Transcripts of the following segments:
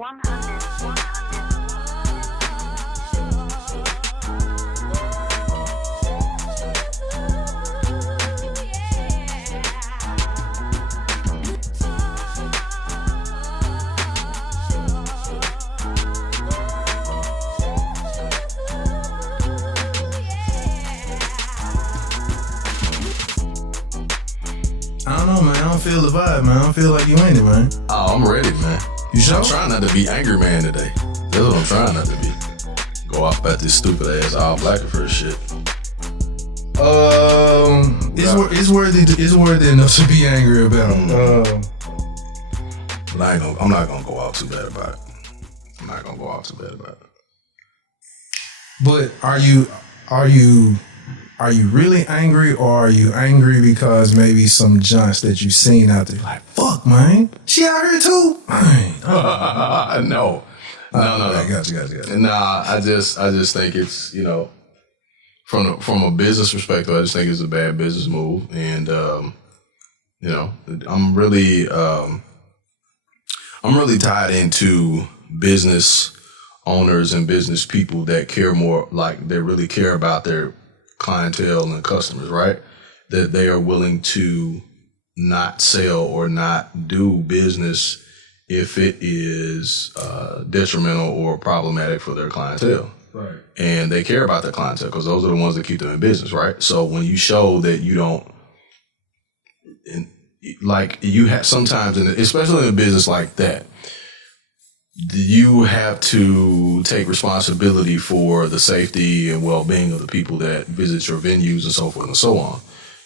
I don't know, man. I don't feel the vibe, man. I don't feel like you ain't it, man. Oh, I'm ready, man. You sure? I'm trying not to be angry man today. That's what I'm trying not to be. Go off at this stupid ass all black for shit. It's worthy enough to be angry about. But I'm not gonna go out too bad about it. But are you really angry, or are you angry because maybe some junks that you seen out there like, fuck, man, she out here too? No. I got you. Nah, I just think it's, from a business perspective, I just think it's a bad business move. And, I'm really tied into business owners and business people that care more, like they really care about their clientele and customers, right? That they are willing to not sell or not do business if it is detrimental or problematic for their clientele. Right. And they care about their clientele because those are the ones that keep them in business, right? So when you show that you don't, like you have sometimes, especially in a business like that, you have to take responsibility for the safety and well-being of the people that visit your venues and so forth and so on.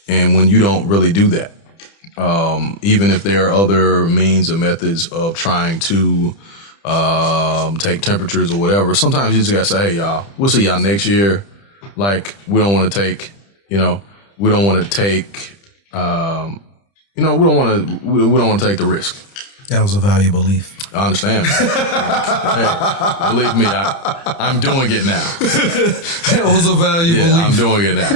And when you don't really do that, even if there are other means and methods of trying to take temperatures or whatever, sometimes you just gotta say, hey, y'all, we'll see y'all next year. Like, we don't want to take the risk. That was a valuable leaf. I understand. Hey, believe me, I'm doing it now. That was a valuable leaf. I'm doing it now.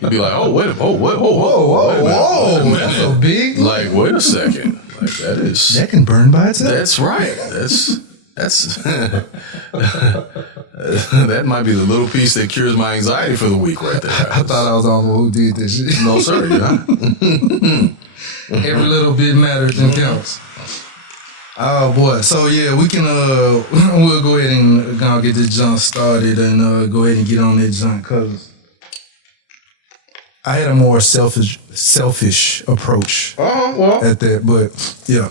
You'd be like, oh, whoa, that's so big. Like, wait a second. Like, that can burn by itself. That's right. That's that might be the little piece that cures my anxiety for the week right there. I thought I was on who did this shit. No, sir, you're not. Every little bit matters and counts. Oh boy. So yeah, we can we'll go ahead and get this junk started and go ahead and get on that junk, cause I had a more selfish approach at that, but yeah.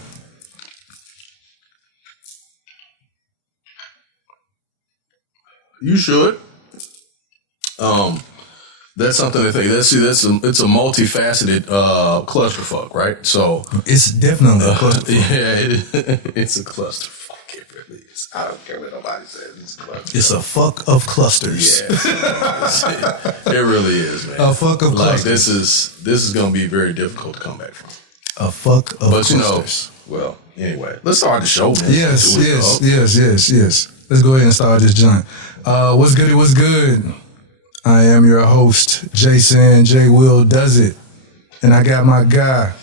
You should. That's something to think. It's a multifaceted clusterfuck, right? So it's definitely a clusterfuck. Yeah, it's a clusterfuck. It really is. I don't care what nobody says. It's a clusterfuck. It's a fuck of clusters. Yeah, it really is, man. A fuck of clusters. Like this is gonna be very difficult to come back from. A fuck of clusters. Well, anyway, let's start the show, man. Yes. Let's go ahead and start this joint. What's good? I am your host, Jason JWILLDOESTV, and I got my guy.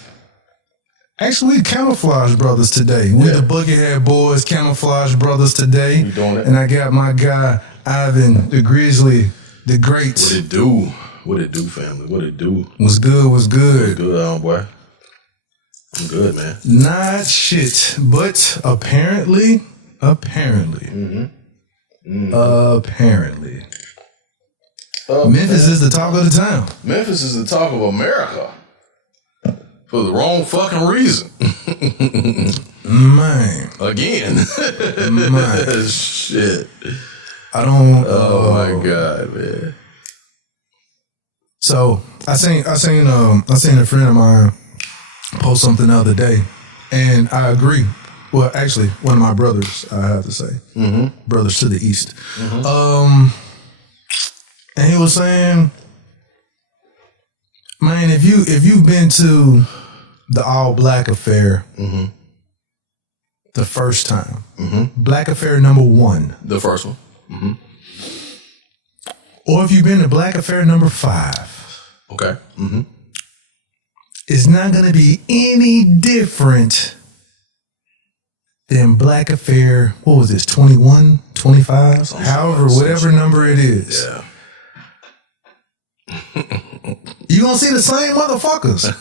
Actually, Camouflage Brothers today. We the Bucket Hat Boyz, Camouflage Brothers today. You doing it? And I got my guy, Ivan, the Grizzly, the Great. What it do? What it do, family? What it do? What's good? What's good, boy? I'm good, man. Not shit, but apparently. Mm-hmm. Apparently. Memphis is the talk of the town. Memphis is the talk of America. For the wrong fucking reason. Man. Again. Man. Shit. I don't. Oh my God, man. So I seen a friend of mine post something the other day, and I agree. Well, actually, one of my brothers, I have to say, brothers to the east. And he was saying, man, if you've been to the All Black Affair the first time, Black Affair #1, the first one, or if you've been to Black Affair #5, okay, it's not going to be any different then Black Affair, what was this, 21, 25? However, whatever number it is. Yeah. You gonna see the same motherfuckers.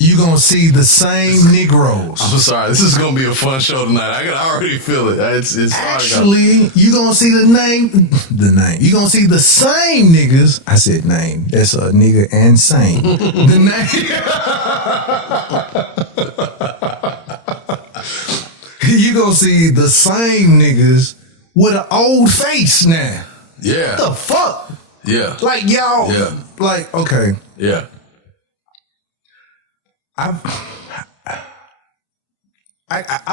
You gonna see the same Negroes. I'm sorry, this is gonna be a fun show tonight. I can already feel it. It's actually, you gonna see the name. You gonna see the same niggas. I said name. That's a nigga and same. The name. You gonna see the same niggas with an old face now. Yeah. What the fuck? Yeah. Like y'all. Yeah. Like okay. Yeah. I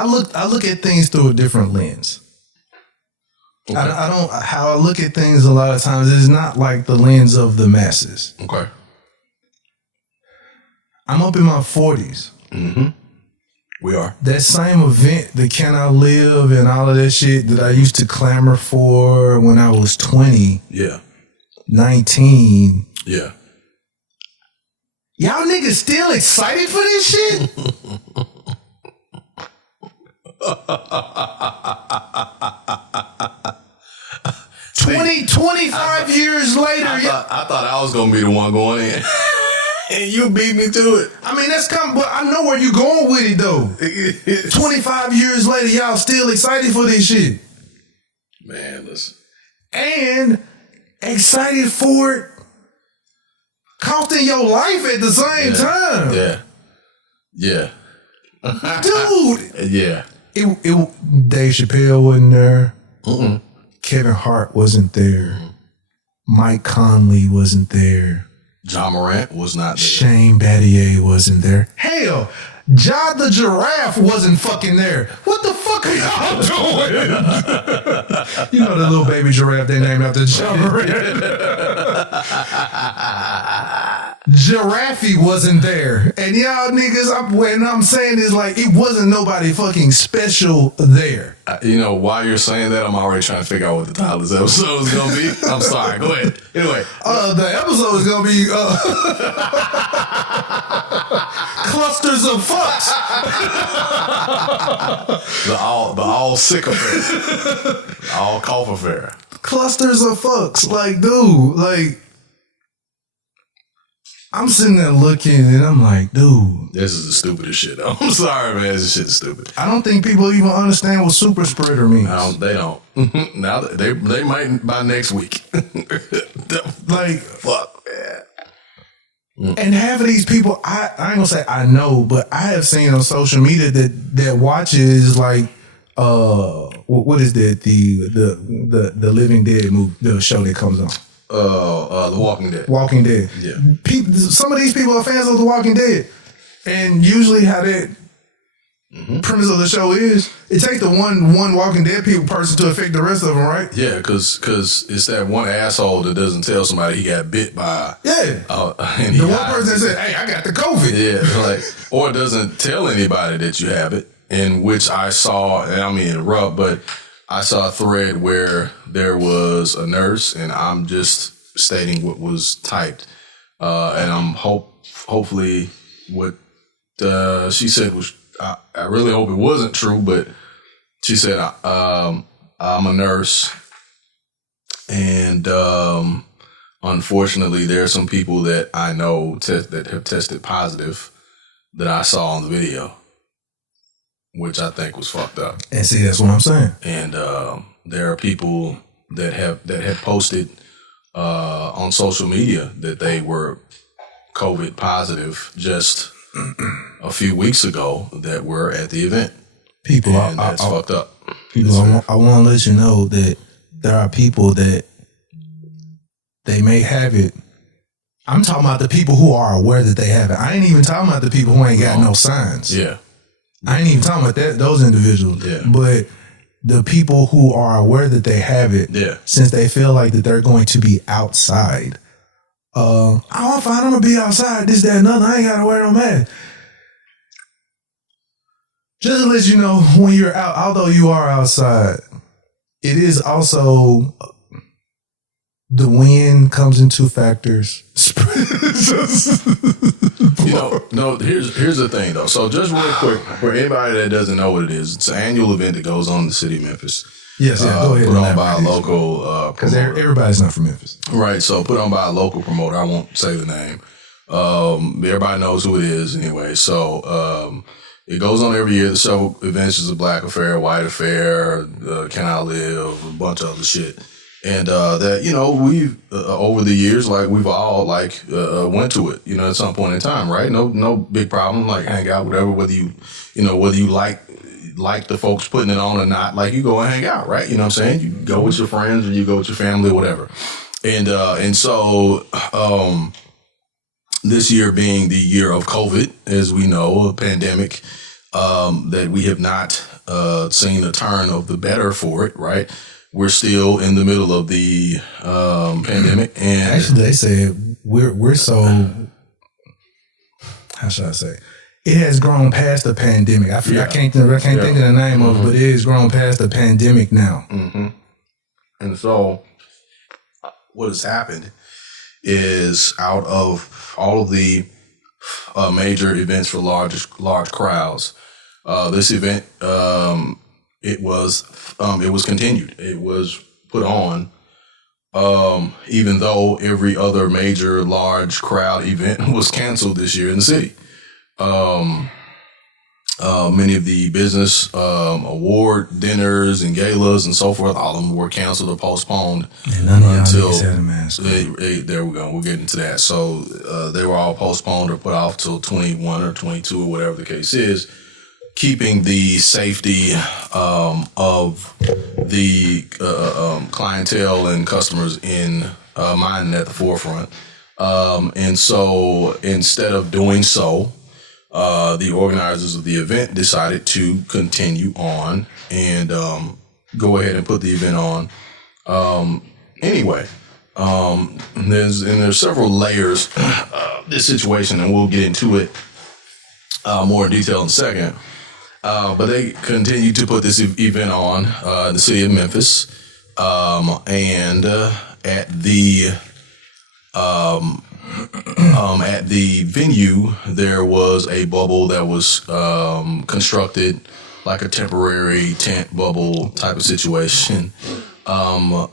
look at things through a different lens. Okay. I don't. How I look at things a lot of times is not like the lens of the masses. Okay. I'm up in my 40s. Mm-hmm. We are. That same event, the Can I Live and all of that shit that I used to clamor for when I was 20. Yeah. 19. Yeah. Y'all niggas still excited for this shit? 25 years later. I thought I was going to be the one going in. And you beat me to it. I mean, that's coming, but I know where you going with it, though. 25 years later, y'all still excited for this shit. Man, listen. And excited for it costing your life at the same time. Yeah. Yeah. Dude. Yeah. Dave Chappelle wasn't there. Mm-mm. Kevin Hart wasn't there. Mike Conley wasn't there. John Morant was not there. Shane Battier wasn't there. Hell, Ja the Giraffe wasn't fucking there. What the fuck are y'all doing? You know the little baby giraffe they named after Ja Morant. Giraffe wasn't there. And y'all niggas, when I'm saying is like, it wasn't nobody fucking special there. You know, while you're saying that, I'm already trying to figure out what the title of this episode is going to be. I'm sorry. Go ahead. Anyway. The episode is going to be clusters of fucks. the all sick affair. The all cough affair. Clusters of fucks. Like, dude, like, I'm sitting there looking and I'm like, dude. This is the stupidest shit. I'm sorry, man. This shit's stupid. I don't think people even understand what super spreader means. They don't. Now they might by next week. Like, fuck, man. And half of these people, I ain't gonna say I know, but I have seen on social media that watches like, what is that? The Living Dead movie, the show that comes on. The Walking Dead. Walking Dead. Yeah. Some of these people are fans of The Walking Dead. And usually how that premise of the show is, it takes the one Walking Dead person to affect the rest of them, right? Yeah, because it's that one asshole that doesn't tell somebody he got bit by. Yeah. And the one person that said, hey, I got the COVID. Yeah, like, or doesn't tell anybody that you have it, in which I saw, and I mean interrupt, but I saw a thread where there was a nurse, and I'm just stating what was typed, and I'm hopefully what she said was, I really hope it wasn't true, but she said, I'm a nurse, and unfortunately there are some people that I know that have tested positive that I saw on the video, which I think was fucked up. And see, that's what I'm saying. And there are people that have posted on social media that they were COVID positive just a few weeks ago that were at the event. People, and that's fucked up. People, I want to let you know that there are people that they may have it. I'm talking about the people who are aware that they have it. I ain't even talking about the people who ain't got no signs. Yeah. I ain't even talking about those individuals. Yeah. But the people who are aware that they have it, since they feel like that they're going to be outside. I'm fine, I'm going to be outside, this, that, and other. I ain't got to wear no mask. Just to let you know, when you're out, although you are outside, it is also The win comes in two factors. No, here's the thing though. So just real quick, for anybody that doesn't know what it is, it's an annual event that goes on in the city of Memphis. Yes, go ahead. Put on by a local because everybody's not from Memphis, right? So put on by a local promoter. I won't say the name. Everybody knows who it is anyway. So it goes on every year. There's several events. There's a Black Affair, White Affair, Can I Live, a bunch of other shit. And that, we've over the years, like we've all went to it, at some point in time, right? No big problem, like hang out, whatever, whether you like the folks putting it on or not, like you go and hang out, right? You know what I'm saying? You go with your friends or you go with your family or whatever. And so this year being the year of COVID, as we know, a pandemic, that we have not seen a turn of the better for it, right? We're still in the middle of the pandemic, and actually, they say we're so. How should I say? It has grown past the pandemic. I can't think of the name of it, but it has grown past the pandemic now. Mm-hmm. And so, what has happened is, out of all of the major events for large crowds, this event it was continued. It was put on, even though every other major large crowd event was canceled this year in the city. Many of the business award dinners and galas and so forth, all of them were canceled or postponed until had a mask. There we go. We'll get into that. So they were all postponed or put off till 21 or 22 or whatever the case is, keeping the safety of the clientele and customers in mind at the forefront. And so instead of doing so, the organizers of the event decided to continue on and go ahead and put the event on anyway. There's several layers of this situation, and we'll get into it more in detail in a second. But they continued to put this event on in the city of Memphis, and at the venue there was a bubble that was constructed like a temporary tent bubble type of situation, but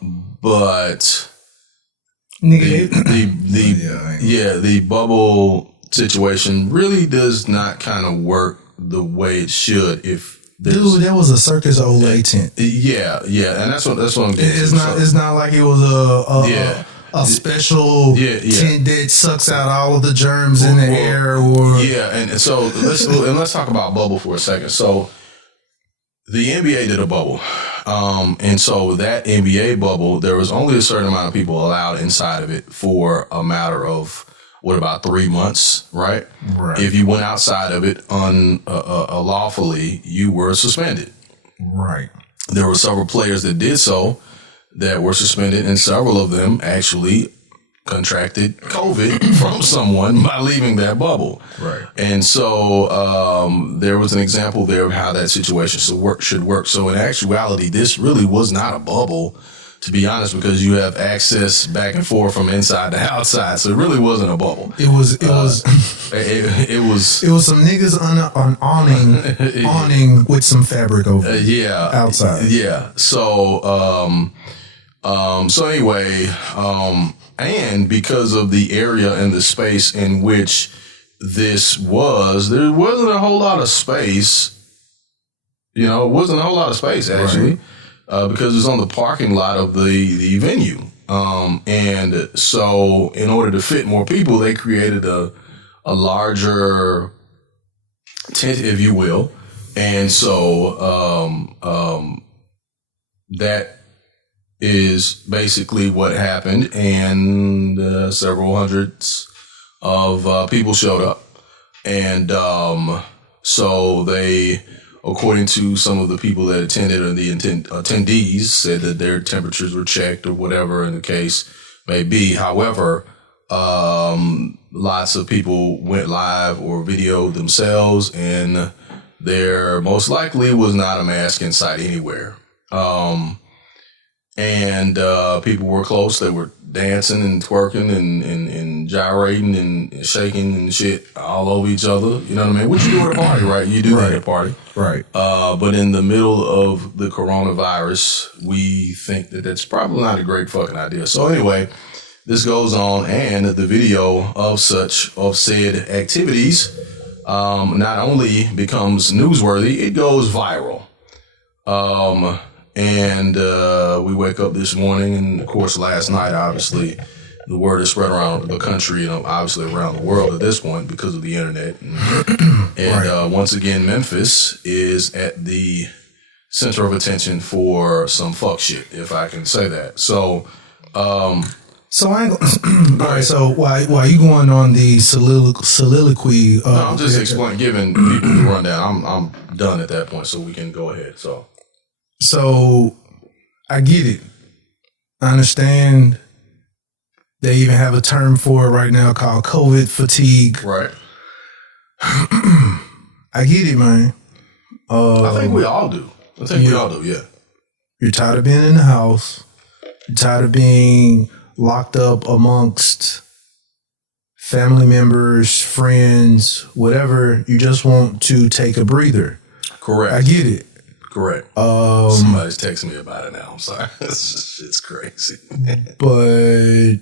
the bubble situation really does not kind of work the way it should. If there was a Circus Olay tent. Yeah, and that's what I'm getting. It's not like it was a special tent that sucks out all of the germs in the air. And so let's talk about bubble for a second. So the NBA did a bubble, and so that NBA bubble, there was only a certain amount of people allowed inside of it for a matter of about 3 months, right? Right. If you went outside of it unlawfully, you were suspended. Right. There were several players that did so that were suspended, and several of them actually contracted COVID from someone by leaving that bubble. Right. And so there was an example there of how that situation should work. So in actuality, this really was not a bubble, to be honest, because you have access back and forth from inside to outside. So it really wasn't a bubble. It was some niggas on an awning with some fabric over outside. Yeah. So anyway, and because of the area and the space in which this was, there wasn't a whole lot of space. It wasn't a whole lot of space actually. Right. Because it's on the parking lot of the venue. And so in order to fit more people, they created a larger tent, if you will. And so that is basically what happened. And several hundreds of people showed up. And so they, according to some of the people that attended or the attendees, said that their temperatures were checked or whatever in the case may be. However, lots of people went live or videoed themselves, and there most likely was not a mask in sight anywhere. And people were close. They were dancing and twerking and gyrating and shaking and shit all over each other. You know what I mean? What you do at a party, right? You do that at a party. Right. But in the middle of the coronavirus, we think that that's probably not a great fucking idea. So anyway, this goes on, and the video of said activities not only becomes newsworthy, it goes viral. And we wake up this morning, and of course last night, obviously, the word is spread around the country and obviously around the world at this point because of the internet. And once again, Memphis is at the center of attention for some fuck shit, if I can say that. So, So I ain't all right. So while you going on the soliloquy? No, I'm just explaining, giving people the rundown. I'm done at that point, so we can go ahead. So I get it. I understand. They even have a term for it right now called COVID fatigue. Right. I get it, man. I think we all do. We all do. Yeah. You're tired of being in the house. You're tired of being locked up amongst family members, friends, whatever. You just want to take a breather. Correct. I get it. Correct. Somebody's texting me about it now. I'm sorry. It's crazy. But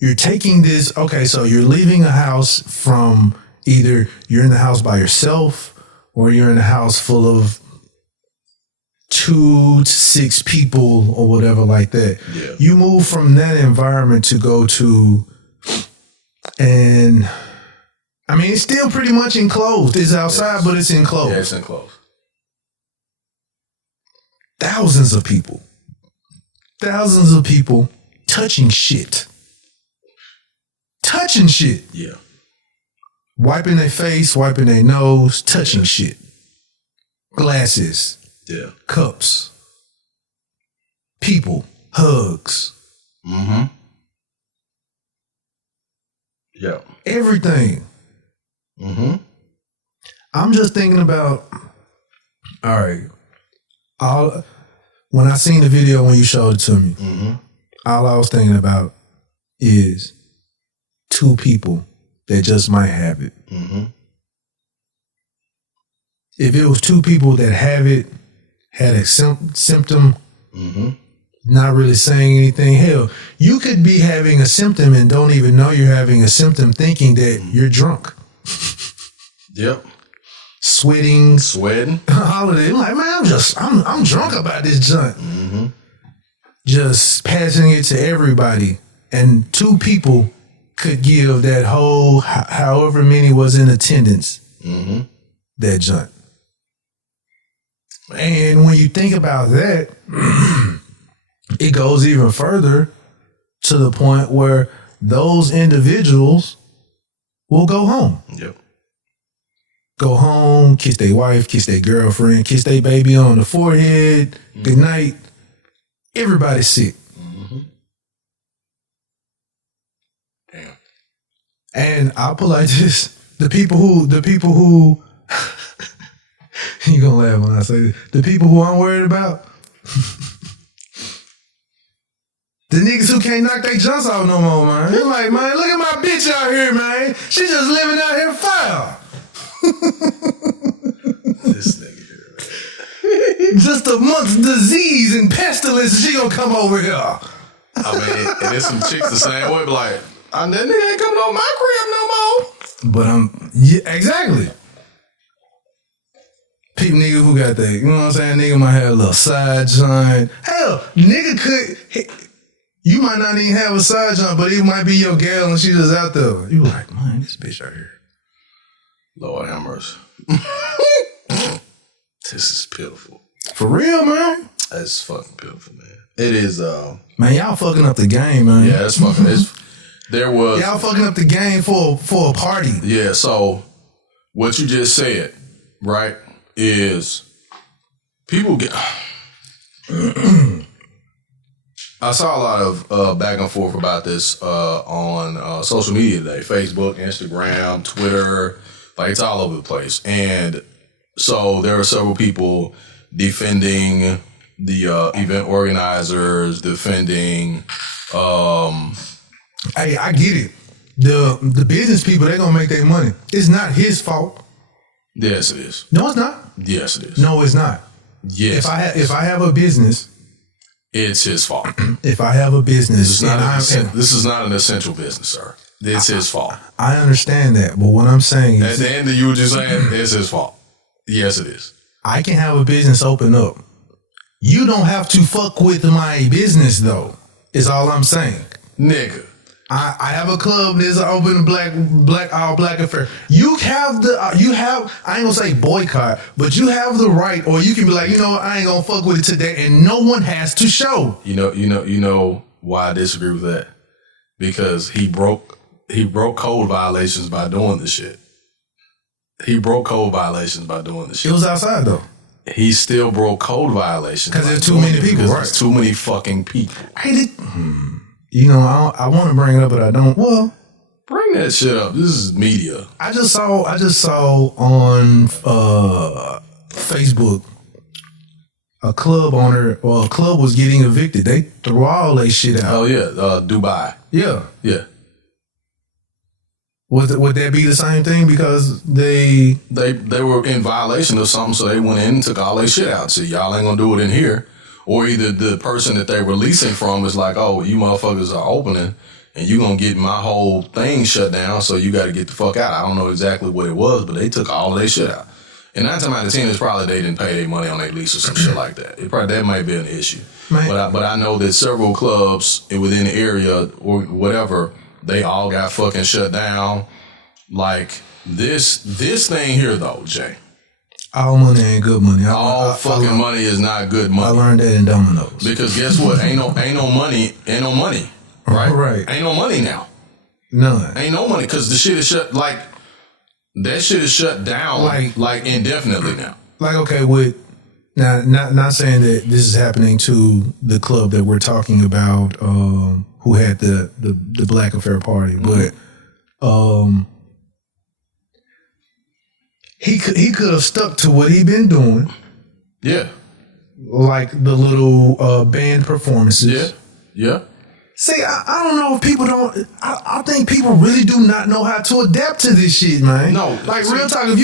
you're taking this. Okay, so you're leaving a house from either you're in the house by yourself or you're in a house full of 2 to 6 people or whatever like that. Yeah. You move from that environment to go to, and I mean, it's still pretty much enclosed. It's outside, but it's enclosed. Yeah, it's enclosed. Thousands of people touching shit. Yeah. Wiping their face, wiping their nose, touching shit. Glasses. Yeah. Cups. People. Hugs. Mm-hmm. Yeah. Everything. Mm-hmm. I'm just thinking about, all right, when I seen the video when you showed it to me, all I was thinking about is 2 people that just might have it. Mm-hmm. If it was 2 people that have it, had a symptom, not really saying anything, hell, you could be having a symptom and don't even know you're having a symptom, thinking that you're drunk. Yep. Sweating. Holiday. Like, man, I'm drunk about this joint. Mm-hmm. Just passing it to everybody. And 2 people could give that whole, however many was in attendance, that joint. And when you think about that, it goes even further to the point where those individuals will go home. Yep. Go home, kiss their wife, kiss their girlfriend, kiss their baby on the forehead. Good night. Everybody's sick. Damn. And I'll put like this: the people who you gonna laugh when I say this. The people who I'm worried about, the niggas who can't knock their jumps out no more, man. They're like, man, look at my bitch out here, man. She just living out here foul. This nigga here, man. Just amongst disease and pestilence, she gonna come over here. I mean, and there's some chicks the same way, but like, that nigga ain't coming over my crib no more. But yeah, exactly. People, nigga who got that, you know what I'm saying? Nigga might have a little side joint. Hell, nigga could, you might not even have a side joint, but it might be your girl and she just out there. You like, man, this bitch out here. Lord have mercy. This is pitiful. For real, man? That's fucking pitiful, man. It is, man, y'all fucking up the game, man. Yeah, that's fucking, y'all fucking up the game for a party. Yeah, so what you just said, right, is people get... I saw a lot of back and forth about this on social media today. Facebook, Instagram, Twitter, like it's all over the place. And so there are several people defending the event organizers, defending Hey, I get it. The business people, they're gonna make their money. It's not his fault. Yes, it is. No, it's not. Yes, it is. No, it's not. Yes. If I have a business, it's his fault. If I have a business, This is not an essential business, sir. It's his fault. I understand that, but what I'm saying is, at the end of you were just saying it's his fault. Yes, it is. I can have a business open up. You don't have to fuck with my business though. Is all I'm saying. Nigga. I have a club. There's an open all black affair. You have I ain't gonna say boycott, but you have the right, or you can be like, you know what, I ain't gonna fuck with it today, and no one has to show. You know why I disagree with that? Because he broke code violations by doing this shit. He broke code violations by doing this shit. It was outside though. He still broke code violations because there's too many people. Right? There's too many fucking people. You know, I want to bring it up, but I don't. Well, bring that shit up. This is media. I just saw on Facebook a club owner, or a club was getting evicted. They threw all their shit out. Oh yeah, Dubai. Yeah. Would that be the same thing? Because they were in violation of something, so they went in and took all their shit out. So y'all ain't gonna do it in here. Or either the person that they're releasing from is like, oh, you motherfuckers are opening and you gonna get my whole thing shut down, so you gotta get the fuck out. I don't know exactly what it was, but they took all their shit out. And 9 times out of 10, it's probably they didn't pay their money on their lease or some shit like that. That might be an issue. But I know that several clubs within the area or whatever, they all got fucking shut down. Like this thing here though, Jay. All money ain't good money. All fucking money is not good money. I learned that in Domino's. Because guess what? Ain't no money, right? Right. Ain't no money now. None. Ain't no money because the shit is shut. Like that shit is shut down. Like indefinitely now. Like okay, now not saying that this is happening to the club that we're talking about, who had the Black Affair party, but he could have stuck to what he been doing. Yeah. Like the little band performances. Yeah. See, I don't know if people don't. I think people really do not know how to adapt to this shit, man. No. Like real talk, if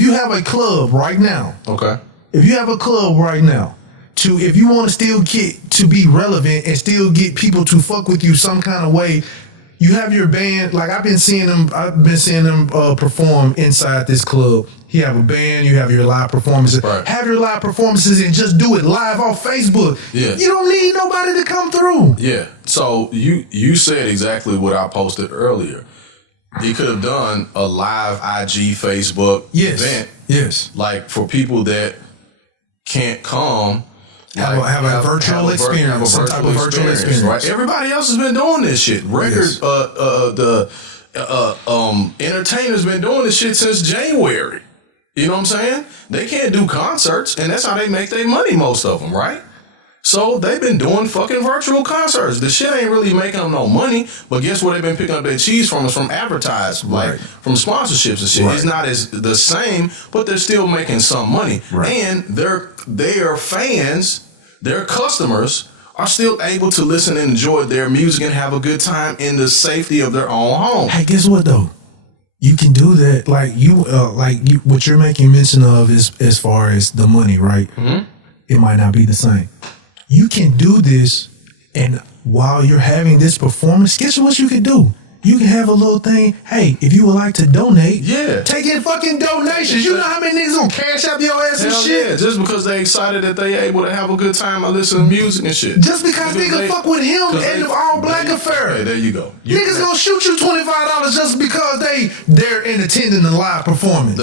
you have a club right now. Okay. If you have a club right now, if you want to still get to be relevant and still get people to fuck with you some kind of way, you have your band. Like I've been seeing them perform inside this club. You have a band, you have your live performances. Right. Have your live performances and just do it live off Facebook. Yeah. You don't need nobody to come through. Yeah. So you said exactly what I posted earlier. You could have done a live IG Facebook event. Yes. Like for people that can't come. Have a virtual experience. Some type of virtual experience. Right? Everybody else has been doing this shit. Entertainers been doing this shit since January. You know what I'm saying? They can't do concerts, and that's how they make their money, most of them, right? So they've been doing fucking virtual concerts. The shit ain't really making them no money, but guess where they've been picking up their cheese from? Is from advertised, like from sponsorships and shit. Right. It's not as the same, but they're still making some money. Right. And their fans, their customers are still able to listen and enjoy their music and have a good time in the safety of their own home. Hey, guess what though? You can do that, what you're making mention of is as far as the money, right? Mm-hmm. It might not be the same. You can do this, and while you're having this performance, guess what you can do? You can have a little thing. Hey, if you would like to donate, take in fucking donations. You know how many niggas gonna cash up your ass and shit? Yeah, just because they excited that they able to have a good time and listen to music and shit. Just because niggas fuck with him and the all black affair. Hey, there you go. Niggas gonna shoot you $25 just because they're in attending the live performance.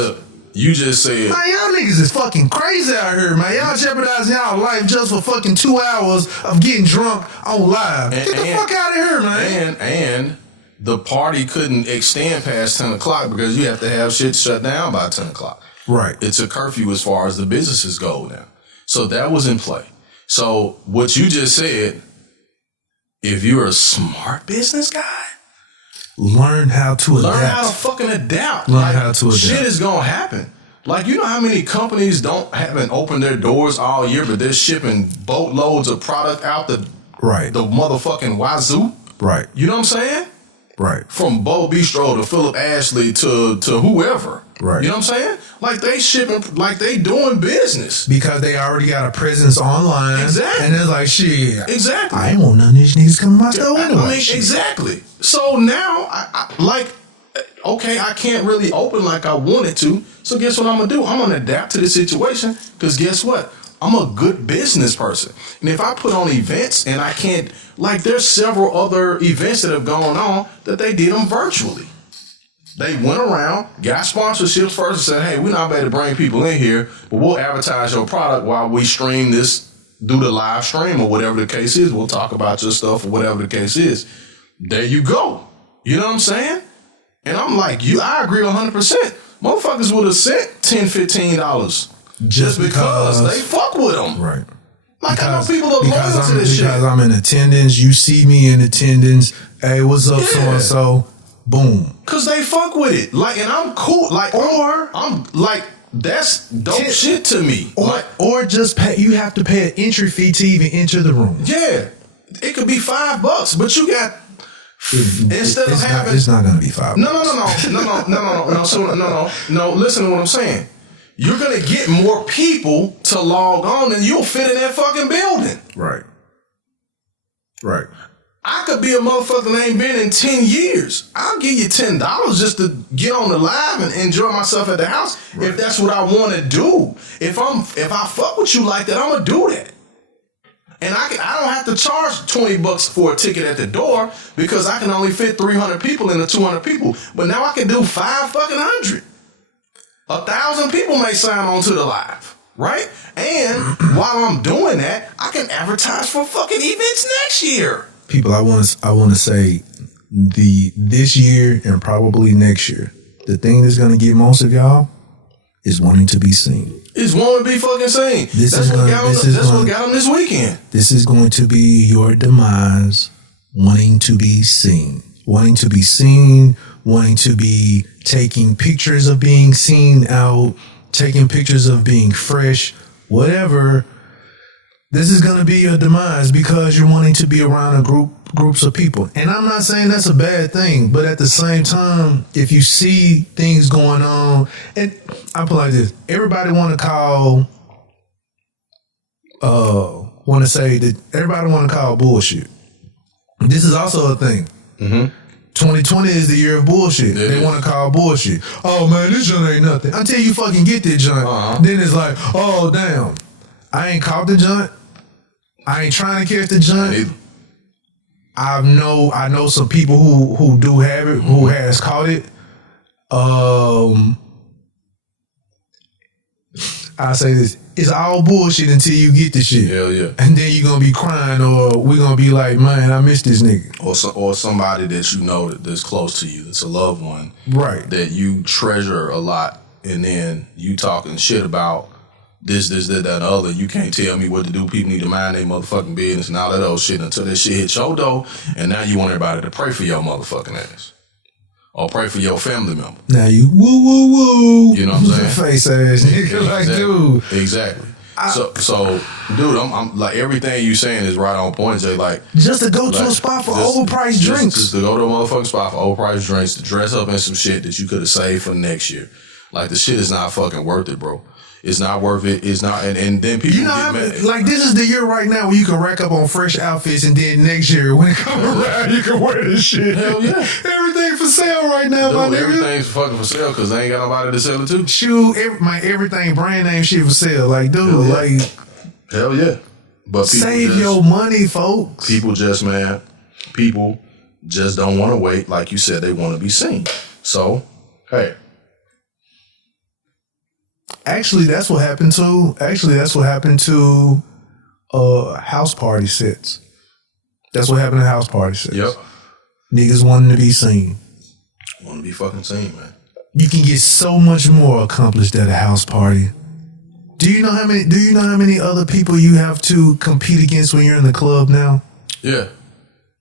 You just said, man, y'all niggas is fucking crazy out here, man. Y'all jeopardizing y'all life just for fucking 2 hours of getting drunk on live. Get the fuck out of here, man. And the party couldn't extend past 10 o'clock because you have to have shit shut down by 10 o'clock. Right. It's a curfew as far as the businesses go now. So that was in play. So what you just said, if you're a smart business guy, learn how to adapt. Learn how to fucking adapt. Learn how to adapt. Shit is gonna happen. Like, you know how many companies haven't opened their doors all year, but they're shipping boatloads of product out the Right. the motherfucking wazoo. Right. You know what I'm saying? Right. From Bo Bistro to Philip Ashley to whoever. Right. You know what I'm saying? Like they shipping, like they doing business. Because they already got a presence online. Exactly. And it's like, shit. Exactly. I ain't want none of these niggas coming to my store anyway. I mean, exactly. So now, I like, okay, I can't really open like I wanted to. So guess what I'm going to do? I'm going to adapt to the situation because guess what? I'm a good business person. And if I put on events and I can't, like there's several other events that have gone on that they did them virtually. They went around, got sponsorships first and said, hey, we're not able to bring people in here, but we'll advertise your product while we stream this, do the live stream or whatever the case is. We'll talk about your stuff or whatever the case is. There you go. You know what I'm saying? And I'm like, I agree 100%. Motherfuckers would have sent $10, $15 just because they fuck with them. Right. Like because, I know people are loyal to this shit. Because I'm in attendance, you see me in attendance. Hey, what's up, so and so? Boom. Cause they fuck with it. Like, and I'm cool. Like, or I'm like, that's dope shit to me. Or just pay. You have to pay an entry fee to even enter the room. Yeah, it could be $5, but you got instead of having. It's not gonna be $5. No. Listen to what I'm saying. You're gonna get more people to log on, and you'll fit in that fucking building. Right. Right. I could be a motherfucker that ain't been in 10 years. I'll give you $10 just to get on the live and enjoy myself at the house. Right. If that's what I want to do. If I fuck with you like that, I'm gonna do that. And I don't have to charge $20 for a ticket at the door because I can only fit 300 people into 200 people. But now I can do 500. 1,000 people may sign on to the live, right? And while I'm doing that, I can advertise for fucking events next year. People, I want to say this year and probably next year, the thing that's going to get most of y'all is wanting to be seen. It's wanting to be fucking seen. That's what got them this weekend. This is going to be your demise, wanting to be seen. Wanting to be seen, wanting to be taking pictures of being seen out, taking pictures of being fresh, whatever. This is going to be your demise because you're wanting to be around groups of people. And I'm not saying that's a bad thing, but at the same time, if you see things going on, and I put it like this, everybody want to call bullshit. This is also a thing. Mm-hmm. 2020 is the year of bullshit. They want to call bullshit. Oh man, this joint ain't nothing. Until you fucking get this joint, then it's like, oh damn, I ain't caught the joint. I ain't trying to catch the joint. I know some people who do have it, who has caught it. I say this: it's all bullshit until you get the shit. Hell yeah. And then you're gonna be crying, or we're gonna be like, man, I miss this nigga. Or somebody that you know that's close to you, that's a loved one, right? That you treasure a lot, and then you talking shit about this, that, and the other. You can't tell me what to do. People need to mind their motherfucking business and all that old shit until that shit hit your door, and now you want everybody to pray for your motherfucking ass. Or pray for your family member. Now you woo. You know what I'm saying? Face ass nigga, like dude. Exactly. So, dude, I'm like everything you saying is right on point, Jay. Like just to go to a spot for overpriced drinks. Just to go to a motherfucking spot for overpriced drinks, to dress up in some shit that you could have saved for next year. Like the shit is not fucking worth it, bro. It's not worth it. It's not, and then people get mad. Like this is the year right now where you can rack up on fresh outfits, and then next year when it comes around, you can wear this shit. Hell yeah, everything for sale right now, my nigga. Everything's fucking for sale because they ain't got nobody to sell it to. Shoot, everything brand name shit for sale. Like, dude, hell yeah. But save your money, folks. People just don't want to wait. Like you said, they want to be seen. So, hey. Actually, that's what happened to house party sets. That's what happened to house party sets. Yep. Niggas wanting to be seen. Want to be fucking seen, man. You can get so much more accomplished at a house party. Do you know how many other people you have to compete against when you're in the club now? Yeah.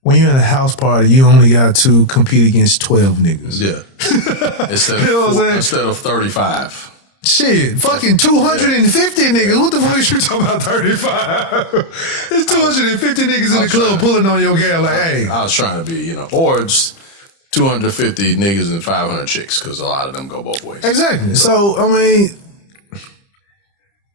When you're in a house party, you only got to compete against 12 niggas. Yeah. Instead of 35. Shit, fucking 250 niggas. What the fuck is you talking about 35? There's 250 niggas in the club pulling on your gal like, hey. I was trying to be, or just 250 niggas and 500 chicks, because a lot of them go both ways. Exactly. So, I mean,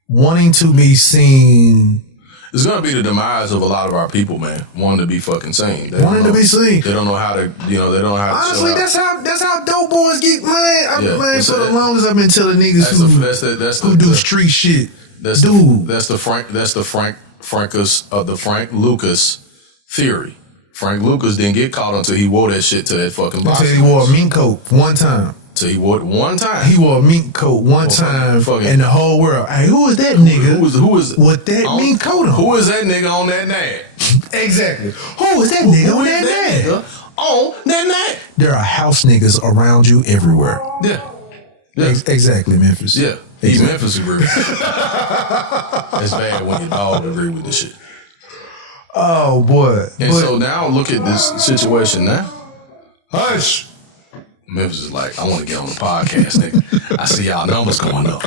wanting to be seen. It's gonna be the demise of a lot of our people, man. Wanting to be fucking seen. Wanting to be seen. They don't know how to, they don't know how to. Honestly, that's how dope boys get, man. Man, for the longest I've been telling niggas who do street shit. That's the Frank Lucas theory. Frank Lucas didn't get caught until he wore that shit to that fucking box. Until he wore a mink coat one time. So he wore it one time. He wore a mink coat one time in the whole world. Hey, who is that nigga? Who is with that mink coat on? Who is that nigga on that nag? Exactly. Who is that nigga on that nag? On that nag. There are house niggas around you everywhere. Yeah. Exactly, Memphis. Yeah. He's Memphis agree. It's bad when your dog agree with this shit. Oh boy. So now look at this situation now. Hush. Memphis is like, I want to get on the podcast, nigga. I see y'all numbers going up.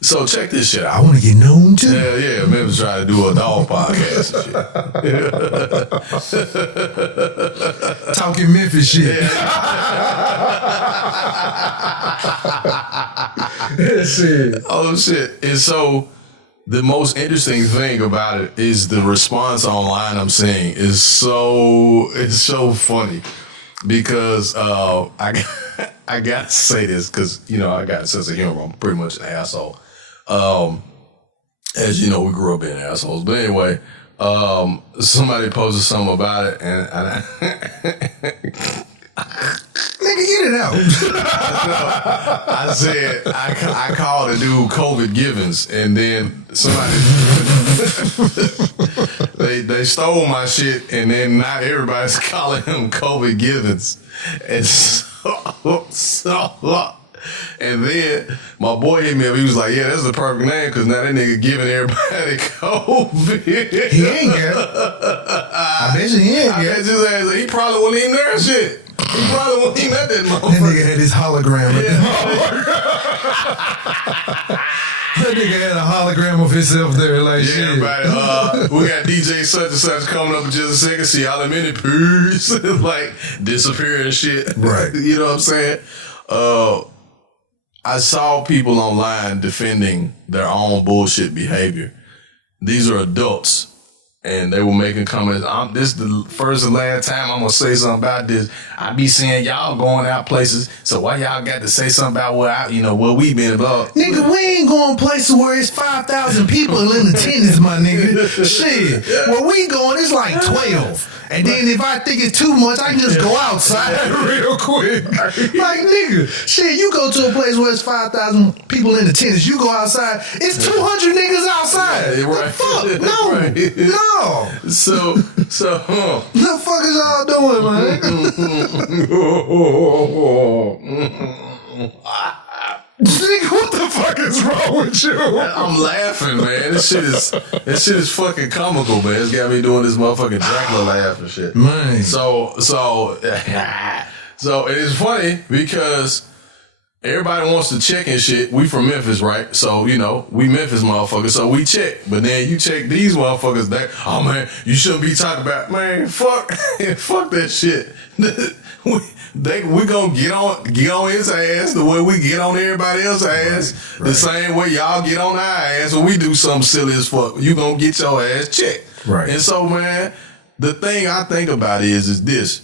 So check this shit out. I want to get known too. Yeah. Memphis trying to do a dog podcast and shit. Talking Memphis shit. Shit. Oh shit. And so the most interesting thing about it is the response online I'm seeing is so funny because I gotta say this because I got a sense of humor. I'm pretty much an asshole. As you know, we grew up being assholes. But anyway, somebody posted something about it and nigga, get it out. I said I called a dude COVID Givens, and then somebody they stole my shit, and then now everybody's calling him COVID Givens, and and then my boy hit me up. He was like, "Yeah, that's the perfect name because now that nigga giving everybody COVID." He ain't got it. I bet you he ain't got it. He probably wasn't even there. Shit. He probably wasn't even at that motherfucker. That nigga had his hologram. That nigga had a hologram of himself there, like shit. Everybody, we got DJ such and such coming up in just a second. See y'all in a minute, peace. Like disappearing and shit. Right. You know what I'm saying? I saw people online defending their own bullshit behavior. These are adults. And they were making comments. This is the first and last time I'm gonna say something about this. I be seeing y'all going out places, so why y'all got to say something about where we been involved? Nigga, we ain't going places where it's 5,000 people in attendance, my nigga. Shit, where we going, it's like 12. And then if I think it's too much, I can just go outside real quick. Like, nigga, shit, you go to a place where it's 5,000 people in attendance, you go outside, it's 200 niggas outside. Yeah, right. The fuck? No. Right. No. So, the fuck is y'all doing, man? Nigga, what the fuck is wrong with you? I'm laughing, man. This shit is fucking comical, man. It's got me doing this motherfucking Dracula laugh and shit. Man. So it is funny because everybody wants to check and shit. We from Memphis, right? So, we Memphis motherfuckers, so we check. But then you check these motherfuckers, oh man, you shouldn't be talking about, man, fuck that shit. We gonna get on his ass the way we get on everybody else's ass. Right. The same way y'all get on our ass when we do something silly as fuck. You gonna get your ass checked. Right. And so, man, the thing I think about is this.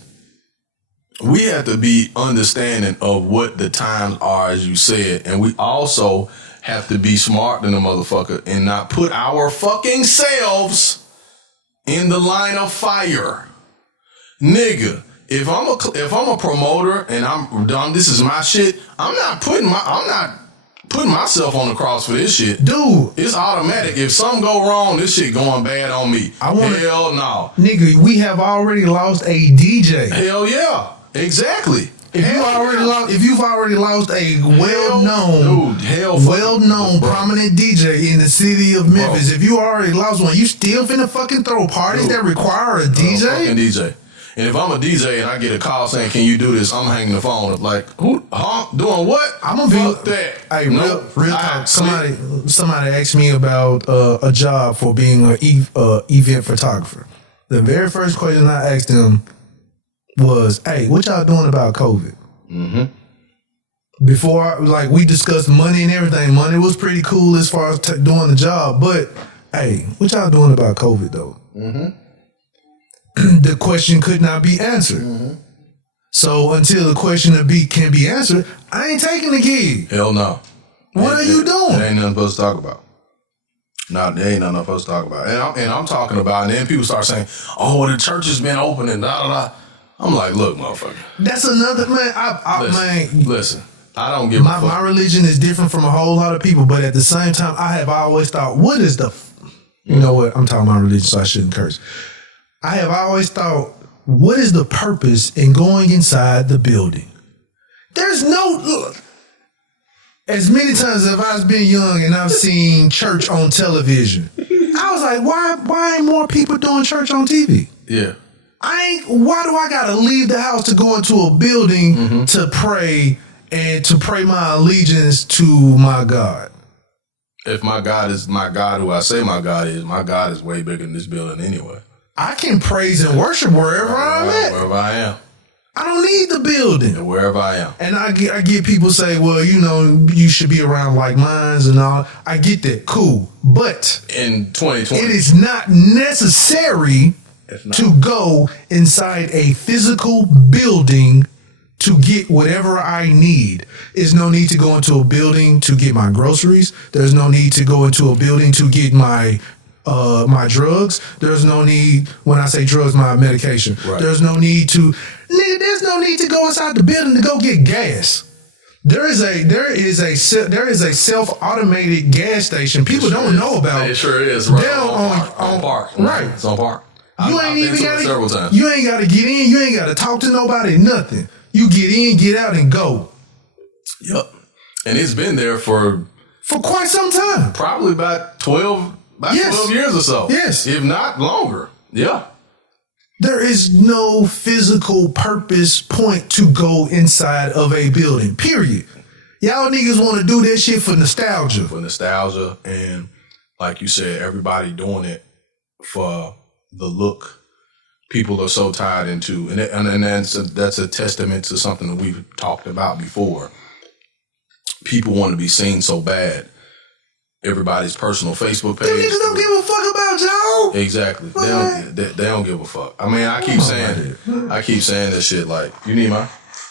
We have to be understanding of what the times are, as you said, and we also have to be smart than a motherfucker and not put our fucking selves in the line of fire. Nigga, if I'm a promoter and this is my shit, I'm not putting myself on the cross for this shit. Dude, it's automatic. If something go wrong, this shit going bad on me. Hell no. Nigga, we have already lost a DJ. Hell yeah. Exactly. If you've already lost a well-known prominent DJ in the city of Memphis, if you already lost one, you still finna fucking throw parties that require a DJ? Fucking DJ. And if I'm a DJ and I get a call saying, "Can you do this?" I'm hanging the phone up like, "Who? Huh? Doing what?" I'm gonna fuck be that. Hey, No, real talk. Somebody asked me about a job for being an event photographer. The very first question I asked them was, "Hey, what y'all doing about COVID?" Mm-hmm. Before, like, we discussed money and everything. Money was pretty cool as far as doing the job, but hey, what y'all doing about COVID though? Mm-hmm. The question could not be answered. Mm-hmm. So until the question can be answered, I ain't taking the gig. Hell no. What are you doing? It ain't nothing supposed to talk about. No, there ain't nothing I'm supposed to talk about. And I'm talking about, and then people start saying, "Oh, the church has been open and da da da." I'm like, look, motherfucker. That's another man. Listen, I don't give a fuck. My religion is different from a whole lot of people, but at the same time, I have always thought, what is the? You know what? I'm talking about religion, so I shouldn't curse. I have always thought, what is the purpose in going inside the building? There's no look. As many times as I've been young and I've seen church on television, I was like, why ain't more people doing church on TV? Yeah. Why do I gotta leave the house to go into a building to pray and to pray my allegiance to my God? If my God is my God, who I say my God is way bigger than this building anyway. I can praise and worship wherever I'm at. Wherever I am. I don't need the building. And wherever I am. And I get people say, well, you know, you should be around like minds and all. I get that. Cool. But in 2020, it is not necessary to go inside a physical building to get whatever I need. There's no need to go into a building to get my groceries. There's no need to go into a building to get my drugs. There's no need, when I say drugs, my medication. Right. There's no need to go inside the building to go get gas. There is a self-automated gas station people don't know about. It sure is. Right on Park. Right. It's on Park. You I've been to it several times. You ain't got to get in. You ain't got to talk to nobody. Nothing. You get in, get out, and go. Yep. And it's been there for quite some time. Probably about 12 years or so. Yes. If not longer. Yeah. There is no physical purpose point to go inside of a building, period. Y'all niggas want to do that shit for nostalgia. For nostalgia, and like you said, everybody doing it for the look. People are so tied into, and that's a testament to something that we've talked about before. People want to be seen so bad. Everybody's personal Facebook page. You niggas don't give a fuck about y'all. Exactly. They don't give a fuck. I mean, I keep saying this shit like, you need mine?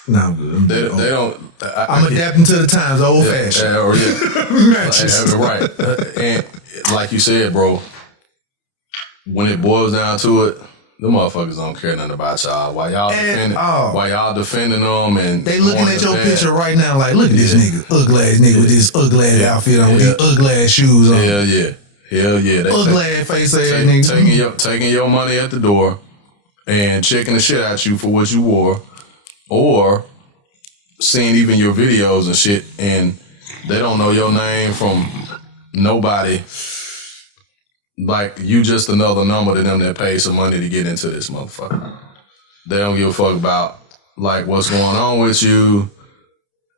No, I'm good. They don't. I'm adapting to the times, old fashioned. Matches. Right. And like you said, bro, when it boils down to it, the motherfuckers don't care nothing about y'all. While y'all defending them, and they looking at your picture right now like, look at this nigga, ugly ass nigga with this ugly ass outfit on, with these ugly ass shoes on. Hell yeah. Ugly ass face ass nigga. Taking your money at the door and checking the shit out you for what you wore, or seeing even your videos and shit, and they don't know your name from nobody. Like, you just another number to them that paid some money to get into this motherfucker. They don't give a fuck about, like, what's going on with you.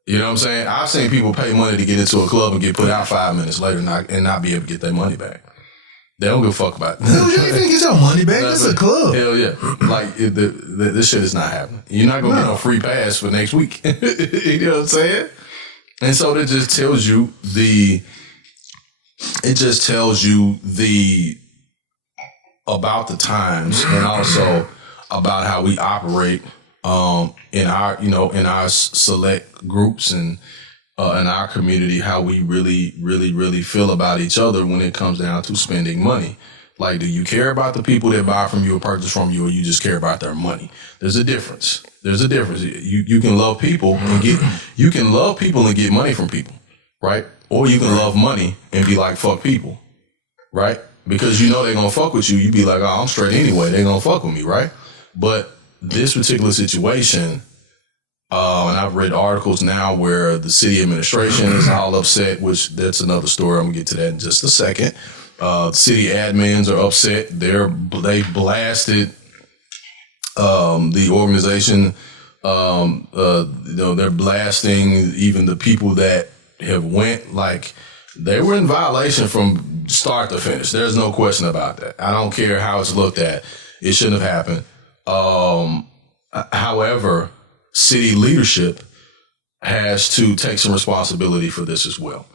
You know what I'm saying? I've seen people pay money to get into a club and get put out 5 minutes later and not be able to get their money back. They don't give a fuck about it. You ain't finna get your money back. That's a club. Hell yeah. Like, this shit is not happening. You're not going to get no free pass for next week. You know what I'm saying? And so that just tells you about the times, and also about how we operate in our select groups and in our community, how we really feel about each other when it comes down to spending money. Like, do you care about the people that buy from you or purchase from you, or you just care about their money? There's a difference. You can love people and get money from people, right? Or you can love money and be like, fuck people, right? Because you know they're going to fuck with you. You be like, oh, I'm straight anyway. They're going to fuck with me, right? But this particular situation, and I've read articles now where the city administration is all upset, which that's another story. I'm going to get to that in just a second. City admins are upset. They blasted The organization, they're blasting even the people that have went, like, they were in violation from start to finish. There's no question about that. I don't care how it's looked at. It shouldn't have happened. However, city leadership has to take some responsibility for this as well.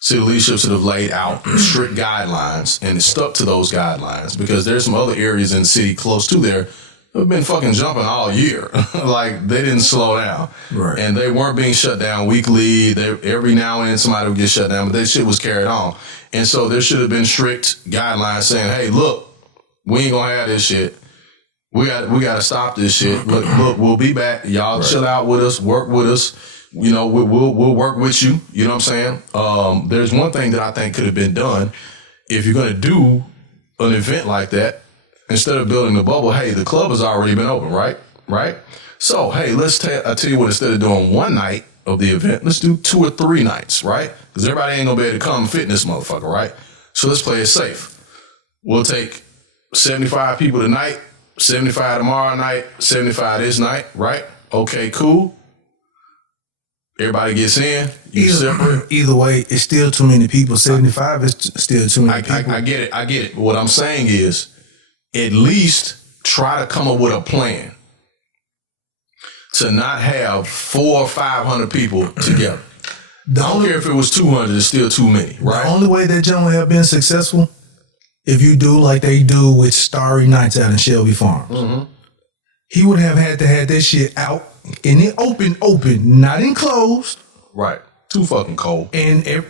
City leadership should have laid out strict guidelines and stuck to those guidelines, because there's some other areas in the city close to there who have been fucking jumping all year. Like, they didn't slow down. Right. And they weren't being shut down weekly. Every now and then somebody would get shut down, but that shit was carried on. And so there should have been strict guidelines saying, hey, look, we ain't gonna have this shit. We got to stop this shit. Look, we'll be back. Y'all chill out with us, work with us. You know, we'll work with you. You know what I'm saying? There's one thing that I think could have been done. If you're going to do an event like that, instead of building the bubble, hey, the club has already been open, right? Right? So, hey, I tell you what, instead of doing one night of the event, let's do 2 or 3 nights, right? Because everybody ain't going to be able to come fit in this motherfucker, right? So let's play it safe. We'll take 75 people tonight, 75 tomorrow night, 75 this night, right? Okay, cool. Everybody gets in. You separate. Either way, it's still too many people. 75 is still too many people. I get it. What I'm saying is, at least try to come up with a plan to not have 400 or 500 people together. I don't care if it was 200, it's still too many, right? The only way that gentleman have been successful, if you do like they do with Starry Nights out in Shelby Farms. Mm-hmm. He would have had to have that shit out in the open, not enclosed. Right. Too fucking cold. And it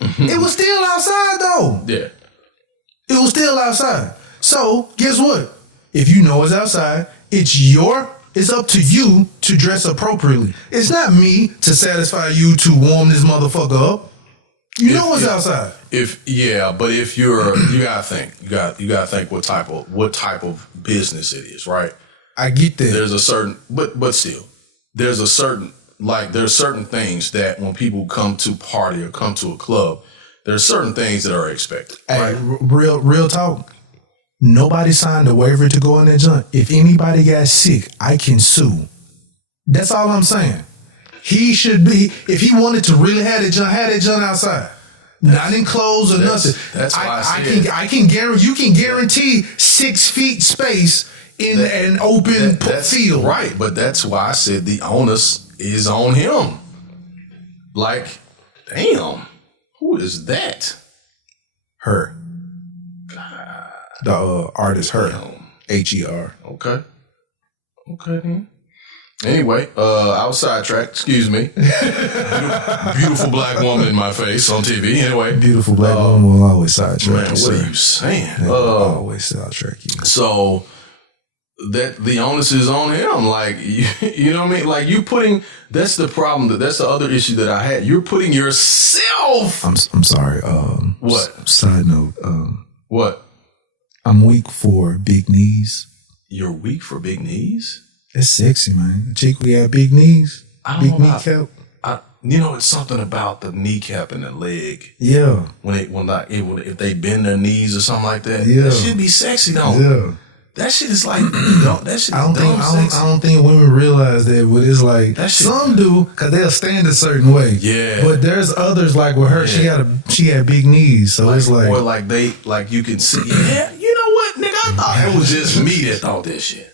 was still outside though. Yeah. It was still outside. So guess what? If you know it's outside, it's up to you to dress appropriately. It's not me to satisfy you to warm this motherfucker up. You know it's outside. But if you gotta think. You gotta think what type of business it is, right? I get that. There's a certain, but still, there's certain things that when people come to party or come to a club, there's certain things that are expected. Hey, right? Real talk. Nobody signed a waiver to go in that joint. If anybody got sick, I can sue. That's all I'm saying. He should be, if he wanted to really have that joint outside. Not enclosed or nothing. That's why I can guarantee, you can guarantee 6 feet space in an open field. Right, but that's why I said the onus is on him. Like, damn, who is that? Her. The artist Her. Her. Okay then. Anyway, I was sidetracked. Excuse me. Beautiful black woman in my face on TV. Anyway, beautiful black woman will always sidetrack. Man, what are you saying? Always sidetrack you. So that the onus is on him. Like, you know what I mean? Like, you putting. That's the problem. That's the other issue that I had. You're putting yourself. I'm sorry. What? Side note. What? I'm weak for big knees. You're weak for big knees? That's sexy, man. Chick, we got big knees. Big kneecap. It's something about the kneecap and the leg. Yeah. If they bend their knees or something like that. Yeah. That should be sexy, though. Yeah. That shit is like, that shit I don't think women realize that, but it's like, some do, because they'll stand a certain way. Yeah. But there's others, like with her, she had big knees, so it's like. Or like you can see, yeah, you know what, nigga, I thought it was just me that thought that shit.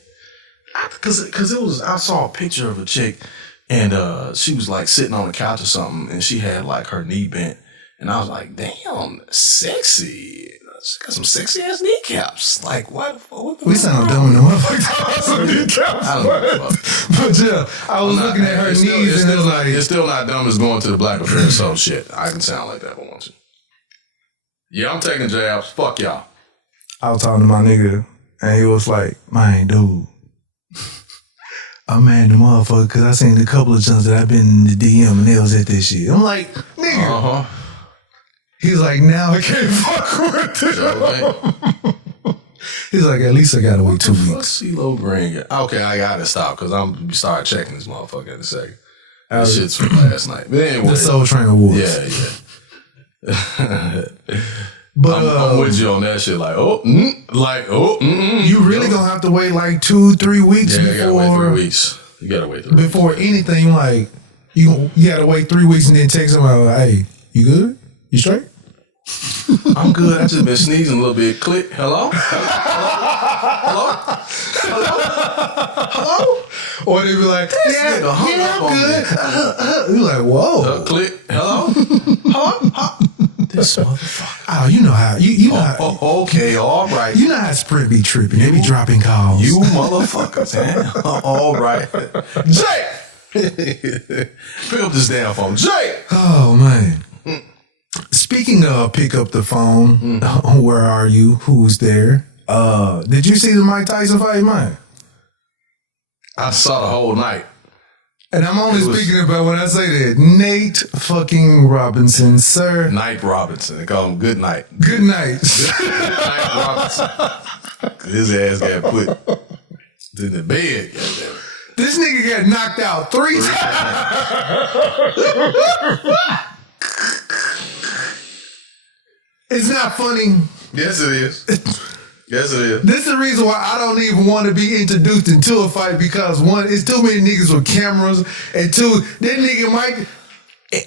Cause I saw a picture of a chick, and she was like sitting on the couch or something, and she had like her knee bent, and I was like, damn, sexy. She got some sexy ass kneecaps. Like, what we sound dumb in the motherfucker. Some kneecaps. I don't know. But yeah, I was looking at her knees, and it's still not dumb as going to the Black Affair. So shit, I can sound like that if I want to. Yeah, I'm taking jabs. Fuck y'all. I was talking to my nigga, and he was like, man, dude, I'm mad at the motherfucker because I seen a couple of jumps that I've been in the DM and they was at this shit. I'm like, nigga. He's like, now I can't fuck with it. He's like, at least I gotta wait 2 weeks. CeeLo Green. Okay, I gotta stop because I'm start checking this motherfucker in a second. That shit's from last night. But anyway, the Soul Train Awards. Yeah. But I'm with you on that shit. Like, you really gonna have to wait like 2-3 weeks Yeah, before. you gotta wait 3 weeks. You gotta wait 3 weeks. Before anything, like you gotta wait 3 weeks and then text them out. Like, hey, you good? You straight? I'm good. I just been sneezing a little bit. Click. Hello? Hello? Hello? Or they be like, yeah, I'm good. You're like, whoa. Click. Hello? Hello? This motherfucker. Oh, you know how you know how. Okay, all right. You know how Sprint be tripping. They be dropping calls. You motherfuckers, man. All right. Jay! Pick up this damn phone. Jay! Oh, man. Speaking of pick up the phone, where are you? Who's there? Did you see the Mike Tyson fight, man? I saw the whole night. And I'm only speaking about when I say that. Nate fucking Robinson, sir. Night Robinson. They call him Good Night. Good night. Night Robinson. His ass got put in the bed. Goddamn. This nigga got knocked out 3 times. It's not funny. Yes, it is. Yes, it is. This is the reason why I don't even want to be introduced into a fight, because one, it's too many niggas with cameras, and two, that nigga Mike,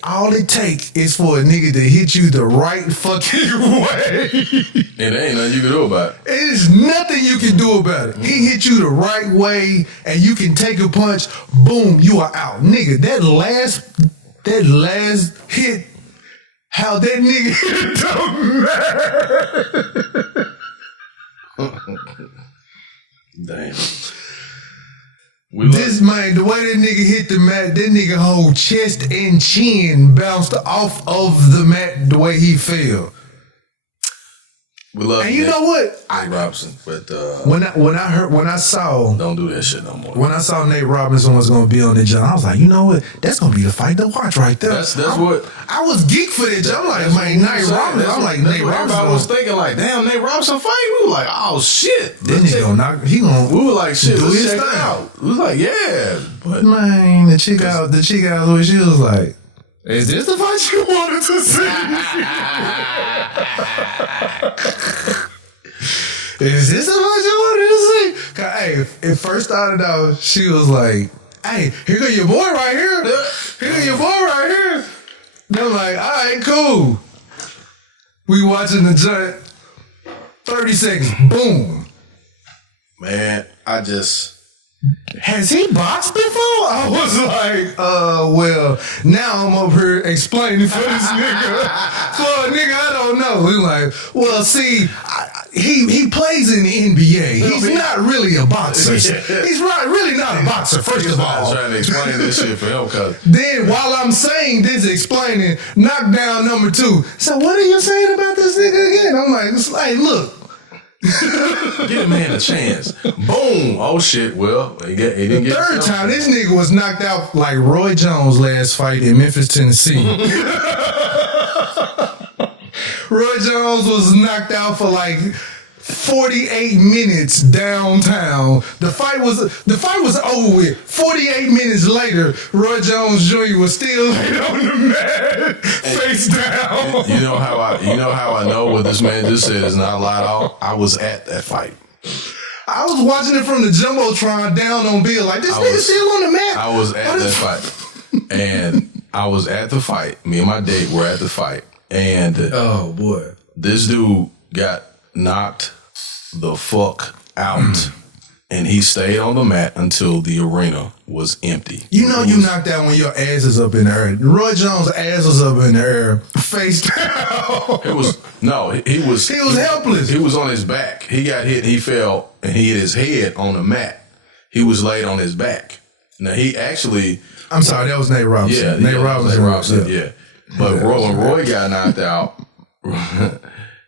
all it takes is for a nigga to hit you the right fucking way. And there ain't nothing you can do about it. There's nothing you can do about it. He hit you the right way, and you can take a punch, boom, you are out. Nigga, that last hit, how that nigga hit it don't matter. Damn. This man, the way that nigga hit the mat, that nigga whole chest and chin bounced off of the mat the way he fell. We love And you know what? Nate Robinson, but When I saw don't do that shit no more. when I saw Nate Robinson was gonna be on the jump, I was like, you know what? That's gonna be the fight to watch right there. That's what I was geek for that jump. I'm like, man, Nate Robinson. I'm like, Nate Robinson. Everybody was thinking like, damn, Nate Robinson fight. We were like, oh shit. That nigga gonna knock. He gonna. We were like, shit. do Let's his check it thing. out. We was like, yeah, but Man, the chick out Louis, she was like, is this the fight you wanted to see? Is this the fight you wanted to see? 'Cause, hey, it first started out, she was like, hey, here go your boy right here. Here go your boy right here. Then I'm like, all right, cool. We watching the joint. 30 seconds, boom. man, I just Has he boxed before? I was like, well, now I'm up here explaining for this nigga. For a nigga I don't know. He's like, well, see, he plays in the NBA. He's not really a boxer. He's really not a boxer, first of I was all. trying to explain this shit for him because Then while I'm saying this, explaining, knockdown number 2. So what are you saying about this nigga again? I'm like, it's like, look. give a man a chance. Boom. Oh shit. Well, he didn't get Third time, this nigga was knocked out like Roy Jones last fight in Memphis, Tennessee. Roy Jones was knocked out for like 48 minutes downtown. The fight was over with. 48 minutes later, Roy Jones Jr. was still laid on the mat, face down. You know how I know what this man just said is not lied out? I was at that fight. I was watching it from the Jumbotron down on Bill, like, this nigga still on the mat. I was at that fight. And I was at the fight. Me and my date were at the fight. And Oh, boy. this dude got knocked the fuck out. And he stayed on the mat until the arena was empty. You know you knocked out when your ass is up in the air. Roy Jones' ass was up in the air, face down. He was helpless. He was on his back. He got hit, he fell, and he hit his head on the mat. He was laid on his back. Now he actually I'm sorry, that was Nate Robinson. Yeah, Nate Robinson. Yeah. But when Roy got knocked out,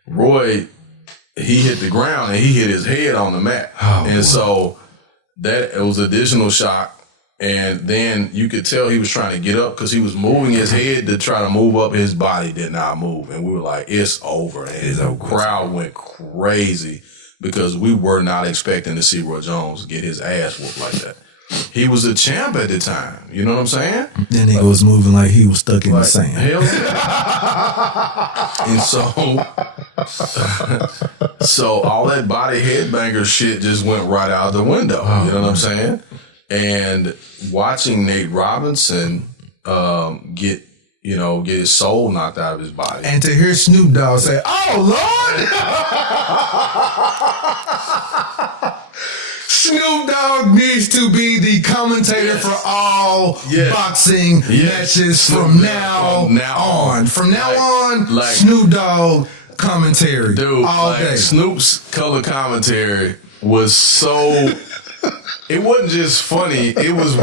Roy, he hit the ground and he hit his head on the mat. So that it was additional shock. And then you could tell he was trying to get up because he was moving his head to try to move up. His body did not move. And we were like, it's over. And the crowd went crazy because we were not expecting to see Roy Jones get his ass whooped like that. He was a champ at the time. You know what I'm saying? That nigga was moving like he was stuck in the sand. Hell yeah. And so all that body headbanger shit just went right out the window. You know what I'm saying? And watching Nate Robinson get his soul knocked out of his body. And to hear Snoop Dogg say, "Oh Lord." Snoop Dogg needs to be the commentator for all boxing matches from now on. From now on, Snoop Dogg commentary. Dude, all day. Snoop's color commentary was so... It wasn't just funny. It was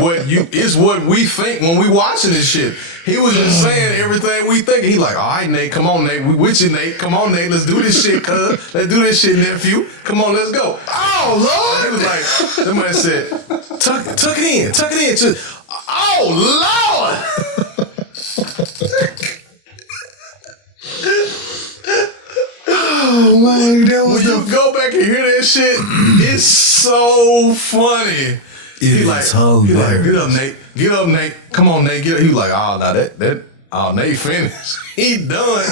it's what we think when we watching this shit. He was just saying everything we think. He like, all right, Nate, come on, Nate. We with you, Nate. Come on, Nate. Let's do this shit, cuz. Let's do this shit, nephew. Come on, let's go. Oh, Lord. He was like, that man said, tuck it in. Tuck it in. Just, oh, Lord. Oh man, that was when you go back and hear that shit, it's so funny. He like, get up, Nate. Get up, Nate. Come on, Nate. Get up. He was like, oh, no, Nate finished. He done.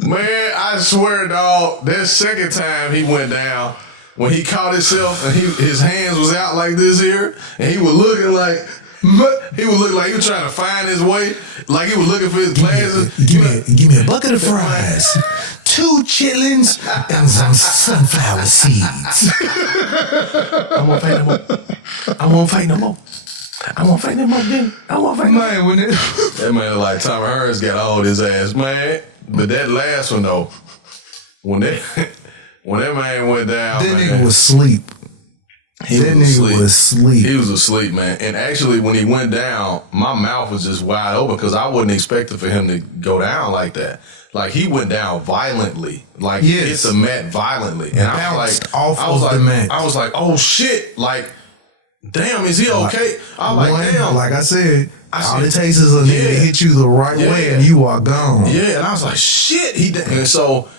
Man, I swear, dog, that second time he went down, when he caught himself and his hands was out like this here, and he was looking like he was trying to find his way, like he was looking for his glasses. Give me a bucket of fries, 2 chitlins, and some sunflower seeds. I won't fight no more. I won't fight no more. I won't fight no more. Man, that man like Tommy Hearns got all his ass, man. But that last one though, when that man went down, that nigga was asleep. He was asleep, man. And actually, when he went down, my mouth was just wide open because I wasn't expecting for him to go down like that. Like, he went down violently. Like, hit the mat violently. And I was like, the mat. I was like, oh shit. Like, damn, is he okay? I was like, damn. Like I said, all it takes is a nigga to hit you the right way and you are gone. Yeah, and I was like, shit. And so...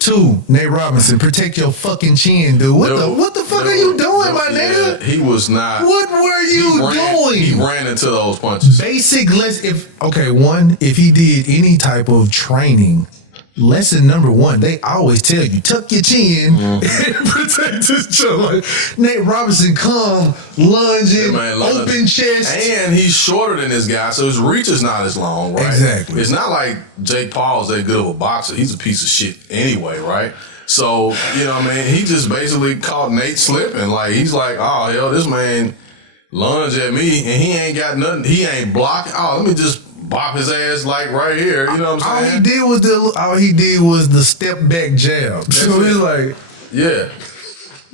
2, Nate Robinson, protect your fucking chin, dude. What the fuck are you doing, my nigga? He was not. What were you doing? He ran into those punches. Basic if he did any type of training, lesson number 1, they always tell you, tuck your chin and protect his chin. Like, Nate Robinson come, lunging, open chest. And he's shorter than this guy, so his reach is not as long, right? Exactly. It's not like Jake Paul's that good of a boxer. He's a piece of shit anyway, right? So, you know what I mean? He just basically caught Nate slipping. Like, he's like, oh, hell, this man lunged at me, and he ain't got nothing. He ain't blocked. Oh, let me just bop his ass like right here. You know what I'm saying? All he did was the step back jab. So he's like, yeah.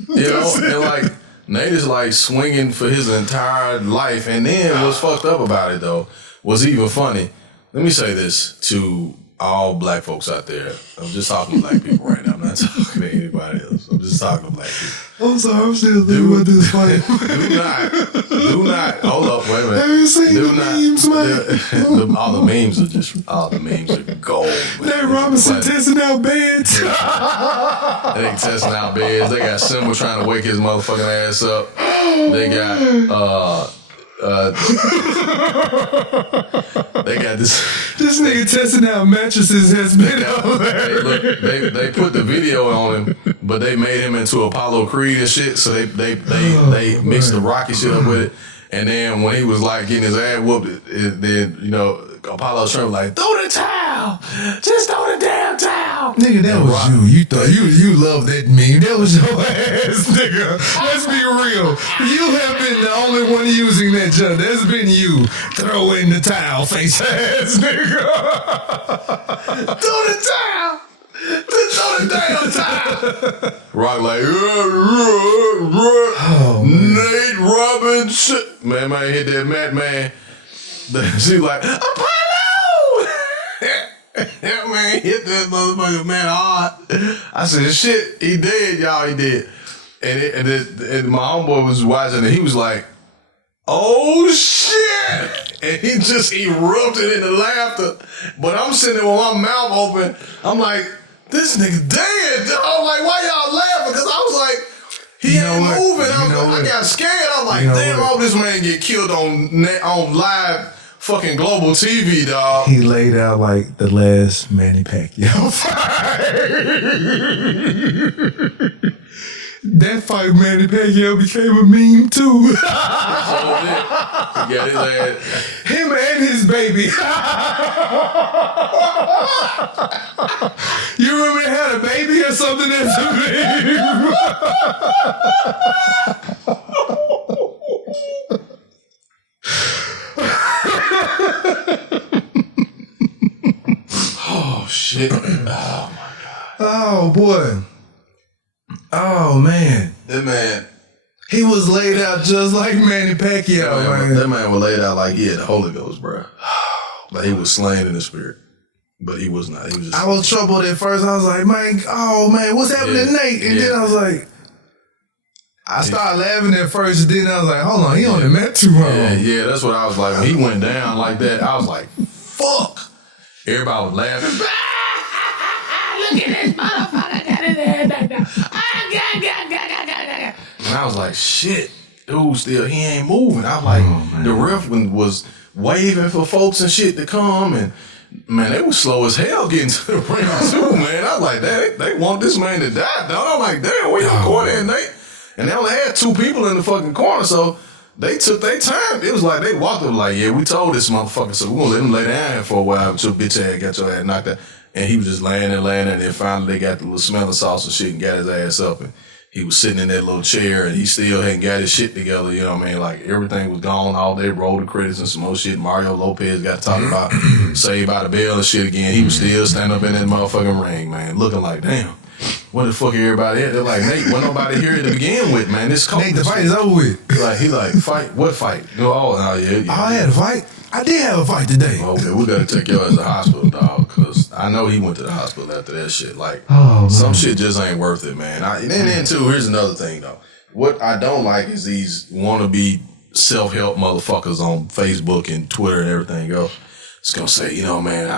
You know, and like Nate is like swinging for his entire life. And then what's fucked up about it though was even funny. Let me say this to all black folks out there. I'm just talking to black people right now. I'm not talking to anybody else. I'm just talking to black people. I'm sorry, I'm still thinking about this fight. Do not. Hold up, wait a minute. Have you seen the memes, man? All the memes are gold. Nate Robinson testing out beds. They testing out beds. They got Simba trying to wake his motherfucking ass up. They got this nigga testing out mattresses has been hilarious. They put the video on him, but they made him into Apollo Creed and shit. So they mixed the Rocky shit up with it. And then when he was like getting his ass whooped, then you know Apollo Trump like throw the towel, just throw the damn towel. Nigga, that was you. You thought you loved that meme. That was your ass, nigga. Let's be real. You have been the only one using that joke. That's been you. Throw in the towel, face ass, nigga. Throw the towel. Just throw the damn towel. Rock like, Nate Robinson. Man hit that mat, man. She like, Apollo! That man hit that motherfucker, man, hard. I said, shit, he dead, y'all, he dead. And my homeboy was watching and he was like, oh, shit. And he just erupted into laughter. But I'm sitting there with my mouth open. I'm like, this nigga dead. I'm like, why y'all laughing? Because I was like, He ain't moving. I got scared. I was like, damn, all this man get killed on live fucking global TV, dog. He laid out like the last Manny Pacquiao fight. That fight, Manny Pacquiao became a meme too. He got his ass. Him and his baby. You remember they had a baby or something? That's a meme. Oh shit! Oh my god! Oh boy! Oh man! That man, he was laid out just like Manny Pacquiao. That man was laid out like he had the Holy Ghost, bro. Like he was slain in the spirit, but he was not. He was just. I was troubled at first. I was like, man, oh man, what's happening to Nate? And then I was like, I started laughing at first, and then I was like, hold on, he on the mat too long. Yeah, that's what I was like. When he went down like that, I was like, fuck. Everybody was laughing. Look at this motherfucker got his head back down. And I was like, shit, dude, still, he ain't moving. I was like, the ref was waving for folks and shit to come, and man, they was slow as hell getting to the ring too, man. I was like, they want this man to die, dog. I'm like, damn, we in the corner, and they only had 2 people in the fucking corner, so they took their time. It was like they walked up like, yeah, we told this motherfucker, so we're gonna let him lay down here for a while until bitch ass got your ass knocked out. And he was just laying there, and then finally they got the little smelling sauce and shit and got his ass up, and he was sitting in that little chair, and he still hadn't got his shit together, you know what I mean? Like, everything was gone all day, rolled the credits and some more shit. Mario Lopez got to talk about Saved by the Bell and shit again. He was still standing up in that motherfucking ring, man, looking like, damn, what the fuck everybody at? They're like, Nate, wasn't nobody here to begin with, man. This Nate, the fight is over with. He like, fight? What fight? I had a fight. I did have a fight today. Okay, we gotta take your ass to the hospital, dog, because I know he went to the hospital after that shit. Like, some shit just ain't worth it, man. And then, too, here's another thing, though. What I don't like is these wannabe self-help motherfuckers on Facebook and Twitter and everything else. It's gonna say, man,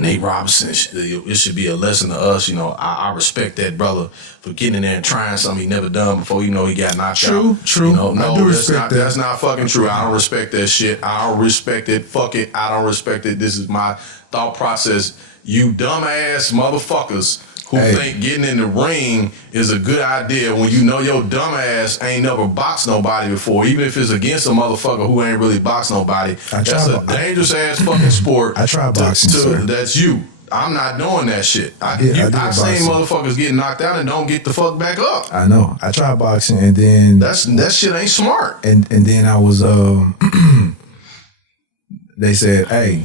Nate Robinson, it should be a lesson to us. I respect that brother for getting in there and trying something he never done before. He got knocked out. True. No, that's not fucking true. I don't respect that shit. I don't respect it. Fuck it. I don't respect it. This is my thought process. You dumbass motherfuckers who think getting in the ring is a good idea when you know your dumb ass ain't never boxed nobody before, even if it's against a motherfucker who ain't really boxed nobody. That's a dangerous ass fucking sport. I tried boxing, sir. That's you. I'm not doing that shit. I've seen motherfuckers get knocked out and don't get the fuck back up. I know. I tried boxing, and then that shit ain't smart. And then I was they said, hey,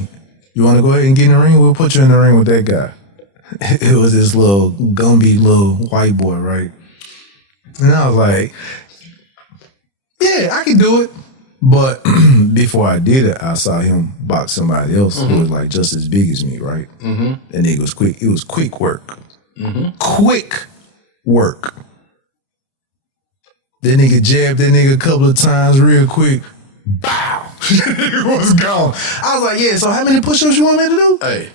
you want to go ahead and get in the ring? We'll put you in the ring with that guy. It was this little Gumby little white boy, right? And I was like, yeah, I can do it. But before I did it, I saw him box somebody else who was like just as big as me, right? Mm-hmm. And it was quick. It was quick work. Mm-hmm. Quick work. That nigga jabbed that nigga a couple of times real quick. Bow. It was gone. I was like, yeah, so how many push-ups you want me to do? Hey.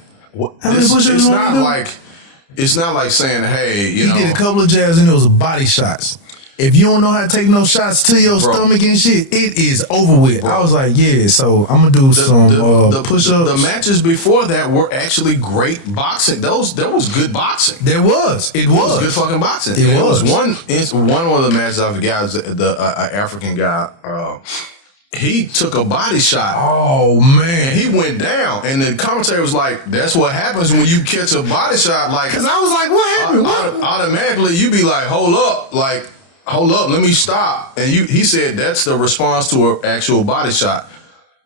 It's not like saying, hey, he did a couple of jabs and it was body shots. If you don't know how to take no shots to your stomach and shit, it is over with. Bro. I was like, yeah, so I'm gonna do some push-ups. The matches before that were actually great boxing. That was good boxing. It was good fucking boxing. It was one of the matches I forgot, the African guy. He took a body shot. Oh man, he went down, and the commentator was like, "That's what happens when you catch a body shot." Like, because I was like, "What happened?" Automatically, you be like, "Hold up, let me stop." And he said that's the response to an actual body shot.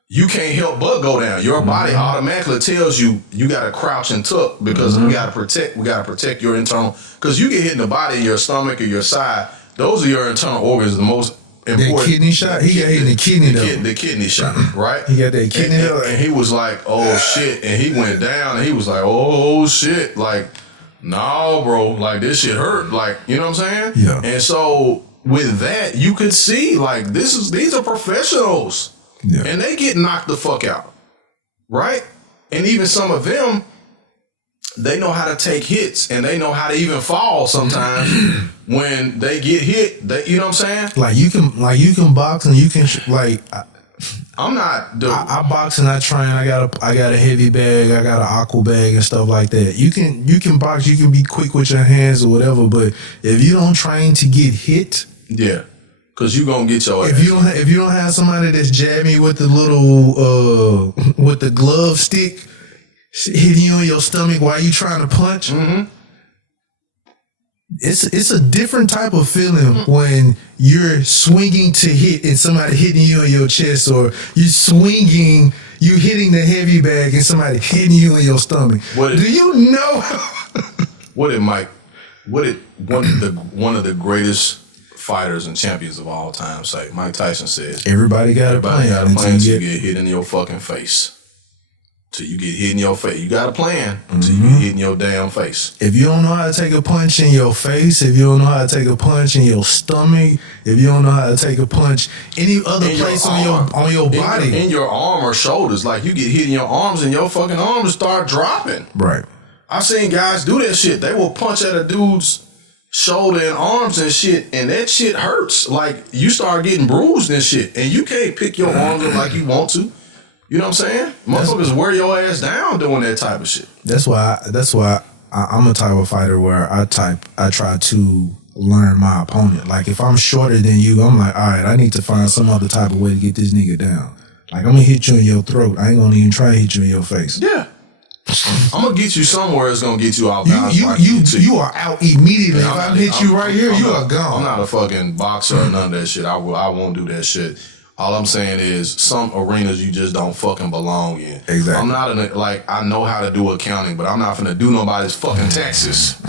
You can't help but go down. Your body automatically tells you got to crouch and tuck because we got to protect your internal. Because you get hit in the body, in your stomach or your side. Those are your internal organs. The most important. That kidney shot? He got hit in the kidney though. The kidney shot, right? He got that kidney and he was like, oh shit. And he went down and he was like, oh shit. Like, no, bro. Like, this shit hurt. Like, you know what I'm saying? Yeah. And so with that, you could see, like, these are professionals. Yeah. And they get knocked the fuck out. Right? And even some of them, they know how to take hits and they know how to even fall sometimes when they get hit. You know what I'm saying? Like you can box and you can I'm not doing. I box and I train. I got a heavy bag. I got an aqua bag and stuff like that. You can box. You can be quick with your hands or whatever. But if you don't train to get hit, yeah, because you gonna get your ass. If you don't have somebody that's jabbing you with the little with the glove stick hitting you in your stomach while you trying to punch. Mm-hmm. It's a different type of feeling when you're swinging to hit and somebody hitting you in your chest, or you hitting the heavy bag and somebody hitting you in your stomach. Do you know? What did one of the greatest fighters and champions of all time say? Mike Tyson said, Everybody got a plan until you get hit in your fucking face. Till you get hit in your face. You got a plan until you get hit in your damn face. If you don't know how to take a punch in your face, if you don't know how to take a punch in your stomach, if you don't know how to take a punch any other place on your body. In your arm or shoulders. Like you get hit in your arms and your fucking arms start dropping. Right. I've seen guys do that shit. They will punch at a dude's shoulder and arms and shit, and that shit hurts. Like you start getting bruised and shit, and you can't pick your arms up like you want to. You know what I'm saying? Motherfuckers wear your ass down doing that type of shit. That's why I'm a type of fighter where I try to learn my opponent. Like if I'm shorter than you, I'm like, all right, I need to find some other type of way to get this nigga down. Like I'm gonna hit you in your throat. I ain't gonna even try to hit you in your face. Yeah. I'm gonna get you somewhere that's gonna get you out. You are out immediately. If I hit you right here, you are gone. I'm not a fucking boxer or none of that shit. I won't do that shit. All I'm saying is some arenas you just don't fucking belong in. Exactly. I'm not I know how to do accounting, but I'm not finna do nobody's fucking taxes.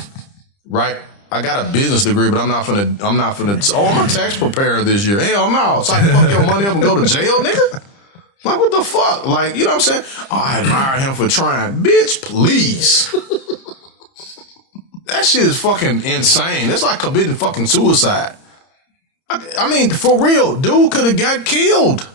Right? I got a business degree, but I'm not finna, I'm a tax preparer this year. Hell no. It's like fuck your money up and go to jail, nigga. Like what the fuck? Like, you know what I'm saying? Oh, I admire him for trying. Bitch, please. That shit is fucking insane. That's like committing fucking suicide. I mean, for real, dude could have got killed.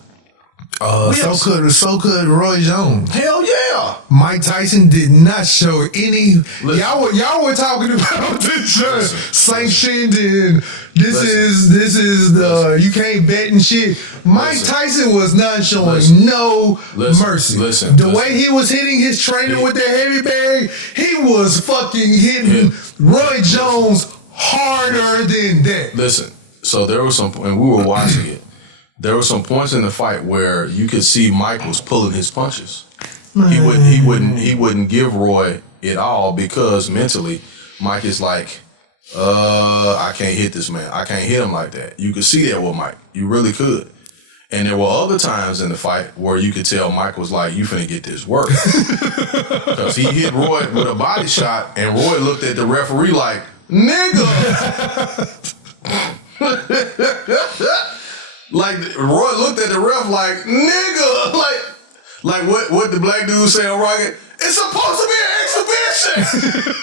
So could Roy Jones. Hell yeah. Mike Tyson did not show any. Y'all were talking about this sanctioned and this is the you can't bet and shit. Mike Tyson was not showing no mercy. The way he was hitting his trainer with that heavy bag, he was fucking hitting Roy Jones harder than that. Listen. So there was some, and we were watching it. There were some points in the fight where you could see Mike was pulling his punches. He wouldn't give Roy it all because mentally, Mike is like, I can't hit this man. I can't hit him like that. You could see that with Mike. You really could. And there were other times in the fight where you could tell Mike was like, you finna get this work. Because he hit Roy with a body shot, and Roy looked at the referee like, nigga. Like Roy looked at the ref like nigga, like what the black dude say on Rocket? It's supposed to be an exhibition.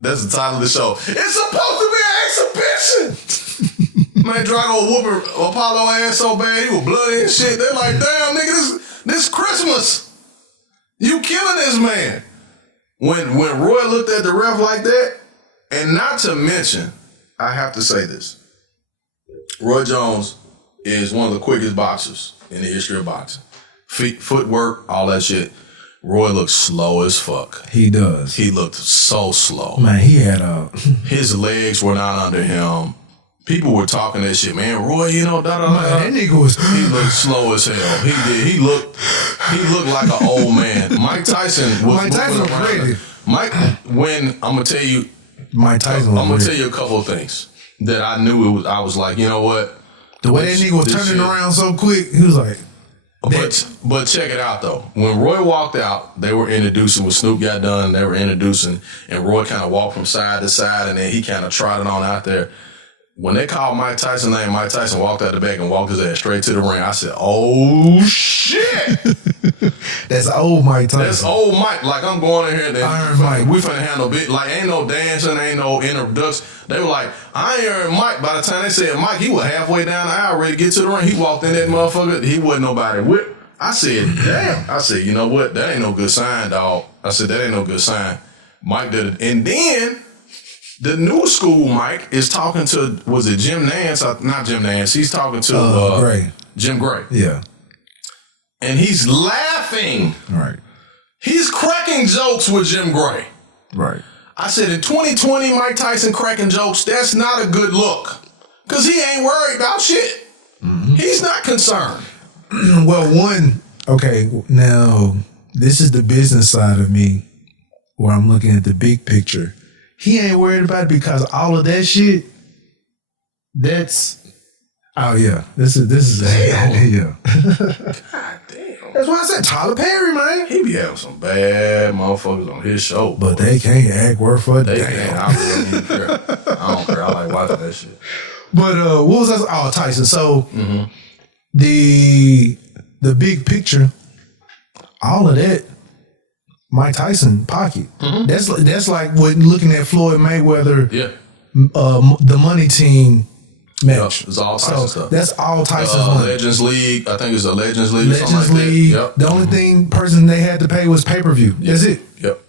That's the title of the show. It's supposed to be an exhibition. Man, Drago whooping Apollo ass so bad he was bloody and shit. They're like, damn nigga, this Christmas. You killing this man. When Roy looked at the ref like that, and not to mention, I have to say this, Roy Jones is one of the quickest boxers in the history of boxing. Footwork, all that shit. Roy looks slow as fuck. He does. He looked so slow. Man, he had his legs were not under him. People were talking that shit, man. Roy, you know, that nigga was. He looked slow as hell. He did. He looked like an old man. Mike Tyson was ready. I'm gonna tell you, Mike Tyson. I'm gonna tell you a couple of things that I knew. I was like, you know what? The way that nigga was turning around so quick, he was like. But check it out though. When Roy walked out, they were introducing. When Snoop got done, they were introducing, and Roy kind of walked from side to side, and then he kind of trotted on out there. When they called Mike Tyson's name, Mike Tyson walked out the back and walked his ass straight to the ring. I said, "Oh shit!" That's old Mike Tyson. That's old Mike. Like, I'm going in here. Iron Mike. We finna handle bit. Like, ain't no dancing, ain't no introduction. They were like, Iron Mike. By the time they said Mike, he was halfway down the aisle ready to get to the ring. He walked in that motherfucker. He wasn't nobody whip. I said, damn. I said, you know what? That ain't no good sign, dog. I said, that ain't no good sign. Mike did it. And then the new school Mike is talking to, was it Jim Nance? Not Jim Nance. He's talking to Gray. Jim Gray. Yeah. And he's laughing. Right. He's cracking jokes with Jim Gray. Right. I said, in 2020, Mike Tyson cracking jokes, that's not a good look. Because he ain't worried about shit. Mm-hmm. He's not concerned. Well, okay, now this is the business side of me where I'm looking at the big picture. He ain't worried about it because all of that shit, this is yeah. God damn. That's why I said Tyler Perry, man. He be having some bad motherfuckers on his show. But they can't act worth for a They damn. can't. I really don't even care. I don't care. I like watching that shit. But what was that? Oh, Tyson. So the big picture, all of that, Mike Tyson pocket. That's like what looking at Floyd Mayweather. Yeah. The money team match. Yep, it's all Tyson stuff. That's all Tyson's money. Legends League. I think it's a Legends League. Legends League. That. Yep. The only person they had to pay was pay-per-view. Yep. That's it. Yep.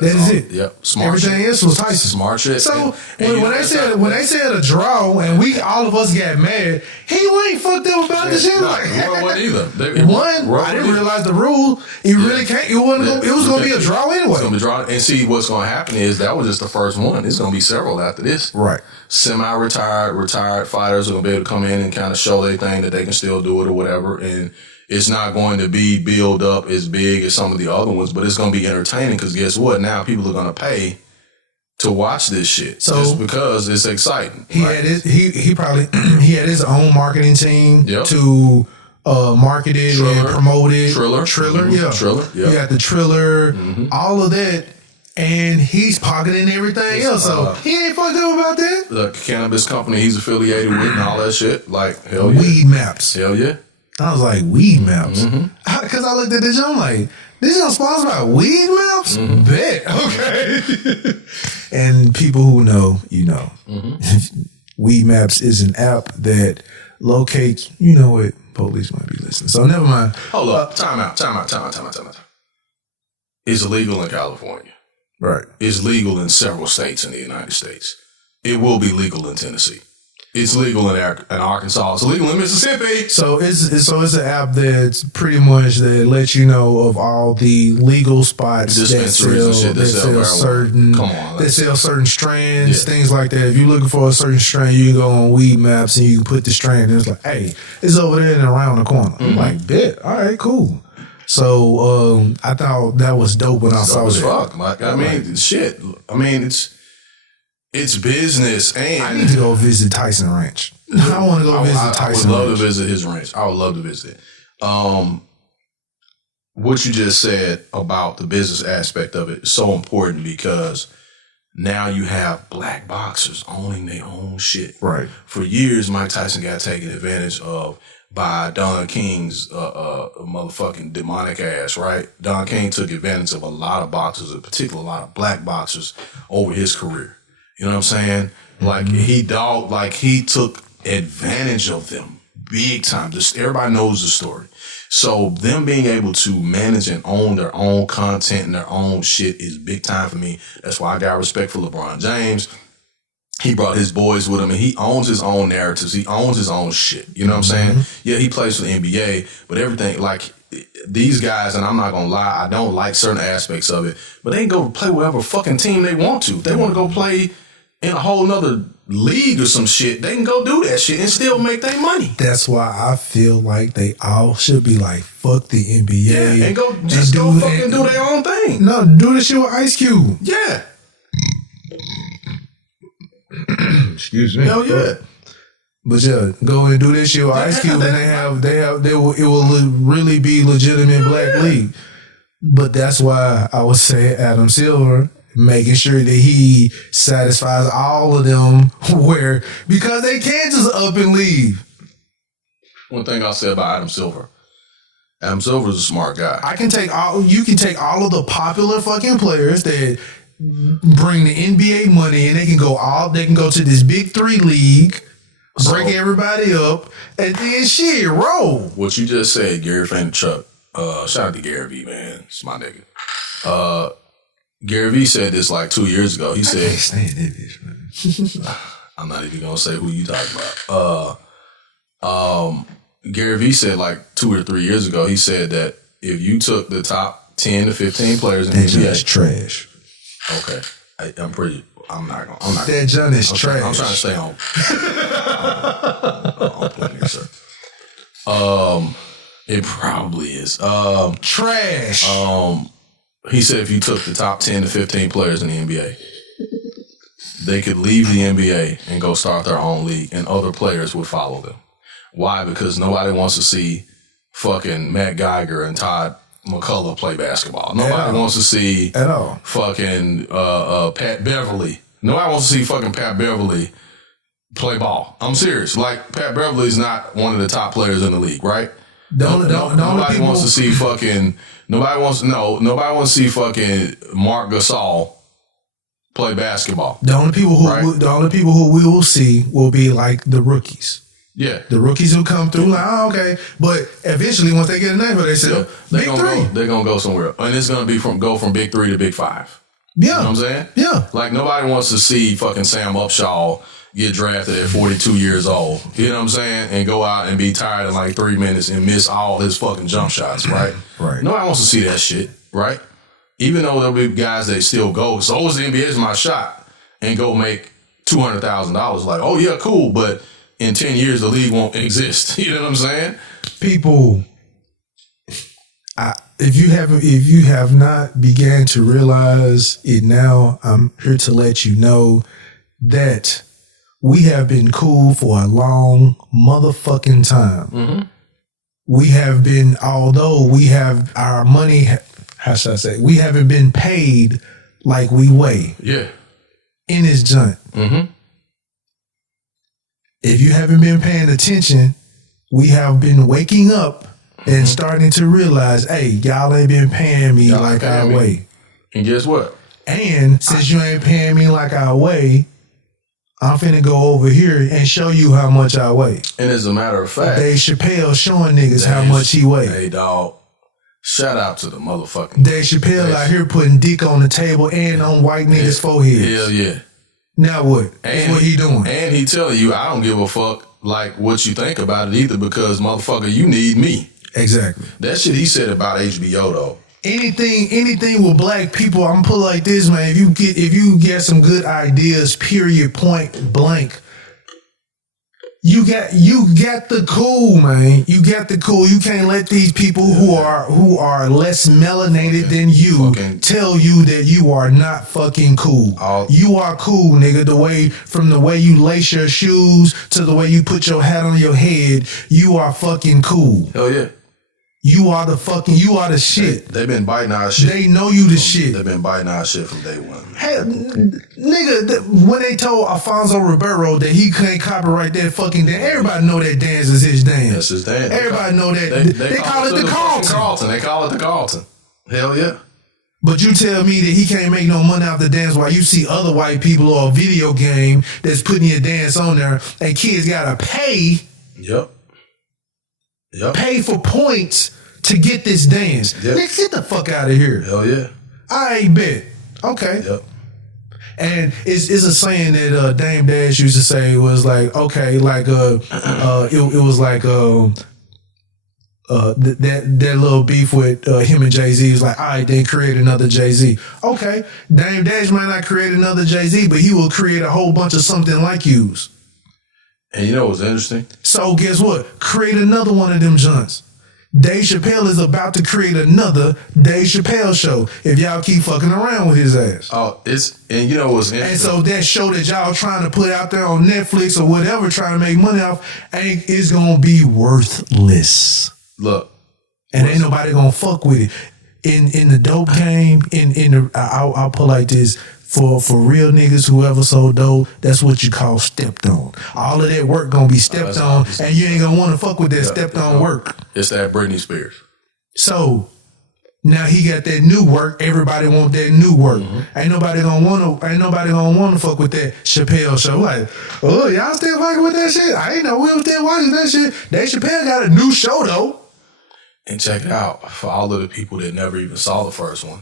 That is it. Yep. Smart Everything shit. else was Tyson. Smart shit. So when they said a draw and all of us got mad, he ain't fucked up about the shit. Like it wasn't either. I didn't realize the rule. It really can't. It wasn't. It was going to be a draw anyway. It's going to be drawn. And see, what's going to happen is that was just the first one. It's going to be several after this. Right. Semi-retired, retired fighters are going to be able to come in and kind of show their thing that they can still do it or whatever. And it's not going to be built up as big as some of the other ones, but it's going to be entertaining because guess what? Now people are going to pay to watch this shit just because it's exciting. He had he probably he had his own marketing team to market it and promote it. Triller, yeah. Triller, yeah. You got the Triller, all of that, and he's pocketing everything else. So he ain't fucked up about that. The cannabis company he's affiliated with and all that shit, like hell yeah. Weed Maps. Hell yeah. I was like, Weed Maps? Because I looked at this, I'm like, this is sponsored by Weed Maps? Bet. Okay. And people who know, you know. Weed Maps is an app that locates, you know what, police might be listening. So never mind. Hold up. Time out. It's illegal in California. Right. It's legal in several states in the United States. It will be legal in Tennessee. It's legal in Arkansas. It's legal in Mississippi. So it's an app that's pretty much that lets you know of all the legal spots that sell certain strands, things like that. If you're looking for a certain strand, you can go on Weed Maps and you can put the strand. And it's like, hey, it's over there and around the corner. I'm like, bet. All right, cool. So I thought that was dope when I saw that. Fuck, like, I mean, shit. I mean, it's business, and I need to go visit Tyson Ranch. I want to go visit Tyson Ranch. I would love to visit his ranch. I would love to visit. What you just said about the business aspect of it is so important because now you have black boxers owning their own shit. Right. For years, Mike Tyson got taken advantage of by Don King's motherfucking demonic ass, right? Don King took advantage of a lot of boxers, in particular a lot of black boxers, over his career. You know what I'm saying? Like he took advantage of them big time. Just everybody knows the story. So them being able to manage and own their own content and their own shit is big time for me. That's why I got respect for LeBron James. He brought his boys with him and he owns his own narratives. He owns his own shit. You know what I'm saying? Yeah, he plays for the NBA, but everything, like these guys, and I'm not gonna lie, I don't like certain aspects of it, but they can go play whatever fucking team they want to. If they want to go play in a whole nother league or some shit, they can go do that shit and still make their money. That's why I feel like they all should be like, fuck the NBA. Yeah, and go fucking do their own thing. No, do this shit with Ice Cube. Yeah. Excuse me. Hell yeah. But yeah, go and do this shit with Ice Cube, and it will really be legitimate black league. But that's why I would say Adam Silver, making sure that he satisfies all of them, because they can't just up and leave. One thing I'll say about Adam Silver Adam Silver's a smart guy. You can take all of the popular fucking players that bring the NBA money, and they can go to this big 3 league, break everybody up, and then shit, roll. What you just said, Gary Vaynerchuk. Shout out to Gary V, man. It's my nigga. Gary V said this like 2 years ago. He said, I can't stand that bitch, man. I'm not even gonna say who you talking about. Gary V said like 2 or 3 years ago, he said that if you took the top 10 to 15 players in the NBA, that's trash. Okay, I'm not. That John is trash. I'm trying to stay on point here, sir. It probably is. Trash. He said if you took the top 10 to 15 players in the NBA, they could leave the NBA and go start their own league, and other players would follow them. Why? Because nobody wants to see fucking Matt Geiger and Todd McCullough play basketball. Nobody wants to see at all fucking Pat Beverly. Nobody wants to see fucking Pat Beverly play ball. I'm serious. Like, Pat Beverly's not one of the top players in the league, right? Nobody wants to see fucking Mark Gasol play basketball. The only people who we will see will be like the rookies. Yeah, the rookies who come through, like, oh, okay, but eventually once they get a name for themselves, they're gonna go somewhere, and it's gonna be go from Big 3 to Big 5. Yeah, you know what I'm saying? Yeah, like nobody wants to see fucking Sam Upshaw get drafted at 42 years old. You know what I'm saying? And go out and be tired in like 3 minutes and miss all his fucking jump shots, right? Right. Nobody wants to see that shit, right? Even though there'll be guys that still go, so is the NBA is my shot, and go make $200,000. Like, oh yeah, cool, but in 10 years, the league won't exist. You know what I'm saying? People, if you have not began to realize it now, I'm here to let you know that we have been cool for a long motherfucking time. Mm-hmm. We have been, although we have our money, how should I say, we haven't been paid like we weigh. Yeah. In this joint. Mm-hmm. If you haven't been paying attention, we have been waking up and starting to realize, hey, y'all ain't been paying me like I weigh. And guess what? And since you ain't paying me like I weigh, I'm finna go over here and show you how much I weigh. And as a matter of fact, Dave Chappelle showing niggas how much he weigh. Hey, dog. Shout out to the motherfucking Dave Chappelle out here putting dick on the table and on white niggas' foreheads. Hell yeah. Now what? And what he doing? And he telling you, I don't give a fuck like what you think about it either, because motherfucker, you need me. Exactly. That shit he said about HBO though. Anything with black people, I'm gonna put it like this, man. If you get some good ideas, period, point blank. You got the cool, man. You got the cool. You can't let these people who are less melanated than you tell you that you are not fucking cool. You are cool, nigga. From the way you lace your shoes to the way you put your hat on your head, you are fucking cool. Hell yeah. You are the shit. They've been biting our shit. They know you the shit. They've been biting our shit from day one. Hey, nigga, when they told Alfonso Ribeiro that he couldn't copyright that fucking dance, everybody know that dance is his dance. That's his dance. Everybody know that. They call it the Carlton. They call it the Carlton. Hell yeah. But you tell me that he can't make no money off the dance while you see other white people or a video game that's putting your dance on there and kids gotta pay. Yep. Pay for points to get this dance. Yep. Nigga, get the fuck out of here. Hell yeah. I ain't bet. Okay. Yep. And it's a saying that Dame Dash used to say was like, okay, like it was like that little beef with him and Jay-Z was like, all right, then create another Jay-Z. Okay, Dame Dash might not create another Jay-Z, but he will create a whole bunch of something like yous. And you know what's interesting? So guess what? Create another one of them junts. Dave Chappelle is about to create another Dave Chappelle show if y'all keep fucking around with his ass. Oh, and you know what's interesting? And so that show that y'all trying to put out there on Netflix or whatever, trying to make money off, is gonna be worthless. Look, and ain't nobody gonna fuck with it. In the dope game, I'll put like this. For real niggas, whoever sold dope, that's what you call stepped on. All of that work gonna be stepped on, and you ain't gonna want to fuck with that stepped on work. It's that Britney Spears. So now he got that new work. Everybody want that new work. Ain't nobody gonna want to fuck with that Chappelle show. Like, oh, y'all still fucking with that shit? I ain't know we was still watching that shit. Dave Chappelle got a new show though. And check it out, for all of the people that never even saw the first one,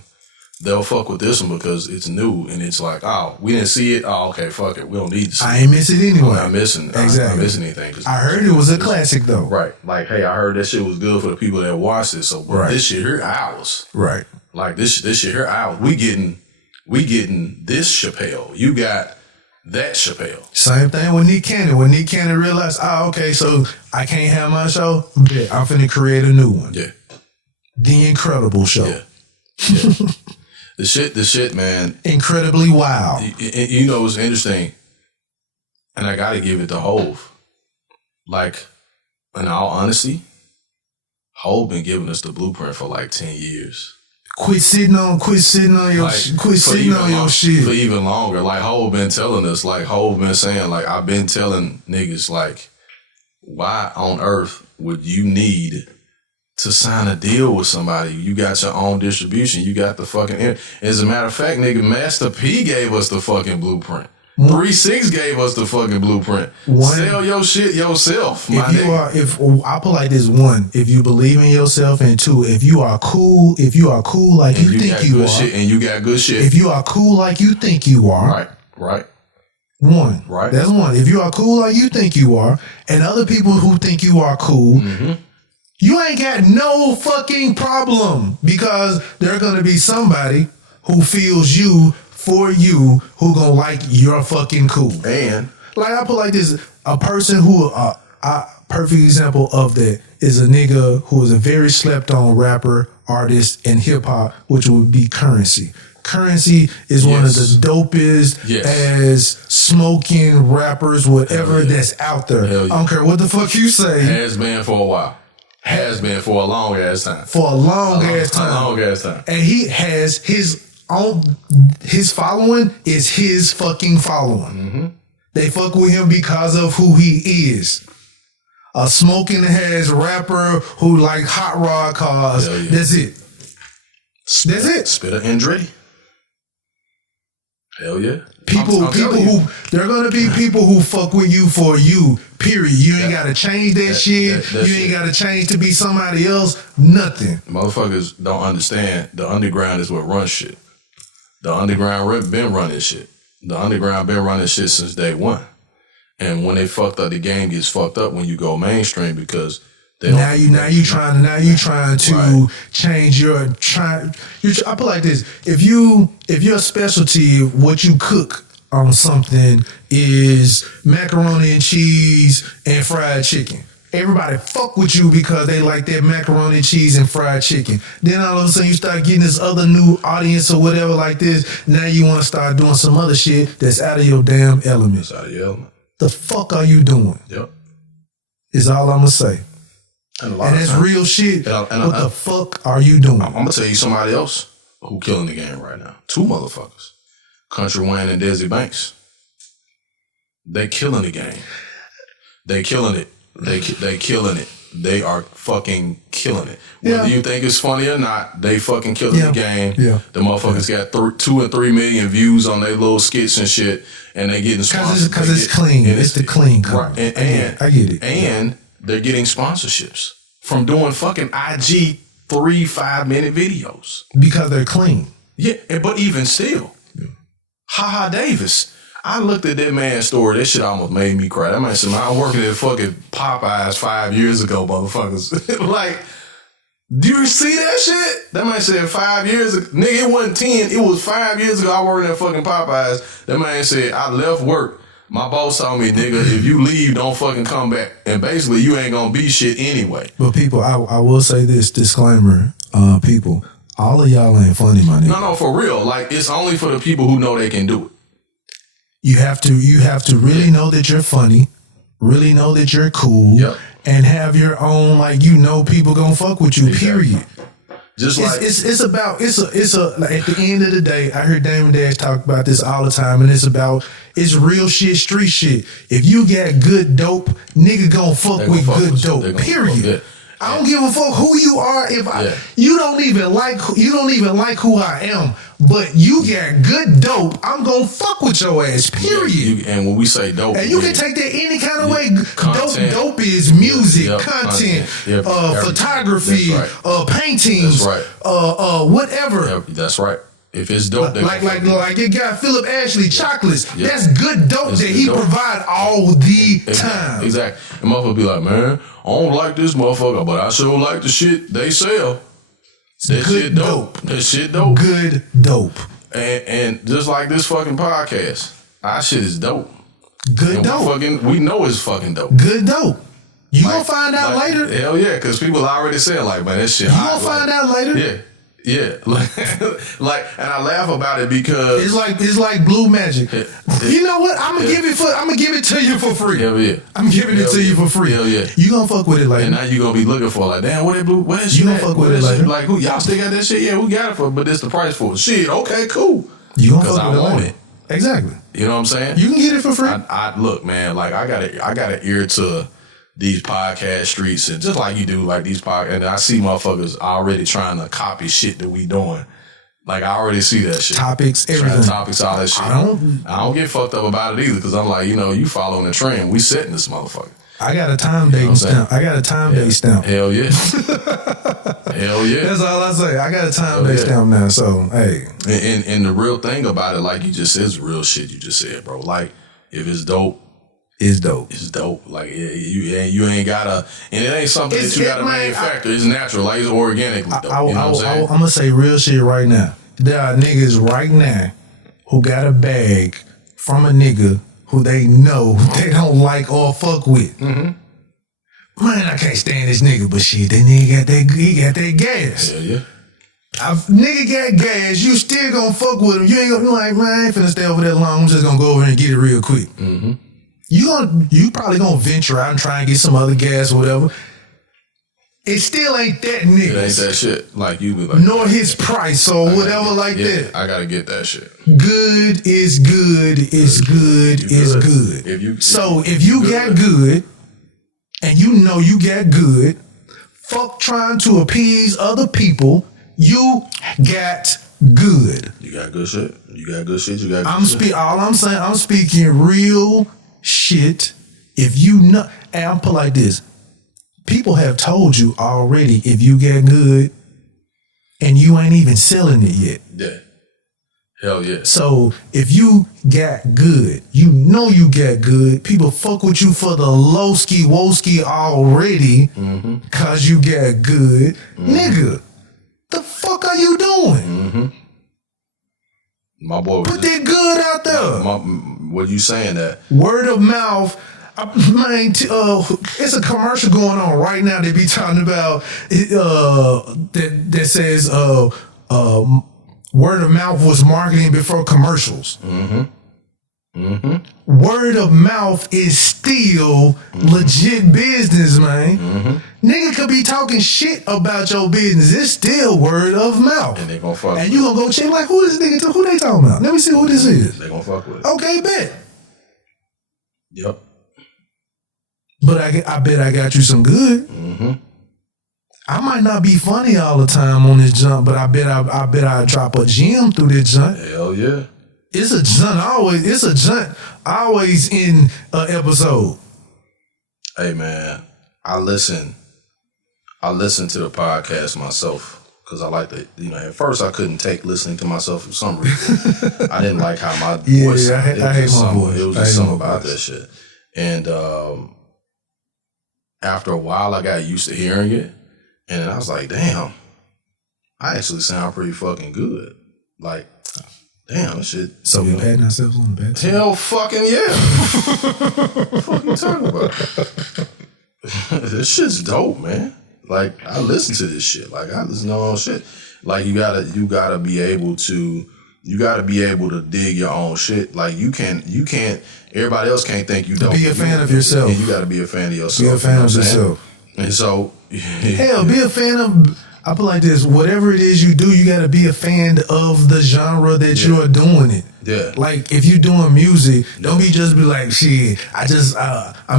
they'll fuck with this one because it's new and it's like, oh, we didn't see it. Oh, okay, fuck it. We don't need to see it. I ain't miss it anyway. I'm not missing. Exactly. I'm not missing anything. I heard it was a classic though. Right. Like, hey, I heard that shit was good for the people that watched it. So this shit here ours. Right. Like this shit here ours. We getting this Chappelle. You got that Chappelle. Same thing with Nick Cannon. When Nick Cannon realized, okay, so I can't have my show, I'm finna create a new one. Yeah. The Incredible Show. Yeah. The shit, man. Incredibly wild. You know what's interesting? And I gotta give it to Hove. Like, in all honesty, Hove been giving us the blueprint for like 10 years. Quit sitting on your shit. For even longer. Like, Hove been telling us, like, Hove been saying, like, I've been telling niggas, like, why on earth would you need to sign a deal with somebody? You got your own distribution. You got the fucking... As a matter of fact, nigga, Master P gave us the fucking blueprint. 3-6 gave us the fucking blueprint. Sell your shit yourself, my nigga. If I put like this: 1, if you believe in yourself, and 2, if you are cool like you think you are, and you got good shit. If you are cool like you think you are, right. 1, right. That's 1. If you are cool like you think you are, and other people who think you are cool, you ain't got no fucking problem, because there's gonna be somebody who feels you for you who gonna like your fucking cool. And like I put like this, a person who a perfect example of that is a nigga who is a very slept on rapper, artist, and hip hop, which would be Currency. Currency is one of the dopest as smoking rappers, whatever that's out there. I don't care what the fuck you say. Has been for a while. Has been for a long ass time. For a long ass time. And he has his following is his fucking following. They fuck with him because of who he is. A smoking ass rapper who like hot rod cars. That's it. That's it. Spitter Andretti. Hell yeah. People who there are gonna be people who fuck with you for you. Period. You ain't gotta change that shit. You ain't gotta change to be somebody else. Nothing. Motherfuckers don't understand. The underground is what runs shit. The underground been running shit. The underground been running shit since day one. And when they fucked up, the game gets fucked up when you go mainstream, because they now you trying to change your I put it like this: if your specialty, what you cook on something is macaroni and cheese and fried chicken, everybody fuck with you because they like that macaroni and cheese and fried chicken. Then all of a sudden you start getting this other new audience or whatever like this. Now you want to start doing some other shit that's out of your damn element. It's out of your element. The fuck are you doing? Yep. Is all I'm gonna say. And that's real shit. What the fuck are you doing? I'm gonna tell you somebody else who killing the game right now. 2 motherfuckers. Country Wayne and Desi Banks. They killing the game. They killing it. They killing it. They are fucking killing it. Whether you think it's funny or not, they fucking killing the game. Yeah. The motherfuckers got 2 and 3 million views on their little skits and shit, and they getting sponsored. Because it's clean. It's the clean cover. Right. And I get it. And they're getting sponsorships from doing fucking IG 3-5-minute videos. Because they're clean. Yeah, but even still. Ha Davis. I looked at that man's story. That shit almost made me cry. That man said, man, I was working at fucking Popeyes 5 years ago, motherfuckers. Like, do you see that shit? That man said 5 years ago. Nigga, it wasn't 10. It was 5 years ago I worked at fucking Popeyes. That man said, I left work. My boss told me, nigga, if you leave, don't fucking come back. And basically, you ain't gonna be shit anyway. But people, I will say this disclaimer, people, all of y'all ain't funny, my nigga. No, for real. Like, it's only for the people who know they can do it. You have to really know that you're funny, really know that you're cool, and have your own, like, people gonna fuck with you, period. Just like it's at the end of the day, I heard Damon Dash talk about this all the time, and it's real shit, street shit. If you got good dope, nigga gonna fuck with good dope, period. I don't give a fuck who you are. You don't even like who I am, but you got good dope. I'm gonna fuck with your ass. Period. And when we say dope, and you can take that any kind of way. Dope is music, content, photography, paintings, whatever. That's right. If it's dope, like it got Philip Ashley chocolates. That's good dope that he provide all the time. Exactly. And motherfucker be like, man, I don't like this motherfucker, but I sure like the shit they sell. That shit dope. That shit dope. Good dope. And just like this fucking podcast, our shit is dope. Good dope. We know it's fucking dope. Good dope. You gonna find out later. Hell yeah, because people already said like, man, that shit. You gonna find out later. Yeah. Yeah, like, and I laugh about it because it's like blue magic. You know what? I'm gonna give it to you for free. Hell yeah, I'm giving it to you for free. Hell yeah, you gonna fuck with it later. And now you gonna be looking for like, damn, what that blue? What is you gonna fuck with it later? Like, who y'all still got that shit? Yeah, we got it for, but it's the price for it. Shit, okay, cool. You gonna fuck with it want later. It. Exactly. You know what I'm saying? You can get it for free. I look, man. Like I got an ear to these podcast streets, and just like you do, like these podcasts, and I see motherfuckers already trying to copy shit that we doing. Like I already see that shit. Topics, everything. Topics, all that shit. I don't get fucked up about it either, because I'm like, you following the trend. We setting this motherfucker. I got a time date stamp. Hell yeah. Hell yeah. That's all I say. I got a time date stamp now. So hey. And the real thing about it, like you just said, is real shit you just said, bro. Like if it's dope. It's dope. It's dope. Like you ain't gotta, and it ain't something that you gotta manufacture. It's natural. Like it's organically dope. You know what I'm saying? I'm gonna say real shit right now. There are niggas right now who got a bag from a nigga who they know they don't like or fuck with. Mm-hmm. Man, I can't stand this nigga, but shit, that nigga he got that gas. Hell yeah. Nigga got gas, you still gonna fuck with him. You ain't gonna be like, man, I ain't finna stay over that long. I'm just gonna go over and get it real quick. Mm-hmm. You probably gonna venture out and try and get some other gas or whatever. It still ain't that nigga. It ain't that shit. Like you be like, nor his price or whatever like that. I gotta get that shit. Good is good is good is good. If you got good and you know you got good, fuck trying to appease other people. You got good. You got good shit. You got good shit. You got good shit. All I'm saying, I'm speaking real shit. If you know, and I'm put like this. People have told you already if you get good and you ain't even selling it yet. Yeah. Hell yeah. So if you got good, you know you got good. People fuck with you for the low-ski, woski already because you got good. Nigga, the fuck are you doing? My boy put that good out there. What you saying that? Word of mouth. Man, it's a commercial going on right now. They be talking about that says word of mouth was marketing before commercials. Word of mouth is still legit business, man. Nigga could be talking shit about your business. It's still word of mouth. And they gonna fuck. And you gonna go check like who this nigga? Who they talking about? Let me see who this is. They gonna fuck with it. Okay, bet. Yep. But I bet I got you some good. I might not be funny all the time on this jump, but I bet I drop a gem through this jump. Hell yeah. It's a jump always in an episode. Hey man, I listen to the podcast myself because I like to, at first I couldn't take listening to myself for some reason. I didn't like how my voice sounded. I hate my voice. It was just something about that shit. And after a while, I got used to hearing it, and I was like, "Damn, I actually sound pretty fucking good." Like, damn, that shit. So we patting ourselves on the back. Hell, fucking yeah. What the fuck you talking about? This shit's dope, man. Like, I listen to this shit. Like, I listen to all shit. Like, you gotta be able to. You gotta be able to dig your own shit. Like you can't. Everybody else can't think you don't. Be a fan of yourself. And you gotta be a fan of yourself. Be a fan of yourself. And so, hell, be a fan of. I put like this: whatever it is you do, you gotta be a fan of the genre that you're doing it. Yeah. Like if you're doing music, don't be like, shit. I'm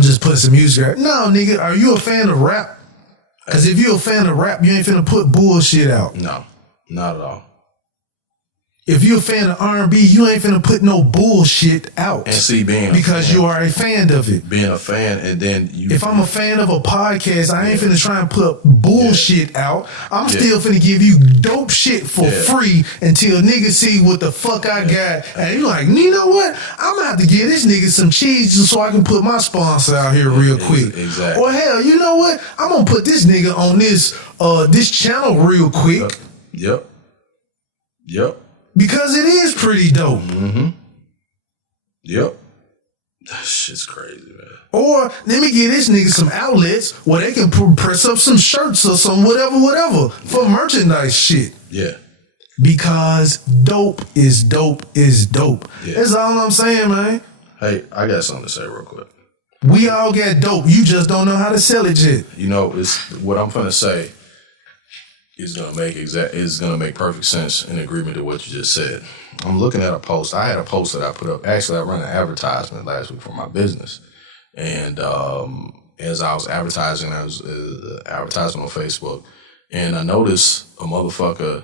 just putting some music out. No, nigga, are you a fan of rap? Because if you're a fan of rap, you ain't finna put bullshit out. No, not at all. If you're a fan of R&B, you ain't finna put no bullshit out. And see, because you are a fan of it. Being a fan, and then you. If I'm a fan of a podcast, I ain't finna try and put bullshit out. I'm still finna give you dope shit for free until niggas see what the fuck I got. And you like, you know what? I'm gonna have to give this nigga some cheese just so I can put my sponsor out here real quick. Exactly. Or hell, you know what? I'm gonna put this nigga on this channel real quick. Yep. Because it is pretty dope. Mm-hmm. Yep. That shit's crazy, man. Or let me give this nigga some outlets where they can press up some shirts or some whatever for merchandise shit. Yeah. Because dope is dope is dope. Yeah. That's all I'm saying, man. Hey, I got something to say real quick. We all got dope. You just don't know how to sell it yet. You know, it's what I'm gonna say is gonna make perfect sense in agreement to what you just said. I'm looking at a post. I had a post that I put up. Actually, I ran an advertisement last week for my business, and as I was advertising, I was advertising on Facebook, and I noticed a motherfucker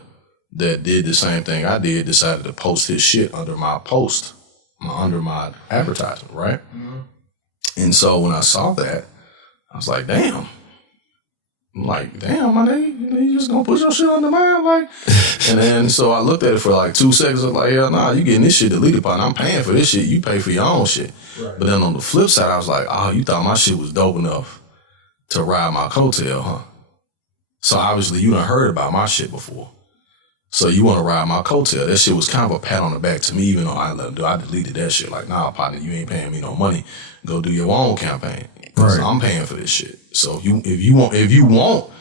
that did the same thing I did decided to post his shit under my post, under my advertisement, right? Mm-hmm. And so when I saw that, I was like, damn. I'm like, damn, my nigga, you just gonna put your shit under mine? Like, and then so I looked at it for like 2 seconds. I was like, hell nah, you getting this shit deleted, partner. I'm paying for this shit. You pay for your own shit. Right. But then on the flip side, I was like, oh, you thought my shit was dope enough to ride my coattail, huh? So obviously you done heard about my shit before. So you want to ride my coattail. That shit was kind of a pat on the back to me, even though I let him do. I deleted that shit. Like, nah, partner, you ain't paying me no money. Go do your own campaign. Right. So I'm paying for this shit. So if you want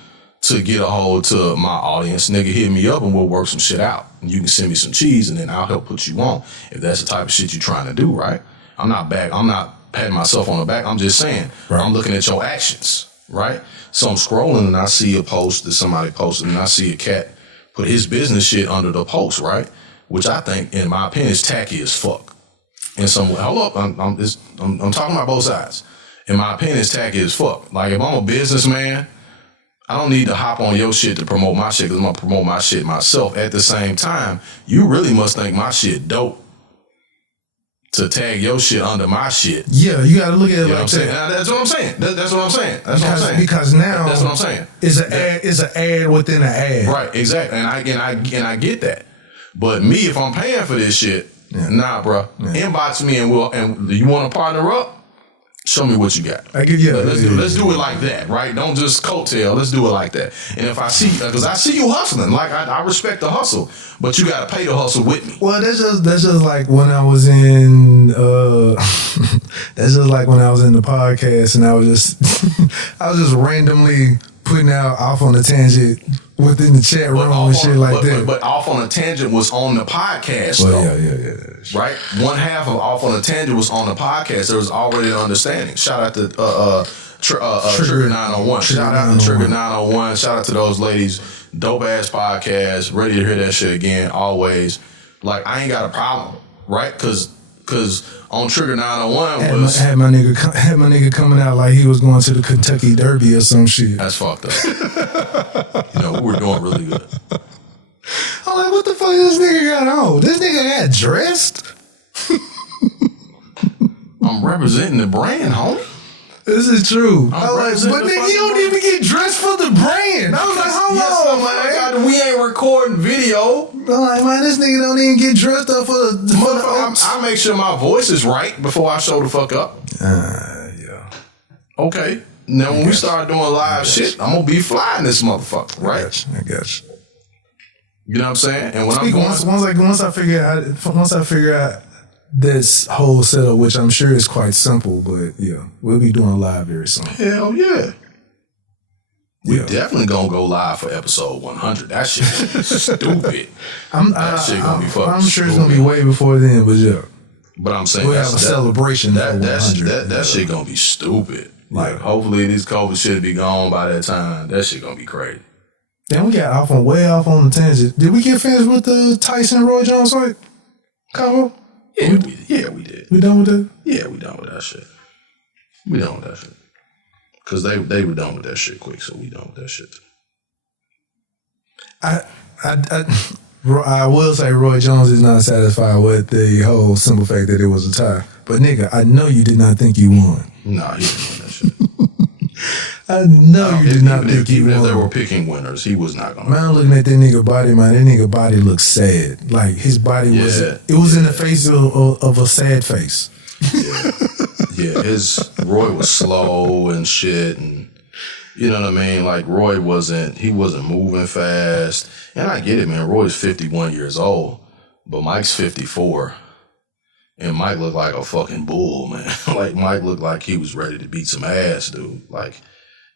to get a hold to my audience, nigga, hit me up and we'll work some shit out. And you can send me some cheese and then I'll help put you on. If that's the type of shit you're trying to do, right? I'm not patting myself on the back. I'm just saying, right. I'm looking at your actions, right? So I'm scrolling and I see a post that somebody posted and I see a cat put his business shit under the post, right? Which I think, in my opinion, is tacky as fuck. And so, hold up, I'm talking about both sides. In my opinion, it's tacky as fuck. Like, if I'm a businessman, I don't need to hop on your shit to promote my shit because I'm going to promote my shit myself. At the same time, you really must think my shit dope to tag your shit under my shit. Yeah, you got to look at it like that. That's what I'm saying. That's what I'm saying. That's what I'm saying. Because now, that's what I'm saying. It's an ad within an ad. Right, exactly. And I get that. But me, if I'm paying for this shit, nah, bro. Yeah. Inbox me and you want to partner up? Show me what you got. Let's do it like that, right? Don't just coattail. Let's do it like that. And if I see, because I see you hustling, like I respect the hustle, but you got to pay the hustle with me. Well, that's just like when I was in. That's just like when I was in the podcast, and I was just randomly putting out off on a tangent within the chat room and shit like that. But Off on a Tangent was on the podcast, well, though. Yeah. Right? One half of Off on a Tangent was on the podcast. There was already an understanding. Shout out to Trigger 901. Shout out to Trigger 901. Shout out to those ladies. Dope ass podcast. Ready to hear that shit again. Always. Like, I ain't got a problem, right? Because on Trigger 901 had my nigga coming out like he was going to the Kentucky Derby or some shit. That's fucked up. We were doing really good. I'm like, what the fuck this nigga got on? This nigga got dressed? I'm representing the brand, homie. This is true. I was like, but nigga, you don't even get dressed for the brand. I was like, hold on, man. We ain't recording video. I'm like, man, this nigga don't even get dressed up for the I make sure my voice is right before I show the fuck up. Yeah. Okay. Now, when we start doing live shit, I'm going to be flying this motherfucker, right? I got you. You know what I'm saying? And when once I figure out this whole setup, which I'm sure is quite simple, but yeah, we'll be doing live very soon. Hell yeah. We definitely gonna go live for episode 100. That shit is stupid. That shit gonna be fucking I'm sure stupid. It's gonna be way before then, but yeah. But I'm saying we'll have a celebration. That shit gonna be stupid. Like, hopefully this COVID shit be gone by that time. That shit gonna be crazy. Then we got way off on the tangent. Did we get finished with the Tyson Roy Jones fight? Combo? Yeah, we did. We done with that? Yeah, we done with that shit. Because they were done with that shit quick, so we done with that shit. I will say Roy Jones is not satisfied with the whole simple fact that it was a tie. But nigga, I know you did not think you won. Nah, he didn't win that shit. I know you did not think he won. Even if they were picking winners, he was not gonna. Man, I'm looking at that nigga body, man. That nigga body looks sad. Like his body was, it was in the face of a sad face. Yeah, Roy was slow and shit, and you know what I mean. Like Roy wasn't moving fast, and I get it, man. Roy's 51 years old, but Mike's 54, and Mike looked like a fucking bull, man. Like Mike looked like he was ready to beat some ass, dude. Like,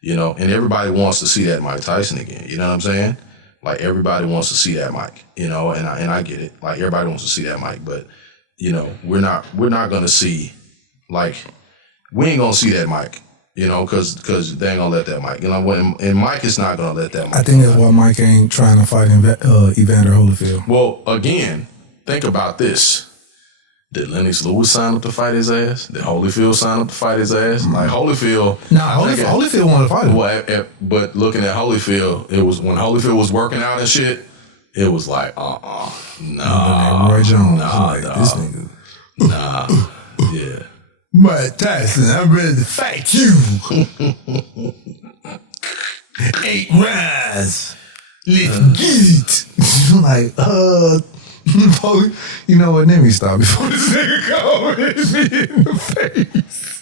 you know, and everybody wants to see that Mike Tyson again. You know what I'm saying? Like everybody wants to see that Mike, you know, and I get it. Like everybody wants to see that Mike, but you know, we're not gonna see. Like, we ain't gonna see that Mike, you know, because they ain't gonna let that Mike. You know, and Mike is not gonna let that Mike. I think that's why Mike ain't trying to fight Evander Holyfield. Well, again, think about this. Did Lennox Lewis sign up to fight his ass? Did Holyfield sign up to fight his ass? Like Holyfield. Holyfield wanted to fight him. Well, but looking at Holyfield, it was when Holyfield was working out and shit. It was like, nah, Roy Jones, nah, this nigga, nah, yeah. Mike Tyson, I'm ready to fight you. 8 rounds. Let's get it. Like, you know what? Let me stop before this nigga called me in the face.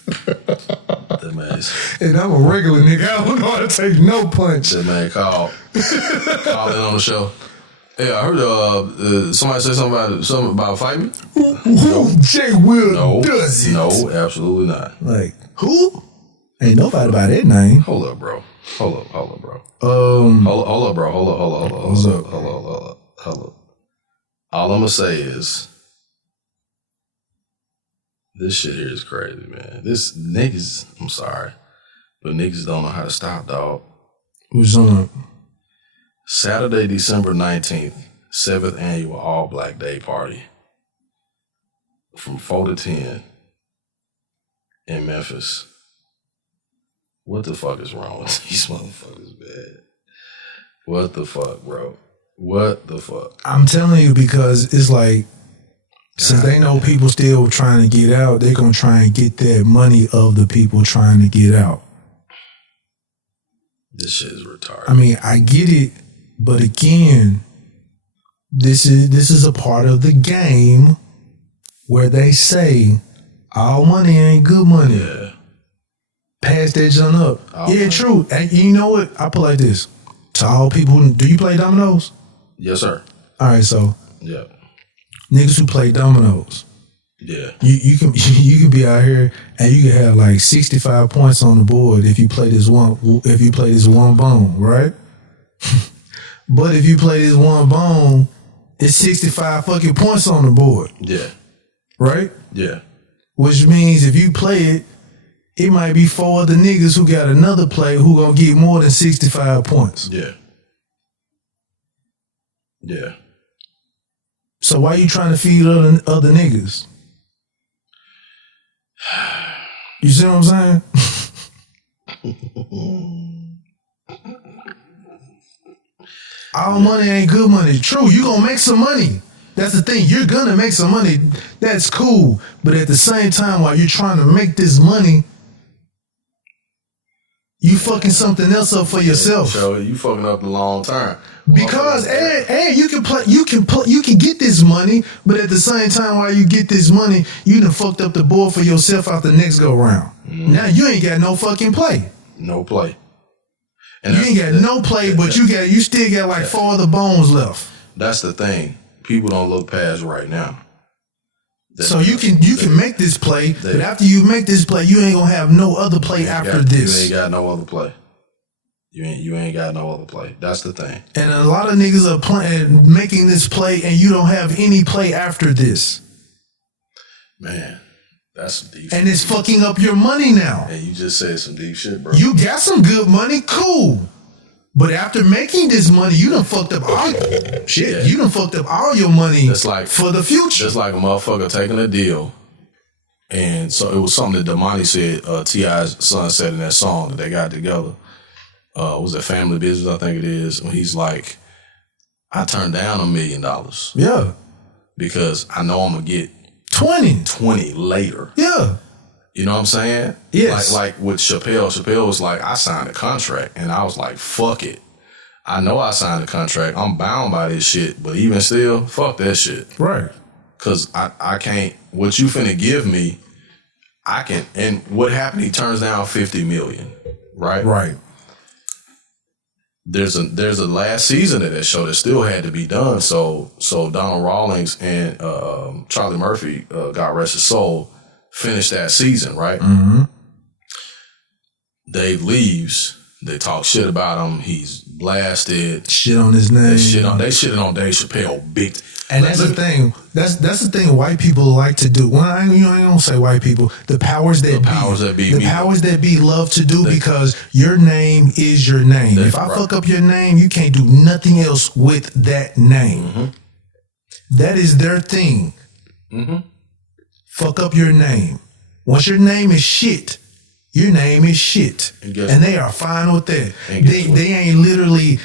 That man, and I'm a regular nigga. I don't know how to take no punch. That man called in on the show. Hey, I heard somebody say something about fighting. Who JWILLDOESTV? No, absolutely not. Like, who? Ain't nobody by that name. Hold up, bro. Hold up, bro. Hold up, bro. Hold up. All I'm gonna say is, this shit here is crazy, man. This niggas, I'm sorry, but niggas don't know how to stop, dog. Who's on? Saturday, December 19th, 7th annual All Black Day party from 4 to 10 in Memphis. What the fuck is wrong with these motherfuckers, man? What the fuck, bro? What the fuck? I'm telling you, because it's like, since they know people still trying to get out, they're going to try and get that money of the people trying to get out. This shit is retarded. I mean, I get it, but again, this is a part of the game where they say all money ain't good money. Yeah. Pass that junk up. All money. True. And you know what? I put it like this. To all people, do you play dominoes? Yes, sir. All right, so yeah, niggas who play dominoes. Yeah. You can be out here and you can have like 65 points on the board if you play this one bone, right? But if you play this one bone, it's 65 fucking points on the board. Yeah. Right? Yeah. Which means if you play it, it might be 4 other niggas who got another play who gonna get more than 65 points. Yeah. Yeah. So why you trying to feed other niggas? You see what I'm saying? All money ain't good money. True, you gonna make some money. That's the thing. You're gonna make some money. That's cool. But at the same time, while you're trying to make this money, you fucking something else up for yourself. So you fucking up the long term. Because and you can get this money, but at the same time, while you get this money, you done fucked up the board for yourself out the next go round. Now you ain't got no fucking play. No play. And you ain't got no play, but you still got like 4 other bones left. That's the thing. People don't look past right now. So you can make this play, but after you make this play, you ain't gonna have no other play after this. You ain't got no other play. You ain't got no other play. That's the thing. And a lot of niggas are making this play, and you don't have any play after this. Man, that's some deep shit. And it's fucking up your money now. And you just said some deep shit, bro. You got some good money, cool. But after making this money, you done fucked up all shit. Yeah. You done fucked up all your money for the future. Just like a motherfucker taking a deal And so it was something that Damani said, T.I.'s son said in that song that they got together. Was it Family Business, I think it is. When he's like, I turned down $1 million. Yeah. Because I know I'm going to get 20 later. Yeah. You know what I'm saying? Yes. Like with Chappelle was like, I signed a contract. And I was like, fuck it. I know I signed a contract. I'm bound by this shit. But even still, fuck that shit. Right. Because I can't, what you finna give me, I can, and what happened, he turns down $50 million, right? Right. There's a last season of that show that still had to be done. So Donald Rawlings and Charlie Murphy, God rest his soul, finished that season, right? Mm-hmm. Dave leaves. They talk shit about him. He's blasted. Shit on his name. They shitted on Dave Chappelle big. And that's the thing. That's the thing white people like to do. Well, I don't say white people. The powers that be love to do because your name is your name. If I fuck up your name, you can't do nothing else with that name. Mm-hmm. That is their thing. Mm-hmm. Fuck up your name. Once your name is shit, your name is shit. And they are fine with that. They ain't literally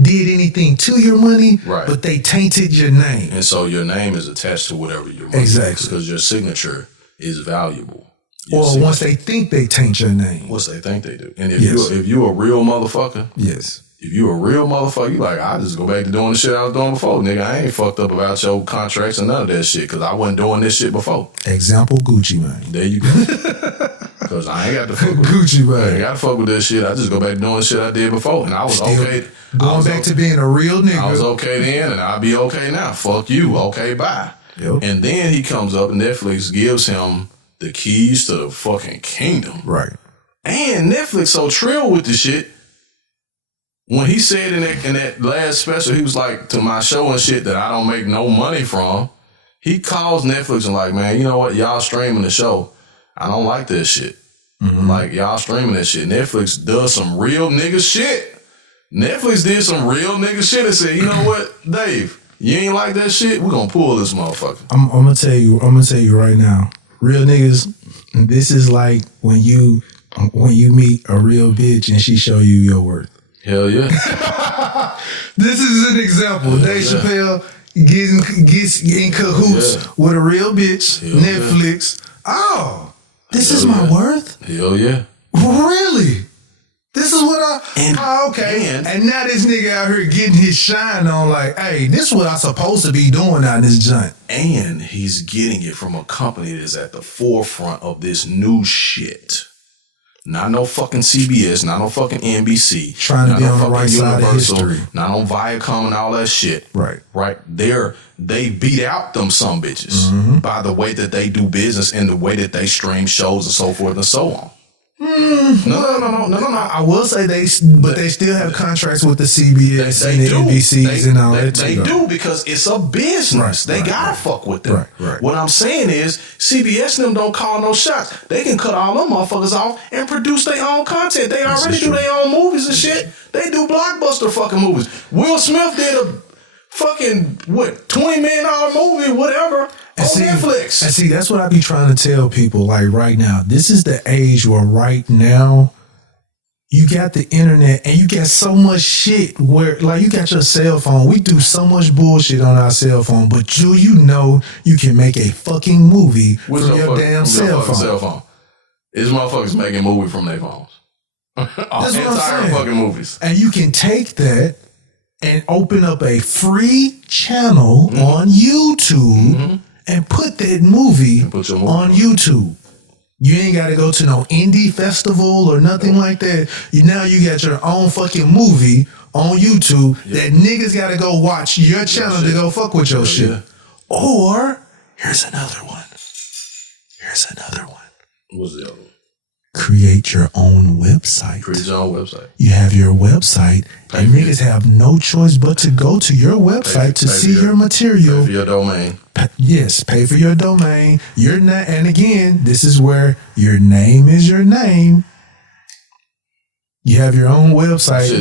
did anything to your money, right, but they tainted your name. And so your name is attached to whatever your money is because your signature is valuable. Once they think they taint your name. Once they think they do. And if you're a real motherfucker, yes. If you a real motherfucker, you like, I just go back to doing the shit I was doing before. Nigga, I ain't fucked up about your contracts and none of that shit because I wasn't doing this shit before. Example, Gucci, man. There you go. Because I ain't got to fuck with Gucci, man. I ain't got to fuck with that shit. I just go back to doing the shit I did before. And I was okay. Going back to being a real nigga. I was okay then and I'll be okay now. Fuck you. Okay, bye. Yep. And then he comes up and Netflix gives him the keys to the fucking kingdom. Right. And Netflix so trill with the shit. When he said in that last special, he was like, to my show and shit that I don't make no money from, he calls Netflix and like, man, you know what? Y'all streaming the show. I don't like this shit. Mm-hmm. Like, y'all streaming that shit. Netflix does some real nigga shit. Netflix did some real nigga shit and said, you know what, Dave, you ain't like that shit? We're going to pull this motherfucker. I'm going to tell you right now. Real niggas, this is like when you meet a real bitch and she show you your worth. Hell yeah. This is an example. Dave Chappelle gets in cahoots with a real bitch, Netflix. Oh, this is my worth? Hell yeah. Really? This is what okay. And now this nigga out here getting his shine on like, hey, this is what I'm supposed to be doing out in this joint. And he's getting it from a company that's at the forefront of this new shit. Not no fucking CBS, not no fucking NBC. Trying to be on the right side of history. Not on Viacom and all that shit. Right. Right. They beat out them some bitches by the way that they do business and the way that they stream shows and so forth and so on. No. I will say they still have contracts with the CBS and the NBCs and all that. They do because it's a business. They gotta fuck with them. Right. What I'm saying is CBS and them don't call no shots. They can cut all them motherfuckers off and produce their own content. They already do their own movies and shit. They do blockbuster fucking movies. Will Smith did a fucking $20 million movie, whatever. On Netflix. And see, that's what I be trying to tell people, like right now. This is the age where right now you got the internet and you got so much shit where, like, you got your cell phone. We do so much bullshit on our cell phone, but do you know you can make a fucking movie from your damn cell phone? These motherfuckers making movies from their phones. That's what I'm saying. Fucking movies. And you can take that and open up a free channel on YouTube and put that movie on YouTube. You ain't got to go to no indie festival or nothing like that. Now you got your own fucking movie on YouTube that niggas got to go watch your channel to go fuck with your shit. Yeah. Or, here's another one. What's the other one? Create your own website. You have your website, and niggas have no choice but to go to your website to see your material. Pay for your domain. Yes, pay for your domain. And again, this is where your name is your name. You have your own website.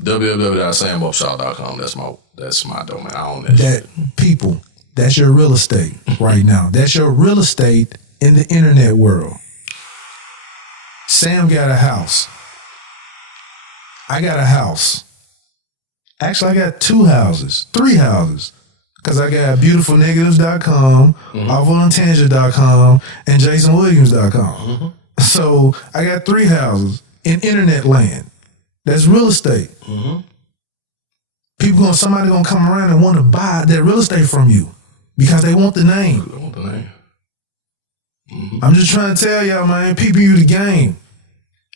www.samboshaw.com. That's my domain. I own that shit. People, That's your real estate right now. That's your real estate in the internet world. Sam got a house. I got a house. Actually, I got 2 houses, 3 houses. Because I got beautifulnegatives.com, awfulintangent.com, and jasonwilliams.com. So I got 3 houses in internet land. That's real estate. Somebody gonna come around and want to buy that real estate from you because they want the name. They want the name. I'm just trying to tell y'all, man, peeping you the game.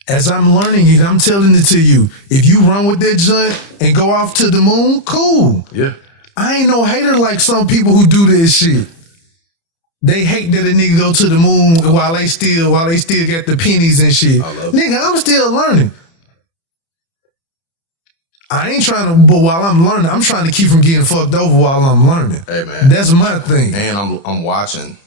As I'm learning it, I'm telling it to you. If you run with that joint and go off to the moon, cool. Yeah. I ain't no hater like some people who do this shit. They hate that a nigga go to the moon while they still got the pennies and shit. Nigga, I'm still learning. I ain't trying to, but while I'm learning, I'm trying to keep from getting fucked over while I'm learning. Hey man, that's my thing. And I'm watching.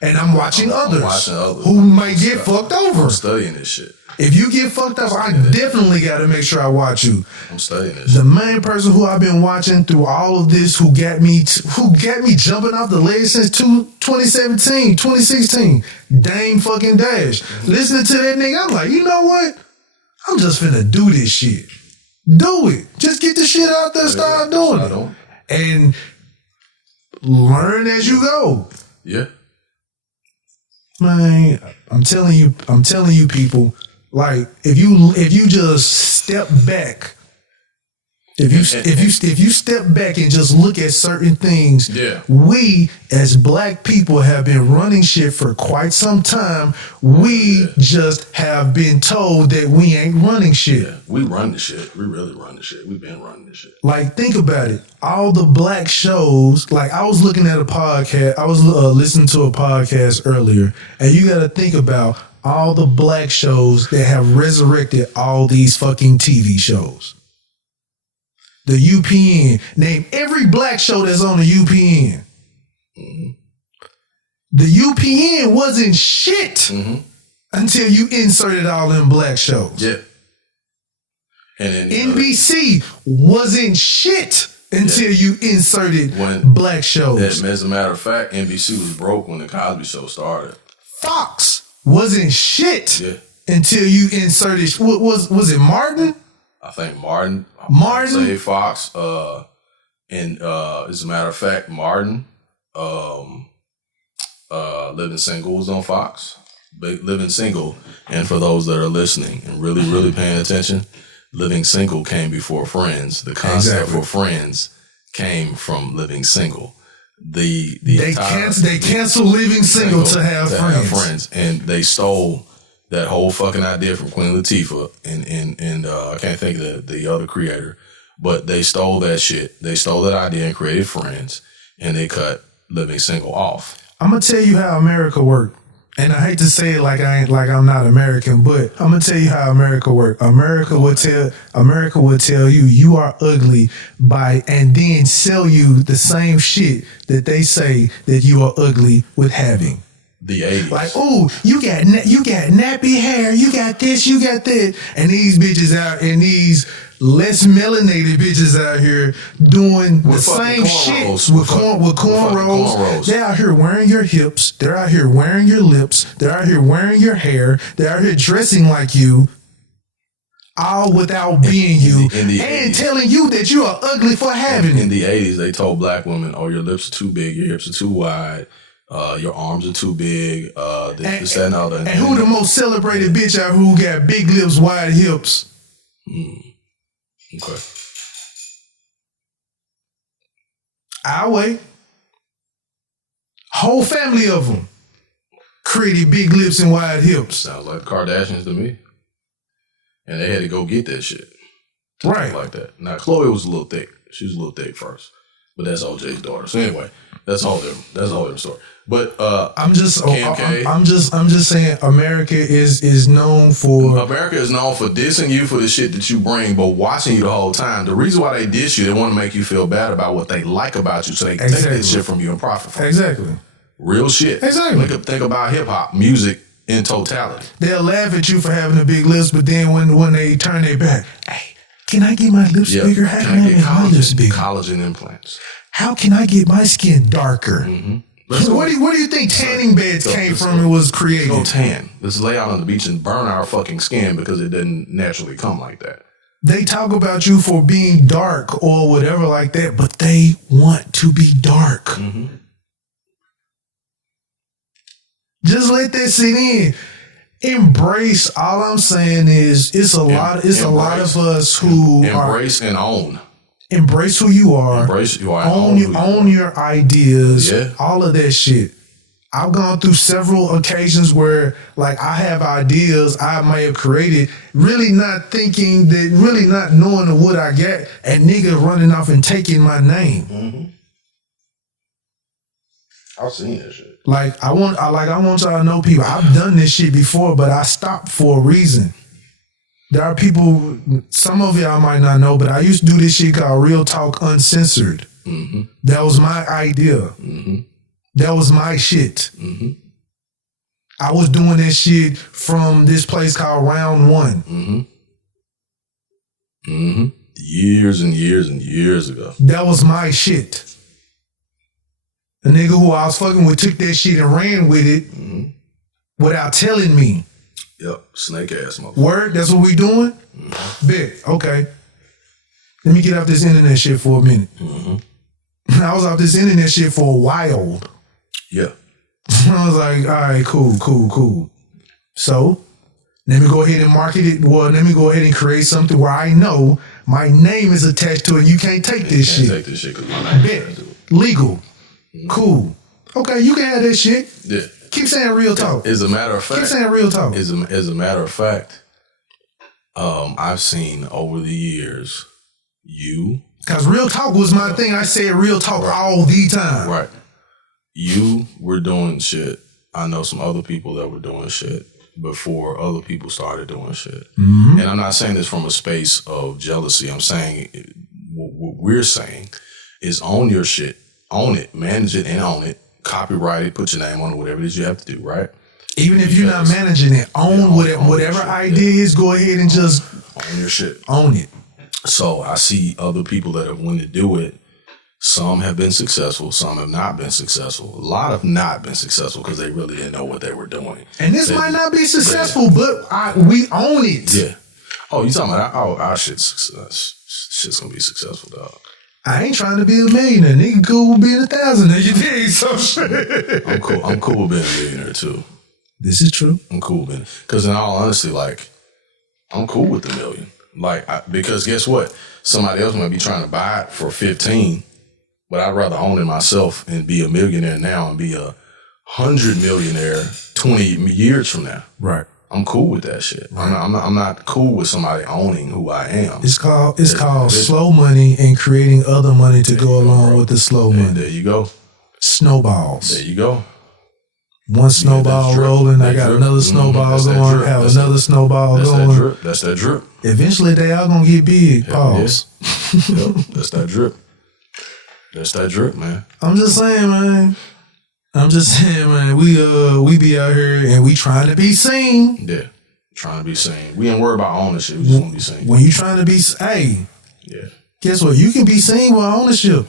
And I'm watching others others who might get fucked over. I'm studying this shit. If you get fucked up, I definitely got to make sure I watch you. I'm studying this. The main person who I've been watching through all of this, who got me jumping off the ledge since 2017, 2016, Dame fucking Dash. Listening to that nigga, I'm like, you know what? I'm just finna do this shit. Do it. Just get the shit out there, start doing it. And learn as you go. Yeah. Man, I'm telling you people, like if you just step back, if you step back and just look at certain things, we as black people have been running shit for quite some time. We just have been told that we ain't running shit. Yeah, we run the shit. We really run the shit. We've been running this shit. Like, think about it. All the black shows, like I was looking at a podcast, I was listening to a podcast earlier, and you got to think about all the black shows that have resurrected all these fucking TV shows. The UPN. Name every black show that's on the UPN. The UPN wasn't shit until you inserted all them black shows. Yeah. And then NBC wasn't shit until you inserted black shows. As a matter of fact, NBC was broke when the Cosby Show started. Fox wasn't shit until you inserted. What was it? Martin? I think Martin. Say Fox. And as a matter of fact, Martin. Living Single was on Fox. Living Single, and for those that are listening and really paying attention, Living Single came before Friends. The concept for Friends came from Living Single. They canceled Living Single to have friends, and they stole that whole fucking idea from Queen Latifah and I can't think of the other creator, but they stole that shit. They stole that idea and created Friends, and they cut Living Single off. I'm gonna tell you how America worked. And I hate to say it like I'm not American, but I'm gonna tell you how America works. America will tell you you are ugly and then sell you the same shit that they say that you are ugly with having. The 80s. Like, oh, you got nappy hair, you got this, you got that. And these bitches out, and these less melanated bitches out here doing the same shit with cornrows. They're out here wearing your hips. They're out here wearing your lips. They're out here wearing your hair. They're out here dressing like you, all without being you, and telling you that you are ugly for having it. In the 80s, they told black women, oh, your lips are too big, your hips are too wide. Your arms are too big. This, that, and other. And who the most celebrated bitch out who got big lips, wide hips? Okay. I'll wait. Whole family of them created big lips and wide hips. Sounds like the Kardashians to me. And they had to go get that shit. Right. Like that. Now, Khloe was a little thick. She was a little thick first. But that's OJ's daughter. So anyway, that's a whole different story. But I'm just saying America is known for dissing you for the shit that you bring, but watching you the whole time. The reason why they diss you, they want to make you feel bad about what they like about you, so they take that shit from you and profit from it. Exactly. Real shit. Exactly. Think about hip hop music in totality. They'll laugh at you for having a big lips, but then when they turn their back, hey, can I get my lips bigger? How can I get my lips bigger? Collagen implants. how can I get my skin darker? Where do you think tanning beds came from and was created? Go tan. Let's lay out on the beach and burn our fucking skin because it didn't naturally come like that. They talk about you for being dark or whatever like that, but they want to be dark. Just let that sit in. Embrace. All I'm saying is, it's a lot of us who embrace and own. Embrace who you are. Embrace who you are. Own your ideas. Yeah. All of that shit. I've gone through several occasions where, like, I have ideas I may have created, really not thinking that, really not knowing what I got, and nigga running off and taking my name. I've seen that shit. Like, I want y'all to know, people, I've done this shit before, but I stopped for a reason. There are people, some of y'all might not know, but I used to do this shit called Real Talk Uncensored. That was my idea. That was my shit. I was doing that shit from this place called Round One. Years and years and years ago. That was my shit. The nigga who I was fucking with took that shit and ran with it without telling me. Yep, snake ass motherfucker. Word, that's what we doing? Bet, okay. Let me get off this internet shit for a minute. I was off this internet shit for a while. Yeah. I was like, all right, cool. So, let me go ahead and market it. Well, let me go ahead and create something where I know my name is attached to it. You can't take this shit. Take this shit because my name Bet. Legal. Cool. Okay, you can have that shit. Yeah. Keep saying real talk. As a matter of fact. Keep saying real talk. As a matter of fact, I've seen over the years you. Because real talk was my thing. I said real talk all the time. Right. You were doing shit. I know some other people that were doing shit before other people started doing shit. And I'm not saying this from a space of jealousy. I'm saying what we're saying is own your shit. Own it. Manage it and own it. Copyright it. Put your name on it. Whatever it is you have to do, right? Even if you're not managing it, own whatever idea is, go ahead and just own your shit. Own it. So I see other people that have wanted to do it. Some have been successful. Some have not been successful. A lot have not been successful because they really didn't know what they were doing. And this might not be successful, but we own it. Yeah. Oh, you talking about our shit's gonna be successful, dog. I ain't trying to be a millionaire. Nigga cool with being 1,000. You dig some shit. I'm cool with being a millionaire too. This is true. I'm cool with it. Because in all honesty, like, I'm cool with the million. Like, because guess what? Somebody else might be trying to buy it for 15, but I'd rather own it myself and be a millionaire now and be a 100 millionaire 20 years from now. Right. I'm cool with that shit. Right. I'm not cool with somebody owning who I am. It's called slow money and creating other money to go along with the slow money. There you go. Snowballs. There you go. One snowball rolling, I got another snowball going, have another snowball going. That's that drip. Eventually they all gonna get big. Pause. Yep. That's that drip. That's that drip, man. I'm just saying, man. We be out here and we trying to be seen. Yeah. Trying to be seen. We ain't worried about ownership. We just want to be seen. When you trying to be, hey. Yeah. Guess what? You can be seen with ownership.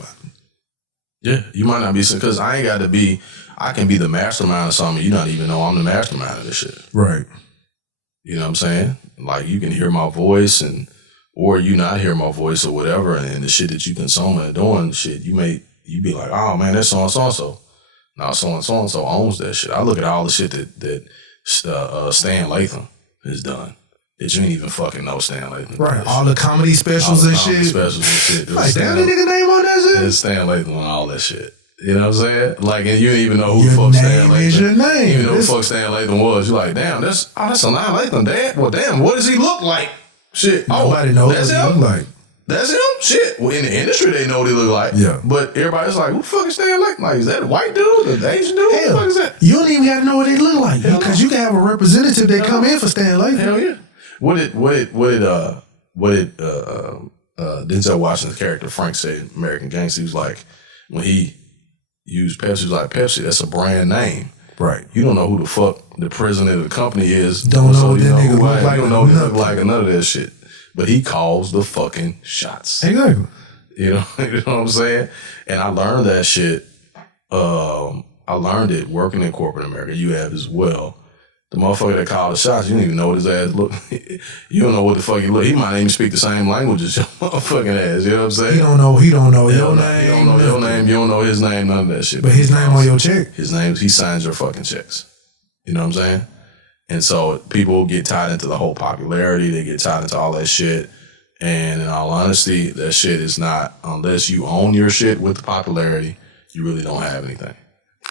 Yeah. You might not be seen because I ain't got to be. I can be the mastermind of something. You not even know I'm the mastermind of this shit. Right. You know what I'm saying? Like, you can hear my voice or you not hear my voice or whatever, and the shit that you consume and doing shit, you be like, oh man, that's so-and-so. Now so-and-so owns that shit. I look at all the shit that Stan Latham has done. That you ain't even fucking know Stan Latham. Right. All the comedy specials and shit. Like, damn, the nigga name on that shit? It's Stan Latham on all that shit. You know what I'm saying? Like, and you didn't even know who the fuck Stan Latham was. Your name. You know who the fuck Stan Latham was. You're like, damn, that's Stan Latham, dad. Well, damn, what does he look like? Shit. Nobody knows what he look like. That's him? Shit. Well, in the industry, they know what he look like. Yeah. But everybody's like, who the fuck is Stan Latham? Like, is that a white dude? The Asian dude? Hell, who the fuck is that? You don't even have to know what they look like. Because you can have a representative that come in for Stan Latham. Hell yeah. What did Denzel Washington's character Frank say in American Gangster? He was like, when he used Pepsi, he was like, Pepsi, that's a brand name. Right. You don't know who the fuck the president of the company is. Don't know what that nigga look like. You don't know what he look like or none of that shit. But he calls the fucking shots. Exactly. You know what I'm saying? And I learned that shit. I learned it working in corporate America. You have as well. The motherfucker that called the shots, you don't even know what his ass look. You don't know what the fuck he look. He might not even speak the same language as your motherfucking ass. You know what I'm saying? He don't know your name. He don't know your name. You don't know his name. None of that shit. But his name on your check. His name. He signs your fucking checks. You know what I'm saying? And so people get tied into the whole popularity. They get tied into all that shit. And in all honesty, that shit is not, unless you own your shit with the popularity, you really don't have anything.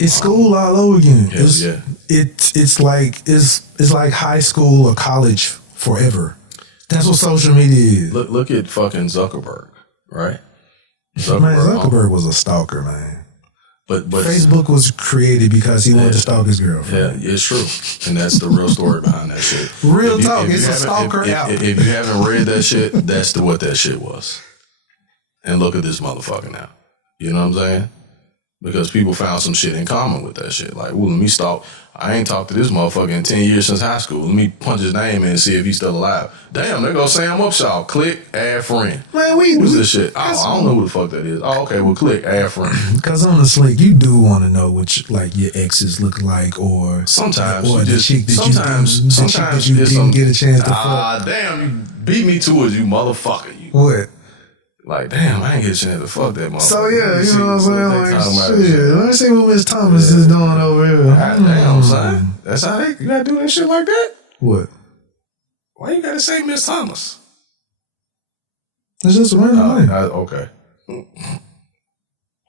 It's school all over again. Yeah. It's like high school or college forever. That's what social media is. Look at fucking Zuckerberg, right? Zuckerberg was a stalker, man. But Facebook was created because he wanted to stalk his girlfriend. Yeah, it's true. And that's the real story behind that shit. Real talk. It's a stalker out. If you haven't read that shit, that's what that shit was. And look at this motherfucker now. You know what I'm saying? Because people found some shit in common with that shit. Like, well, let me stalk. I ain't talked to this motherfucker in 10 years since high school. Let me punch his name in and see if he's still alive. Damn, there goes Sam Upshaw. Click, add friend. Man, what's this shit? I don't know who the fuck that is. Oh, okay, well, click, add friend. Because on the slick, you do want to know what your exes look like, or sometimes, or the chick that sometimes you didn't get a chance to fuck. Ah, damn, you beat me to it, you motherfucker. You. What? Like, damn, I ain't get a chance to fuck that motherfucker. So, yeah, you know what I'm saying? Like, shit, let me see what Miss Thomas is doing over here. God damn, son. That's how you gotta do that shit like that? What? Why you gotta say Miss Thomas? It's just a random name. Okay.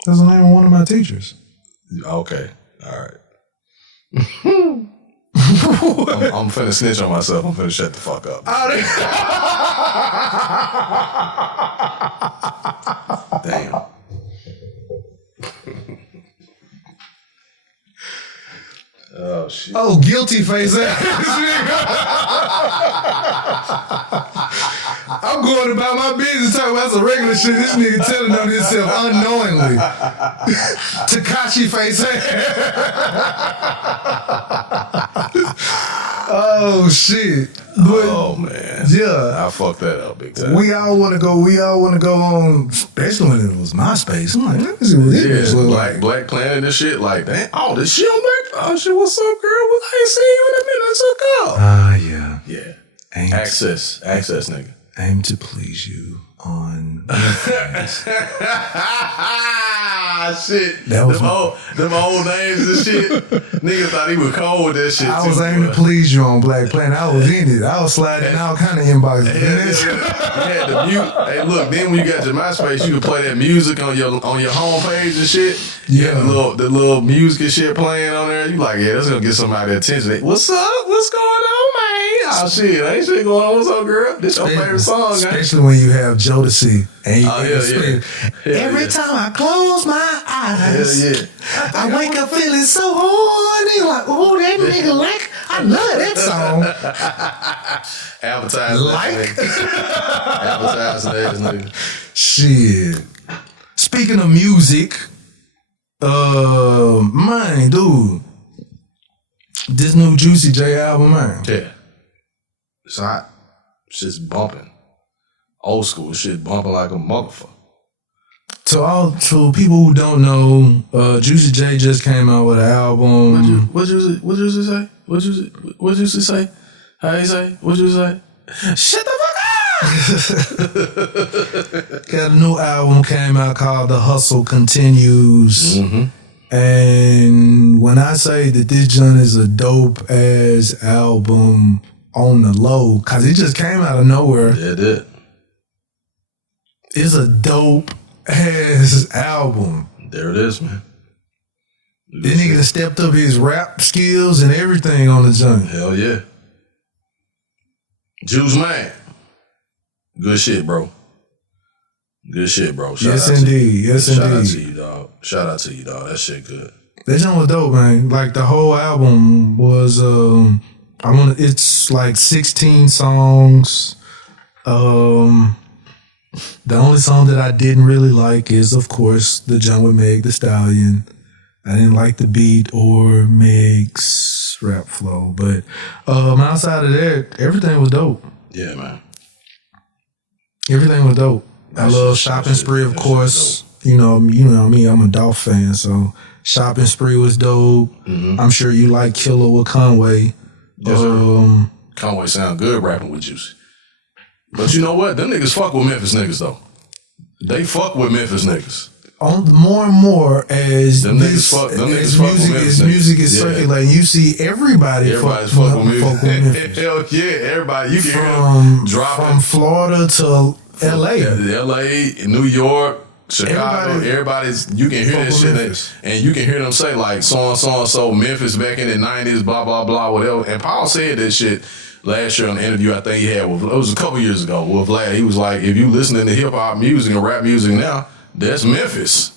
That's the name of one of my teachers. Okay. All right. I'm finna snitch on myself. I'm finna shut the fuck up. Damn. Oh shit. Oh, guilty face ass. I'm going about my business talking about some regular shit. This nigga telling on himself unknowingly. Tekashi face ass. Oh shit. But, oh man. Yeah. I fucked that up big time. We all want to go on, especially when it was MySpace. I'm like, let me see what this look like. Black Planet and shit. Like, damn, oh, this shit on Black. Oh shit, what's up, girl? Well, I ain't seen you in a minute. Took off. Yeah. Yeah. Access, nigga. Aim to please you on shit. That was them old names and shit. Nigga thought he was cold with that shit. I was aiming to please you on Black Planet. I was in it. I was sliding all kind of inboxes. Yeah, the mute. Hey, look. Then when you got your MySpace, you could play that music on your homepage and shit. Yeah, the little music and shit playing on there. You like, yeah, that's gonna get somebody attention. What's up? What's going on, man? Oh shit, ain't shit going on. What's up, girl? This your favorite song, especially when you have Jodeci. And every time I close my eyes, I wake up feeling so horny. Like, oh, that nigga like. I love that song. Advertising. Advertising ass nigga. Shit. Speaking of music, man, dude, this new Juicy J album, man. Yeah. It's hot. Shit's bumping. Old school shit bumping like a motherfucker. To people who don't know, Juicy J just came out with an album. What Juicy say? What Juicy say? How you say? What you say? Shut the fuck up! Got a new album came out called The Hustle Continues. Mm-hmm. And when I say that this joint is a dope ass album on the low, cause it just came out of nowhere. Yeah, it did. It's a dope ass album. There it is, man. This nigga done stepped up his rap skills and everything on the joint. Hell yeah. Juice man. Good shit, bro. Good shit, bro. Yes, indeed. Shout out to you, dog. Shout out to you, dog. That shit good. That joint was dope, man. Like the whole album was, it's like 16 songs. The only song that I didn't really like is, of course, the joint with Meg Thee Stallion. I didn't like the beat or Meg's rap flow, but outside of that, everything was dope. Yeah, man. Everything was dope. I love Shopping Spree, of course. You know me, I'm a Dolph fan, so Shopping Spree was dope. I'm sure you like Killer with Conway. Yes, Conway sound good rapping with Juicy. But you know what? Them niggas fuck with Memphis niggas though. They fuck with Memphis niggas. On more and more as music is circulating, you see everybody's fuck with Memphis. Hell yeah, everybody. You can hear from Florida to L.A. L.A., New York, Chicago. Everybody's you can hear that shit, and you can hear them say like so and so Memphis back in the 90s, blah blah blah, whatever. And Paul said that shit last year on the interview I think he had with, it was a couple years ago with Vlad. He was like, if you listening to hip hop music and rap music now, that's Memphis.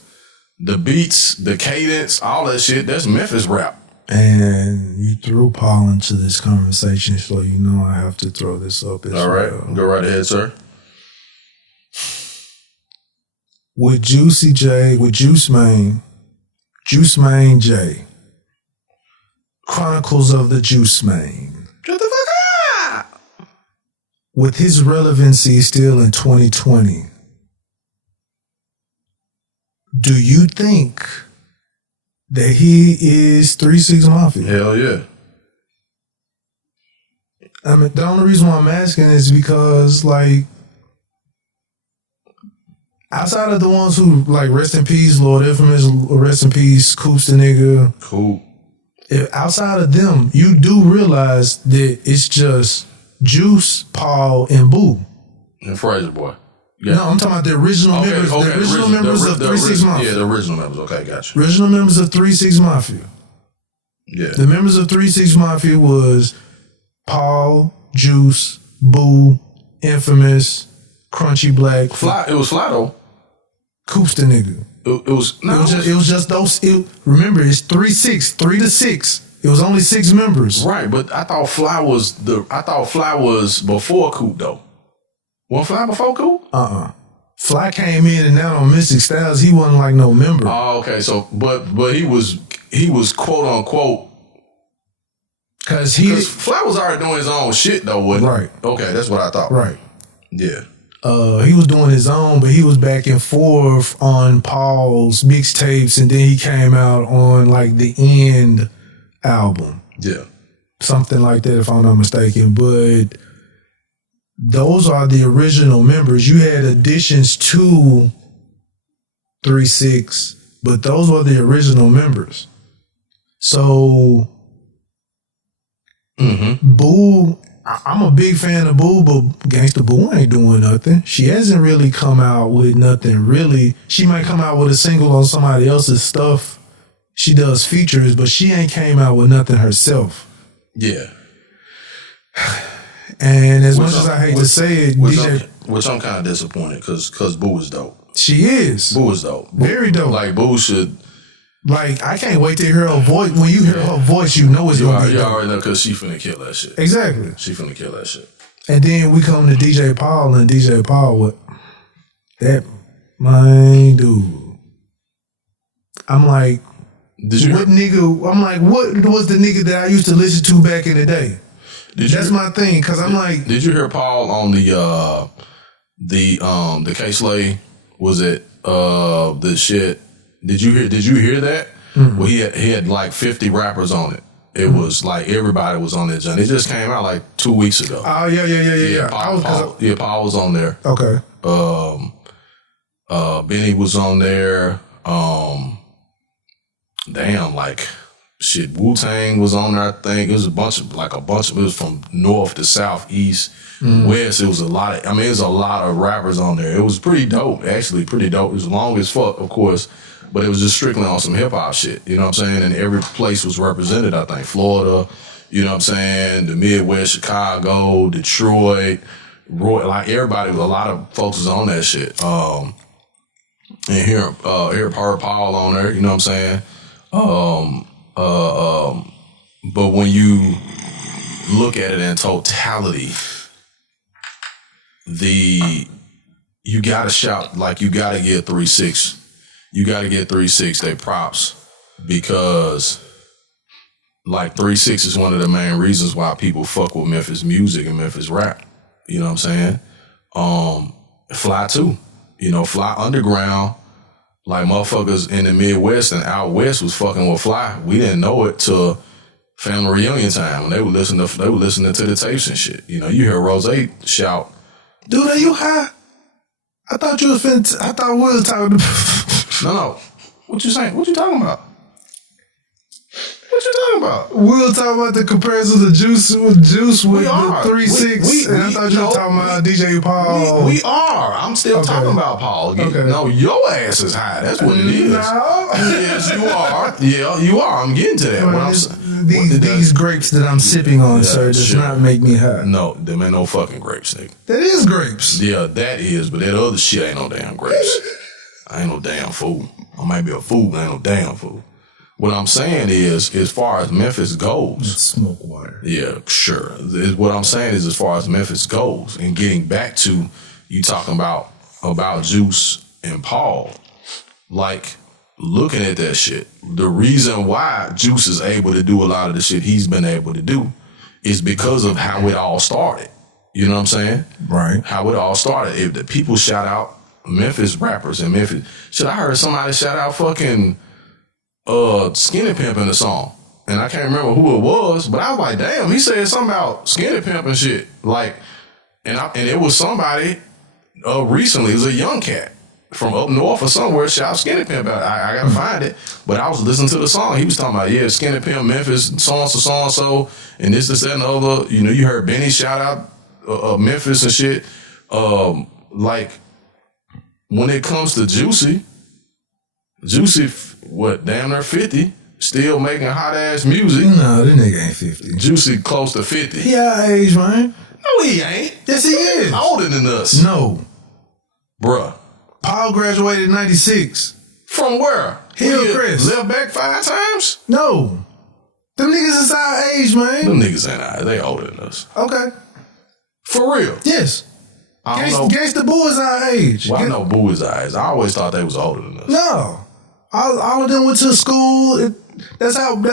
The beats, the cadence, all that shit, that's Memphis rap. And you threw Paul into this conversation, so you know I have to throw this up as well. All right, go right ahead, sir. With Juice Man J, Chronicles of the Juice Man. Shut the fuck up! With his relevancy still in 2020, do you think that he is 3-6 Mafia? Hell yeah. I mean, the only reason why I'm asking is because, like, outside of the ones who, like, rest in peace, Lord Infamous, rest in peace, Coops the nigga. Cool. Outside of them, you do realize that it's just Juice, Paul, and Boo. And Fraser Boy. Yeah. No, I'm talking about the original members. The original members of 3-6 Mafia. Yeah, the original members. Okay, gotcha. Original members of 3-6 Mafia. Yeah. The members of 3-6 Mafia was Paul, Juice, Boo, Infamous, Crunchy Black. Fly. It was Fly though. Coops the nigga. It was just those. Remember, it's 3-6, 3 to 6. It was only 6 members. Right, but I thought Fly was before Coop though. Wasn't Fly before Coop? Fly came in and out on Mystic Styles. He wasn't like no member. Oh, okay. So, but he was quote unquote. Because Fly was already doing his own shit though, wasn't he? Right. Okay, that's what I thought. Right. Yeah. He was doing his own, but he was back and forth on Paul's mixtapes, and then he came out on like the End album. Yeah. Something like that, if I'm not mistaken. But those are the original members. You had additions to 3-6, but those were the original members. So, Boo, I'm a big fan of Boo, but Gangsta Boo ain't doing nothing. She hasn't really come out with nothing really. She might come out with a single on somebody else's stuff. She does features, but she ain't came out with nothing herself. Yeah. And as much as I hate to say it, which I'm kind of disappointed because Boo is dope. She is. Boo is dope. Very dope. Like Boo should. Like, I can't wait to hear her voice. When you hear her voice, you know it's going to be dope. You already know because she finna kill that shit. Exactly. She finna kill that shit. And then we come to DJ Paul, and DJ Paul, what? That, my dude. I'm like, what was the nigga that I used to listen to back in the day? That's my thing, because I'm like. Did you hear Paul on the K-Slay? Was it the shit? Did you hear that? Mm-hmm. Well, he had like 50 rappers on it. It was like everybody was on that joint. It just came out like 2 weeks ago. Oh yeah. Paul was on there. Okay. Benny was on there. Like shit. Wu-Tang was on there. I think it was a bunch of. It was from north to south, east, west. It was a lot of rappers on there. It was pretty dope. Actually, pretty dope. It was long as fuck, of course. But it was just strictly on some hip-hop shit, you know what I'm saying? And every place was represented, I think. Florida, you know what I'm saying? The Midwest, Chicago, Detroit, Roy, like everybody, a lot of folks was on that shit. And hear Paul on there, you know what I'm saying? But when you look at it in totality, you gotta shout, like you gotta give 3-6. You got to get 3-6 their props because like 3-6 is one of the main reasons why people fuck with Memphis music and Memphis rap. You know what I'm saying? Fly too. Fly underground, like motherfuckers in the Midwest and out west was fucking with Fly. We didn't know it till family reunion time when they were listening to the tapes and shit. You hear Rose shout, "Dude, are you high?" I thought you was finna. I thought we was talking. No. What you saying? What you talking about? What you talking about? We were talking about the comparison of Juice with the 3-6, and I thought you were talking about DJ Paul. We are. I'm still talking about Paul. Okay. No, your ass is high. That's what it is. No. Yes, you are. Yeah, you are. I'm getting to that. These grapes that I'm sipping on, sir, does not make me high. No, them ain't no fucking grapes, nigga. That is grapes. Yeah, that is, but that other shit ain't no damn grapes. I ain't no damn fool. I might be a fool, but I ain't no damn fool. What I'm saying is, as far as Memphis goes, smoke water. Yeah, sure. What I'm saying is, as far as Memphis goes, and getting back to you talking about Juice and Paul, like looking at that shit, the reason why Juice is able to do a lot of the shit he's been able to do is because of how it all started. You know what I'm saying? Right. How it all started. If the people shout out Memphis rappers in Memphis, shit, I heard somebody shout out fucking Skinny Pimp in the song. And I can't remember who it was, but I was like, damn, he said something about Skinny Pimp and shit. Like, and it was somebody recently, it was a young cat from up north or somewhere, shout Skinny Pimp out. I gotta find it. But I was listening to the song. He was talking about, yeah, Skinny Pimp, Memphis, so-and-so, and this, that, and the other. You heard Benny shout out Memphis and shit. Like, when it comes to Juicy, what, damn near 50, still making hot ass music. No, this nigga ain't 50. Juicy close to 50. He our age, man. No, he ain't. Yes, he is. Older than us. No. Bruh. Paul graduated in 96. From where? Hillcrest. Left back 5 times? No. Them niggas is our age, man. Them niggas ain't our age. They older than us. Okay. For real? Yes. I don't know. Gangsta Boo is our age. Well, I know Boo is our age. I always thought they was older than us. No. All of them went to school. That's how Boo.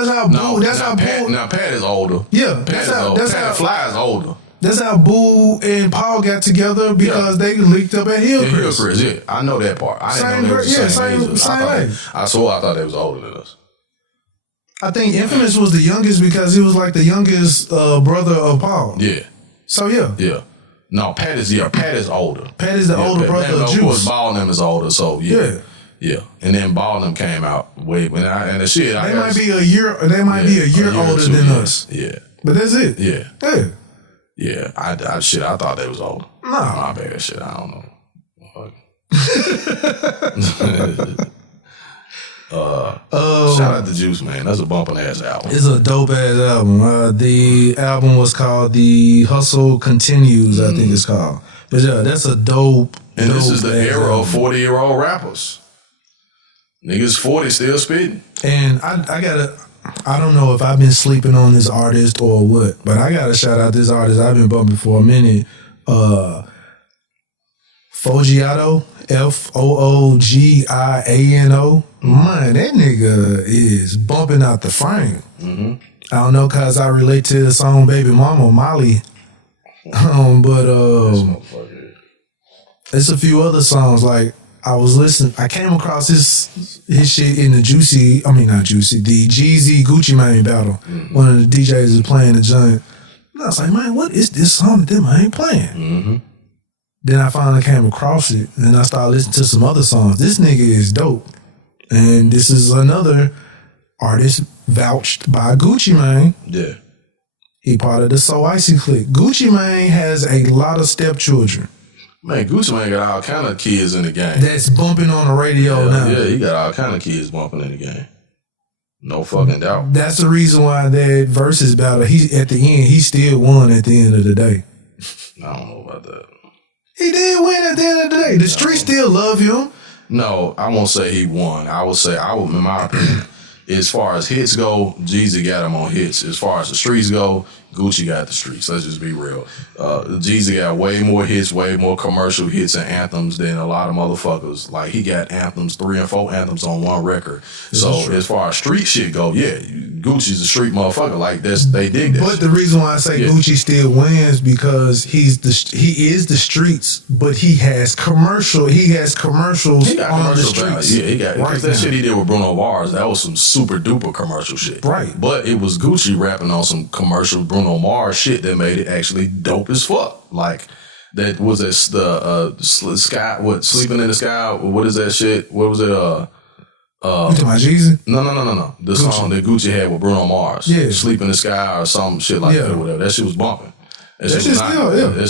Now Pat is older. Yeah. Pat Fly is older. That's how Boo and Paul got together because they linked up at Hillcrest. Hillcrest, yeah. I know that part. I didn't know they was the same age. I thought they was older than us. I think Infamous was the youngest because he was like the youngest brother of Paul. Yeah. So yeah. Yeah. No, Pat is older. Pat is the older brother of Juice. Of course, Ball and them is older, so yeah. Yeah. And then Ball and them came out way when and the shit. They might be a year older than us. Yeah. But that's it. Yeah. Yeah. Yeah. I thought they was older. No. My bad shit. I don't know. Shout out to Juice, man. That's a bumping ass album. It's a dope ass album. The album was called The Hustle Continues, I think it's called. But yeah, that's a dope. And this is the era of 40-year-old rappers. Niggas 40 still spitting. And I don't know if I've been sleeping on this artist or what, but I gotta shout out this artist I've been bumping for a minute. Foogiano, Foogiano. Man, that nigga is bumping out the frame. Mm-hmm. I don't know, cause I relate to the song Baby Mama, Molly. But it's a few other songs. Like I was listening, I came across his shit in the the Jeezy Gucci Mane battle. Mm-hmm. One of the DJs is playing the joint. And I was like, man, what is this song that them ain't playing? Mm-hmm. Then I finally came across it, and I started listening to some other songs. This nigga is dope. And this is another artist vouched by Gucci Mane. Yeah. He part of the So Icy clique. Gucci Mane has a lot of stepchildren. Man, Gucci Mane got all kind of kids in the game. That's bumping on the radio now. Yeah, he got all kind of kids bumping in the game. No fucking doubt. That's the reason why that versus battle, at the end, he still won at the end of the day. I don't know about that. He did win at the end of the day. The streets still love him. No, I won't say he won. I would say, in my opinion, as far as hits go, Jeezy got him on hits. As far as the streets go, Gucci got the streets. Let's just be real. Jeezy got way more hits, way more commercial hits and anthems than a lot of motherfuckers. Like, he got anthems, 3 and 4 anthems on one record. So as far as street shit go, yeah, Gucci's a street motherfucker. Like, they dig that. But shit. the reason why I say Gucci still wins because he is the streets, but he has commercials. He got on the streets. Yeah, he got right that shit he did with Bruno Mars. That was some super duper commercial shit. Right. But it was Gucci rapping on some commercial Bruno Mars shit that made it actually dope as fuck. Like, that was the sky. What, Sleeping in the Sky? What is that shit? What was it? You talking about Jeezy? No. The song that Gucci had with Bruno Mars. Yeah. Sleep in the Sky or some shit like that or whatever. That shit was bumping. That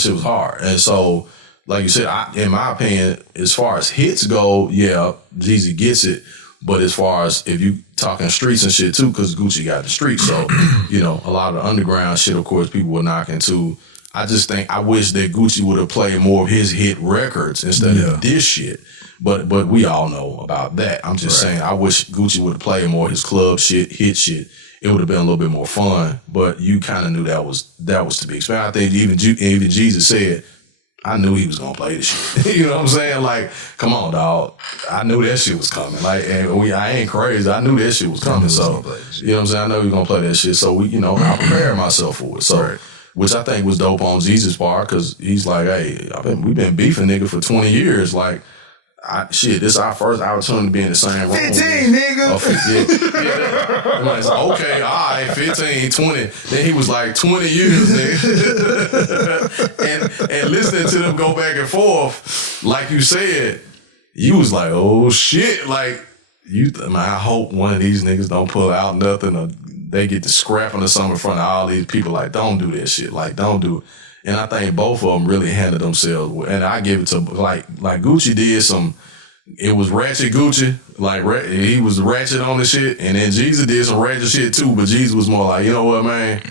shit was hard. And so, like you said, in my opinion, as far as hits go, yeah, Jeezy gets it. But as far as if you talking streets and shit too, because Gucci got the streets. So, you know, a lot of the underground shit, of course, people were knocking too. I just think I wish that Gucci would have played more of his hit records instead of this shit. But we all know about that. I'm just saying I wish Gucci would have played more of his club shit, hit shit. It would have been a little bit more fun. But you kind of knew that was to be expected. I think even Jesus said, I knew he was gonna play this shit. You know what I'm saying? Like, come on, dog. I knew that shit was coming. Like, I ain't crazy. I knew that shit was coming. So, you know what I'm saying? I know he was gonna play that shit. So I prepared myself for it. So, which I think was dope on Jesus' part, because he's like, hey, we've been beefing, nigga, for 20 years. Like, this is our first opportunity to be in the same room. 15, nigga. Yeah. I'm like, okay, all right, 15, 20. Then he was like, 20 years, nigga. and listening to them go back and forth, like you said, you was like, oh shit. Like, I hope one of these niggas don't pull out nothing or they get to scrapping or something in front of all these people. Like, don't do that shit. Like, don't do it. And I think both of them really handled themselves well. And I give it to, like Gucci did some, it was ratchet Gucci. Like, he was ratchet on the shit. And then Jeezy did some ratchet shit too. But Jeezy was more like, you know what, man?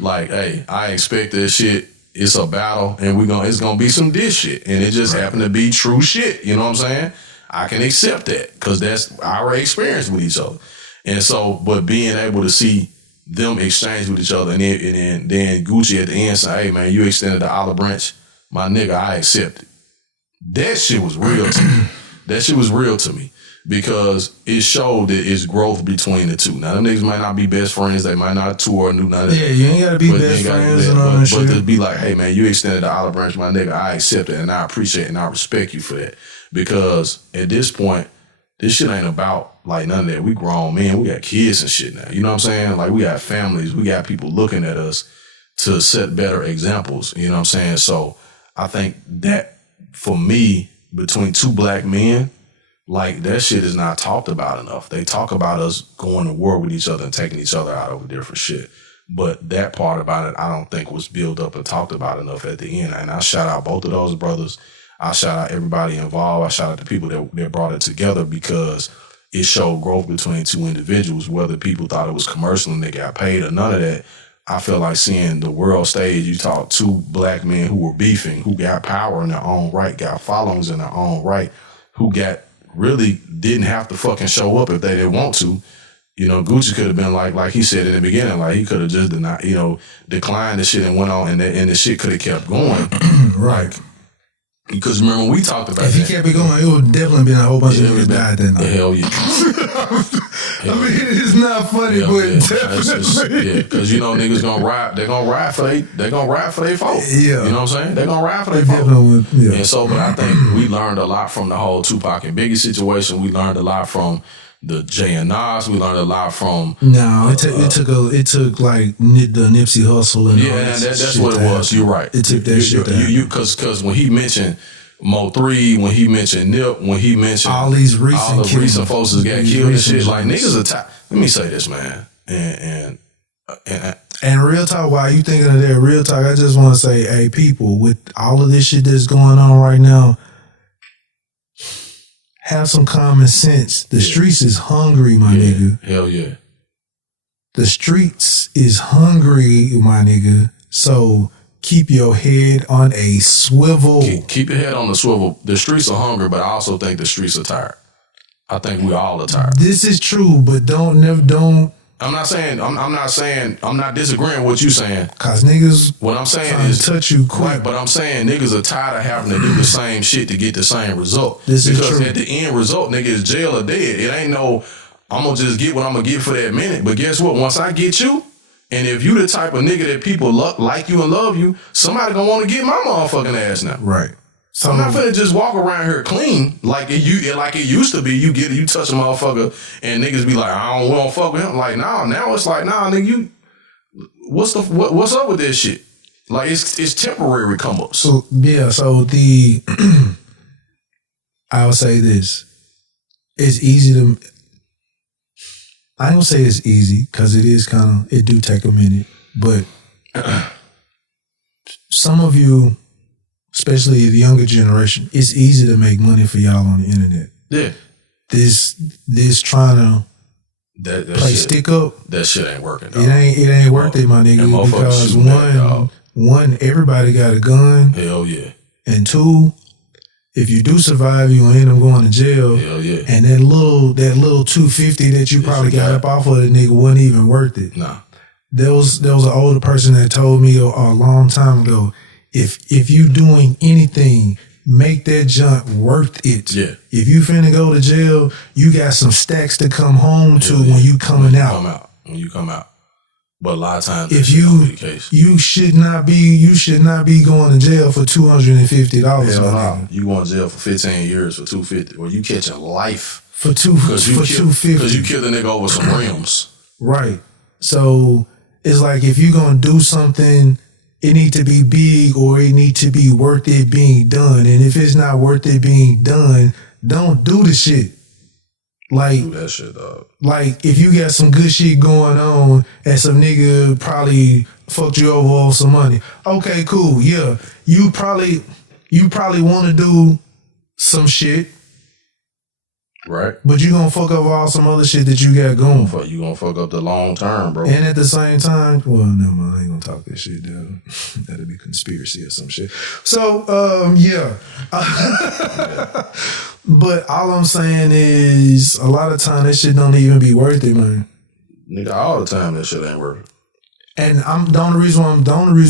Like, hey, I expect this shit. It's a battle. And it's going to be some diss shit. And it just happened to be true shit. You know what I'm saying? I can accept that because that's our experience with each other. And so, but being able to see them exchange with each other, and then Gucci at the end say, hey man, you extended the olive branch, my nigga, I accept it. That shit was real to me. That shit was real to me because it showed that it's growth between the two. Now them niggas might not be best friends, they might not tour or do none of that. Yeah, you ain't gotta be best friends and all that shit. But to be like, hey man, you extended the olive branch, my nigga, I accept it and I appreciate it and I respect you for that. Because at this point, this shit ain't about like none of that. We grown men, we got kids and shit now. You know what I'm saying? Like, we got families, we got people looking at us to set better examples. You know what I'm saying? So I think that for me, between two black men, like, that shit is not talked about enough. They talk about us going to war with each other and taking each other out over different shit. But that part about it, I don't think was built up and talked about enough at the end. And I shout out both of those brothers. I shout out everybody involved. I shout out the people that brought it together because it showed growth between two individuals, whether people thought it was commercial and they got paid or none of that. I feel like seeing the world stage, you talk two black men who were beefing, who got power in their own right, got followings in their own right, who really didn't have to fucking show up if they didn't want to. You know, Gucci could have been like he said in the beginning, like he could have just declined the shit and went on and the shit could have kept going. Right. Because remember when we talked about if he kept it going, it would definitely been a whole bunch of niggas died that night. Hell yeah. I mean, it's not funny, but definitely. Because niggas gonna ride. They're gonna ride for their folk. Yeah, you know what I'm saying? They're gonna ride for their folk. Yeah. And so, but I think we learned a lot from the whole Tupac and Biggie situation. We learned a lot from the Jay and Nas. We learned a lot from. No, it took like the Nipsey Hussle and that's what it was. You're right. It took that shit down. Because when he mentioned Mo3, when he mentioned Nip, when he mentioned all the recent folks that got killed and shit, like niggas are let me say this, man, and real talk. While you thinking of that, real talk, I just want to say, hey, people, with all of this shit that's going on right now, have some common sense. The streets is hungry, my nigga. Hell yeah. The streets is hungry, my nigga. So keep your head on a swivel. Keep your head on the swivel. The streets are hungry, but I also think the streets are tired. I think we all are tired. This is true, but don't I'm not disagreeing with what you saying. Cause niggas, What I'm saying trying is to touch you quick. right, but I'm saying niggas are tired of having to do the same shit to get the same result. This is because true. at the end result, nigga, is jail or dead. It ain't no, I'm gonna just get what I'm gonna get for that minute. But guess what? Once I get you, and if you the type of nigga that people like you and love you, somebody gonna want to get my motherfucking ass now. Right. So I'm not finna just walk around here clean like it used to be. You touch a motherfucker and niggas be like, I don't fuck with him. Like, nah, now it's like, nah, nigga, what's up with this shit? Like, it's temporary come ups. So I would say this. It's easy to, I ain't gonna say it's easy because it do take a minute, but some of you, especially the younger generation, it's easy to make money for y'all on the internet. Yeah. This trying to that play shit, stick up. That shit ain't working, dog. It ain't worth it, my nigga. Because one, everybody got a gun. Hell yeah. And two, if you do survive, you gonna end up going to jail. Hell yeah. And that little $250 that you probably got up off of the nigga wasn't even worth it. Nah. There was an older person that told me a long time ago, if you doing anything, make that junk worth it. Yeah. If you finna go to jail, you got some stacks to come home to when you coming out. When you come out. But a lot of times If that shit don't be the case. you should not be going to jail for $250. Hell no. You going to jail for 15 years for $250, or you catching life For $250. Because you killed a nigga over some rims. Right. So it's like if you're gonna do something, it need to be big or it need to be worth it being done. And if it's not worth it being done, don't do the shit. Like, Do that shit, dog. Like if you got some good shit going on and some nigga probably fucked you over on some money. Okay, cool. Yeah. You probably want to do some shit. Right. But you gonna fuck up all some other shit that you got going. You gonna fuck up the long term, bro. And at the same time, well, never mind, I ain't gonna talk this shit down. That'll be conspiracy or some shit. So, yeah. But all I'm saying is, a lot of time that shit don't even be worth it, man. Nigga, all the time that shit ain't worth it. And the only reason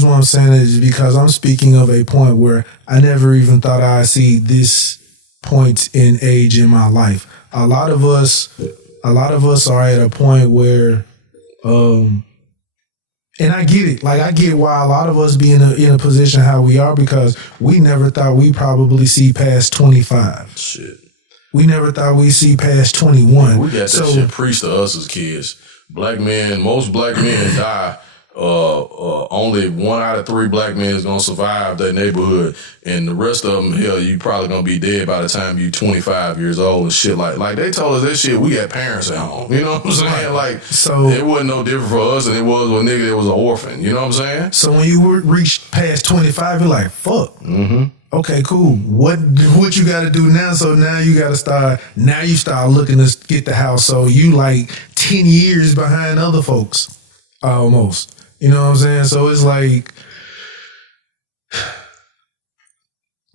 why I'm saying it is because I'm speaking of a point where I never even thought I'd see this point in age in my life. A lot of us are at a point where, and I get it. Like, I get why a lot of us be in a position how we are, because we never thought we probably see past 25. Shit. We never thought we'd see past 21. We got that shit preached to us as kids. Most black men die. Only 1 out of 3 black men is gonna survive that neighborhood, and the rest of them, hell, you probably gonna be dead by the time you 25 years old and shit. Like they told us that shit. We got parents at home. You know what I'm saying? Like, so it wasn't no different for us than it was with a nigga that was an orphan. You know what I'm saying? So when you reach past 25, you're like, fuck. Mm-hmm. Okay, cool. What you got to do now? So now you got to start. Now you start looking to get the house. So you like 10 years behind other folks, almost. You know what I'm saying? So it's like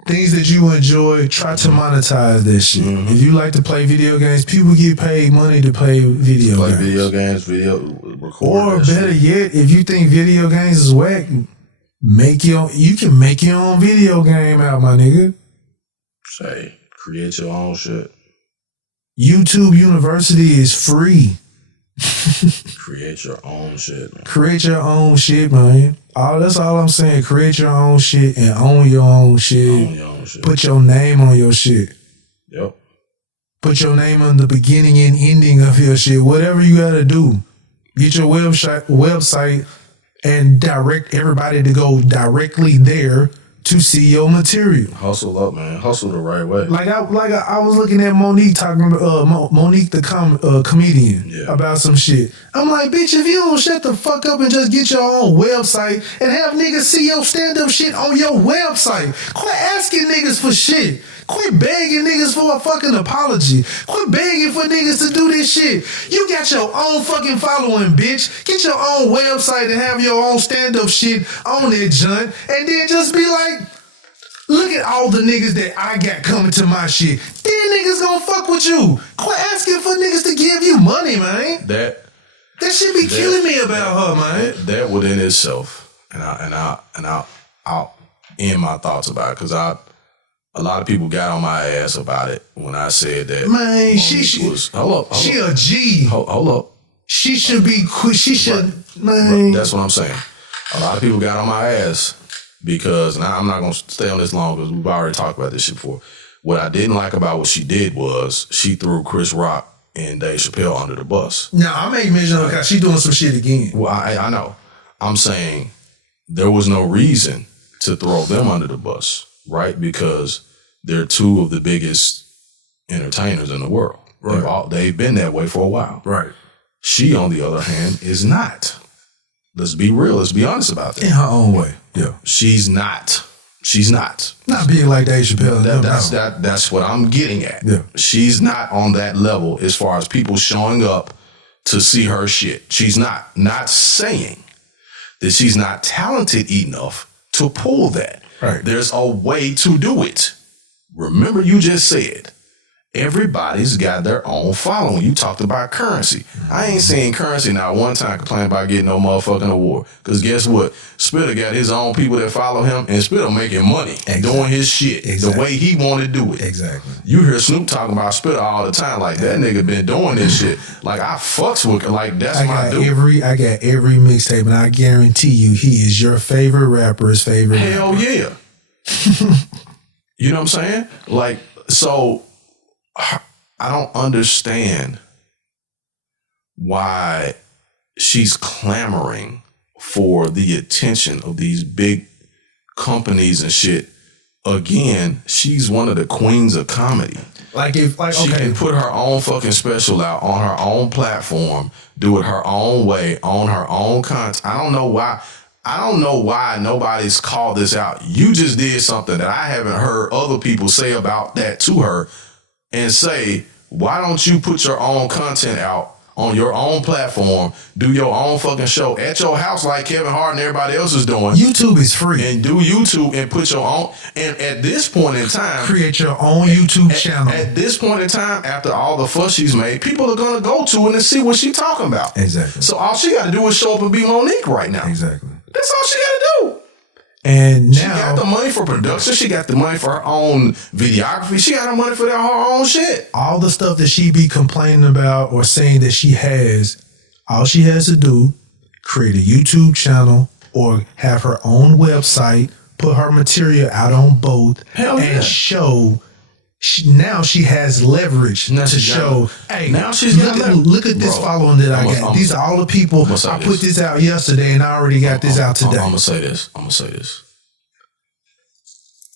things that you enjoy, try to monetize that shit. Mm-hmm. If you like to play video games, people get paid money to play video games. Video games, record. Or better yet, if you think video games is whack, you can make your own video game out, my nigga. Say, create your own shit. YouTube University is free. Create your own shit, man. Create your own shit, man. That's all I'm saying. Create your own shit and own your own shit. Own your own shit. Put your name on your shit. Yep. Put your name on the beginning and ending of your shit. Whatever you gotta do. Get your website and direct everybody to go directly there to see your material. Hustle up, man. Hustle the right way. Like I was looking at Monique talking Monique the comedian about some shit. I'm like, bitch, if you don't shut the fuck up and just get your own website and have niggas see your stand-up shit on your website. Quit asking niggas for shit. Quit begging niggas for a fucking apology. Quit begging for niggas to do this shit. You got your own fucking following, bitch. Get your own website and have your own stand-up shit on that junk. And then just be like, look at all the niggas that I got coming to my shit. Then niggas gonna fuck with you. Quit asking for niggas to give you money, man. That shit be killing me about her, man. That within itself, and I'll end my thoughts about it because a lot of people got on my ass about it when I said that. Man, she was hold up. She a G. Hold up. She should be quick. She should, man. That's what I'm saying. A lot of people got on my ass because, and I'm not going to stay on this long because we've already talked about this shit before. What I didn't like about what she did was she threw Chris Rock and Dave Chappelle under the bus. No, I make mention of her because she doing some shit again. Well, I know. I'm saying there was no reason to throw them under the bus, right? Because they're two of the biggest entertainers in the world. Right. They've been that way for a while. Right. She, on the other hand, is not. Let's be real. Let's be honest about that. In her own way. Yeah. She's not. She's not. Not being like Dave Chappelle. That's what I'm getting at. Yeah. She's not on that level as far as people showing up to see her shit. She's not. Not saying that she's not talented enough to pull that. Right. There's a way to do it. Remember, you just said everybody's got their own following. You talked about Currency. I ain't seen Currency not one time complain about getting no motherfucking award. Because guess what? Spitter got his own people that follow him, and Spitter making money doing his shit the way he want to do it. Exactly. You hear Snoop talking about Spitter all the time. Like, that nigga been doing this shit. Like, I fucks with, like, that's my dude. I got every mixtape, and I guarantee you he is your favorite rapper's favorite Hell rapper. Yeah. You know what I'm saying? Like, so I don't understand why she's clamoring for the attention of these big companies and shit. Again, she's one of the queens of comedy. She can put her own fucking special out on her own platform, do it her own way, on her own content. I don't know why nobody's called this out. You just did something that I haven't heard other people say about that to her and say, why don't you put your own content out on your own platform, do your own fucking show at your house like Kevin Hart and everybody else is doing. YouTube is free. And do YouTube and put your own, and at this point in time, create your own YouTube channel. At this point in time, after all the fuss she's made, people are going to go to it and see what she's talking about. Exactly. So all she got to do is show up and be Monique right now. Exactly. That's all she got to do. And now she got the money for production. She got the money for her own videography. She got the money for her own shit. All the stuff that she be complaining about or saying that she has, all she has to do, create a YouTube channel or have her own website, put her material out on both, and show. Now she has leverage to show. Hey, now she's look at this following that I got. These are all the people. I put this out yesterday, and I already got this out today. I'm gonna say this.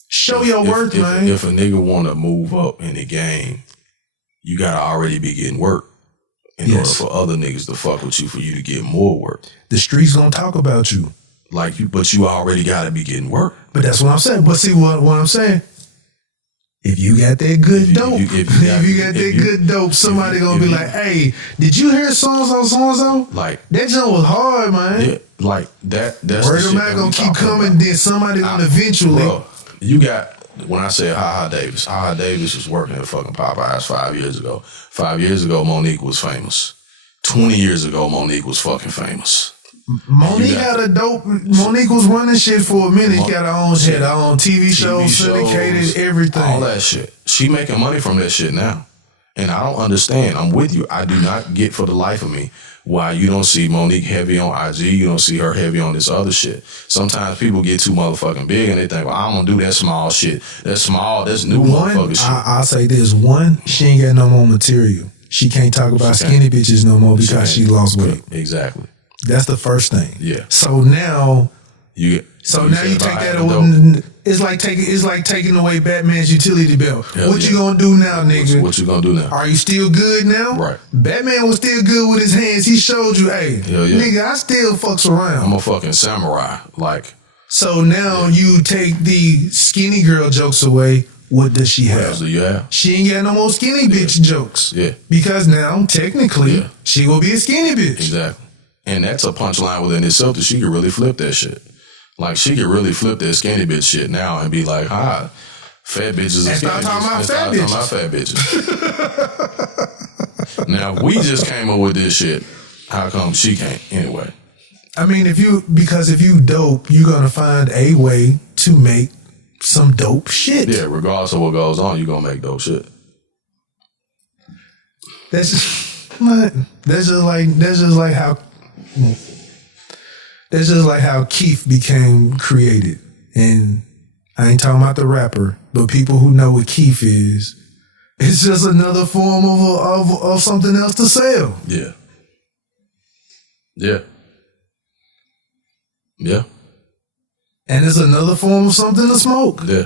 Show your worth, man. If a nigga want to move up in the game, you gotta already be getting work in order for other niggas to fuck with you for you to get more work. The streets gonna talk about you, but you already gotta be getting work. But that's what I'm saying. But see what I'm saying. If you got that good dope, if you got that good dope, somebody gonna be like, "Hey, did you hear so-and-so? Like that joint was hard, man." Yeah, like that. That's word of mouth gonna keep coming. Then somebody gonna eventually. Bro, you got when I said Ha Davis. Ha Davis was working at fucking Popeyes 5 years ago. 5 years ago, Monique was famous. 20 years ago, Monique was fucking famous. Monique had a dope. Monique was running shit for a minute. Had her own TV shows, syndicated, everything. All that shit. She making money from that shit now. And I don't understand. I'm with you. I do not get for the life of me why you don't see Monique heavy on IG. You don't see her heavy on this other shit. Sometimes people get too motherfucking big and they think, well, I'm going to do that small shit. That's small. That's new motherfucker shit. I'll say this. One, she ain't got no more material. She can't talk about skinny bitches no more because she lost weight. Exactly. That's the first thing. Yeah. So now you take that away. It's like taking away Batman's utility belt. What you gonna do now, nigga? What you gonna do now? Are you still good now? Right. Batman was still good with his hands. He showed you, hey, nigga, I still fucks around. I'm a fucking samurai. Like. So now you take the skinny girl jokes away. What does she have? What else do you have? She ain't got no more skinny bitch jokes. Yeah. Because now, technically, she gonna be a skinny bitch. Exactly. And that's a punchline within itself that she could really flip that shit. Like, she could really flip that skinny bitch shit now and be like, fat bitches and skinny bitches. Start talking about fat bitches. Now, we just came up with this shit. How come she can't anyway? I mean, if you dope, you're gonna find a way to make some dope shit. Yeah, regardless of what goes on, you're gonna make dope shit. That's just like how Keef became created. And I ain't talking about the rapper, but people who know what Keef is, it's just another form of something else to sell. Yeah. Yeah. Yeah. And it's another form of something to smoke. Yeah.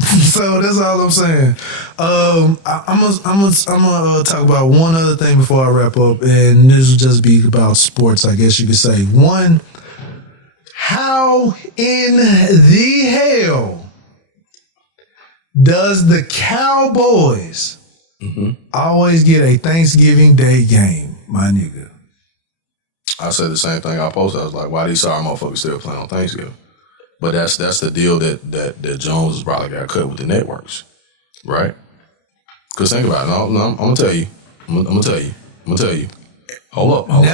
So that's all I'm saying. I'm gonna talk about one other thing before I wrap up, and this will just be about sports, I guess you could say. One, how in the hell does the Cowboys always get a Thanksgiving Day game, my nigga? I said the same thing I posted. I was like, why these sorry motherfuckers still playing on Thanksgiving? But that's the deal that Jones has probably got cut with the networks, right? Because think about it. No, I'm gonna tell you. I'm gonna tell you. Hold up.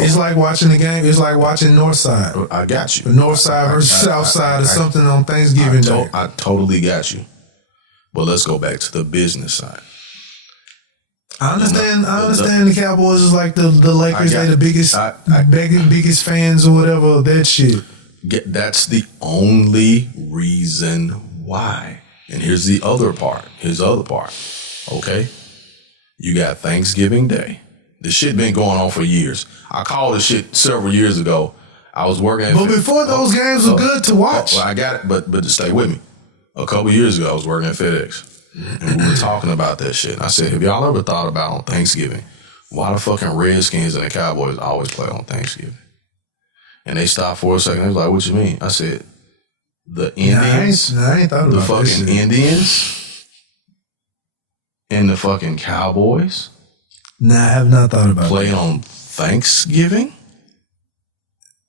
It's like watching the game. It's like watching Northside. I got you. Northside versus Southside or something on Thanksgiving Day. I totally got you. But let's go back to the business side. I understand the Cowboys is like the Lakers. They the biggest fans or whatever. That shit. That's the only reason why. And here's the other part. Okay? You got Thanksgiving Day. This shit been going on for years. I called this shit several years ago. I was working. But before those games were good to watch. Well, I got it, but to stay with me. A couple years ago, I was working at FedEx. And we were talking about that shit. And I said, have y'all ever thought about on Thanksgiving, why the fucking Redskins and the Cowboys always play on Thanksgiving? And they stopped for a second. They was like, what you mean? I said, the Indians, I ain't thought about the fucking that shit. Indians and the fucking Cowboys Nah, I have not thought about play on Thanksgiving?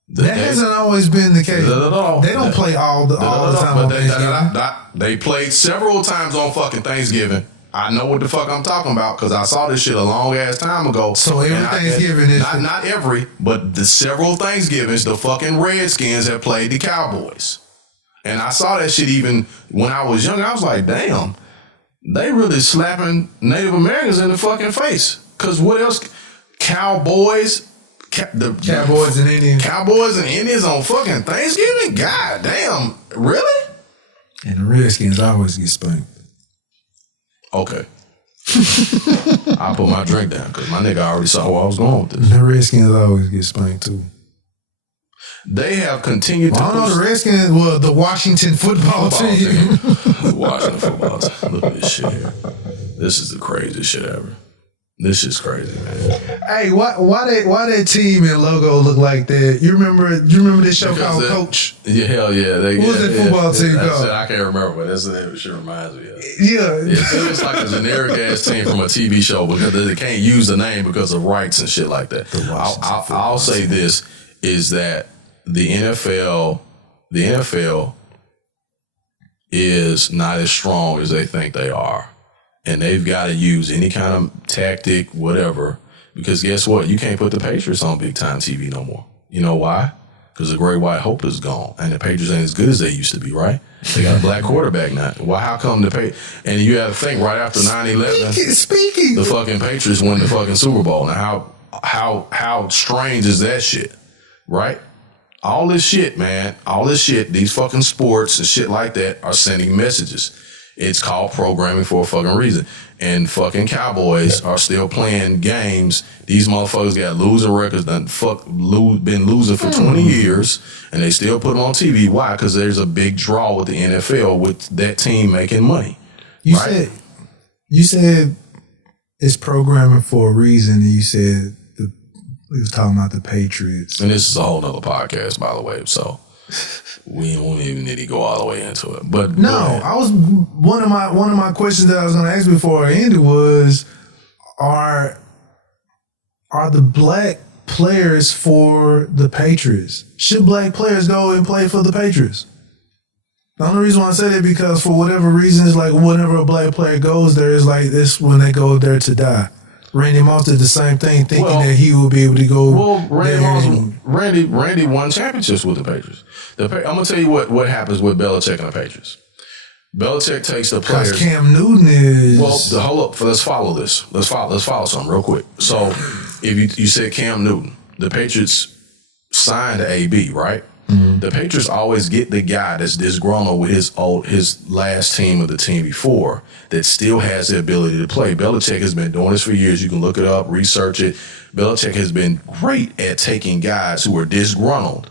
That hasn't always been the case. No. They don't play all the time on Thanksgiving. They played several times on fucking Thanksgiving. I know what the fuck I'm talking about because I saw this shit a long ass time ago. So every Thanksgiving is not every, but the several Thanksgivings, the fucking Redskins have played the Cowboys. And I saw that shit even when I was young. I was like, damn, they really slapping Native Americans in the fucking face. Cause what else? Cowboys and Indians. Cowboys and Indians on fucking Thanksgiving? God damn, really? And the Redskins always get spanked. Okay. I'll put my drink down because my nigga already saw where I was going with this. The Redskins always get spanked too. They have continued to I don't know the Redskins, well, the Washington football team. The Washington football team. Look at this shit here. This is the craziest shit ever. This is crazy, man. Hey, why that team and logo look like that? You remember this show called Coach? Yeah, hell yeah. What was that football team called? I can't remember, but that's what shit reminds me of. Yeah. It looks like a generic ass team from a TV show because they can't use the name because of rights and shit like that. I'll say this is that the NFL is not as strong as they think they are. And they've got to use any kind of tactic, whatever, because guess what? You can't put the Patriots on big time TV no more. You know why? Because the Great White Hope is gone, and the Patriots ain't as good as they used to be, right? They got a black quarterback now. Why? How come the Patriots? And you got to think right after 9/11, Speaking, the fucking Patriots won the fucking Super Bowl. Now, how strange is that shit, right? All this shit, man, these fucking sports and shit like that are sending messages. It's called programming for a fucking reason. And fucking Cowboys are still playing games. These motherfuckers got losing records, been losing for 20 years, and they still put them on TV. Why? Because there's a big draw with the NFL with that team making money. You said it's programming for a reason, and you said we was talking about the Patriots. And this is a whole nother podcast, by the way, so we won't even need to go all the way into it. But no, I was one of my questions that I was going to ask before I ended was, are the black players for the Patriots? Should black players go and play for the Patriots? The only reason why I say that because for whatever reason, it's like whenever a black player goes there, it's like this when they go there to die. Randy Moss did the same thing, thinking Well- that he would be able to go. Well, there and- Randy won championships with the Patriots. I'm gonna tell you what happens with Belichick and the Patriots. Belichick takes the players. Because Cam Newton is. Well, hold up. Let's follow this. Let's follow something real quick. So, if you said Cam Newton, the Patriots signed AB, right? Mm-hmm. The Patriots always get the guy that's disgruntled with his last team or the team before that still has the ability to play. Belichick has been doing this for years. You can look it up, research it. Belichick has been great at taking guys who are disgruntled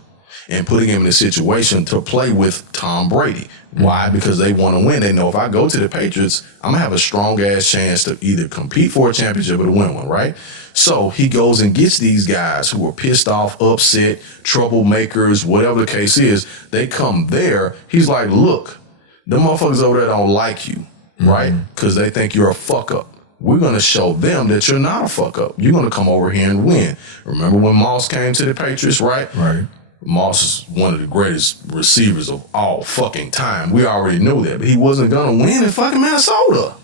and putting him in a situation to play with Tom Brady. Why? Because they want to win. They know if I go to the Patriots, I'm going to have a strong ass chance to either compete for a championship or to win one, right? So he goes and gets these guys who are pissed off, upset, troublemakers, whatever the case is. They come there. He's like, look, them motherfuckers over there don't like you, right? Because they think you're a fuck up. We're going to show them that you're not a fuck up. You're going to come over here and win. Remember when Moss came to the Patriots, right? Right. Moss is one of the greatest receivers of all fucking time. We already knew that, but he wasn't going to win in fucking Minnesota.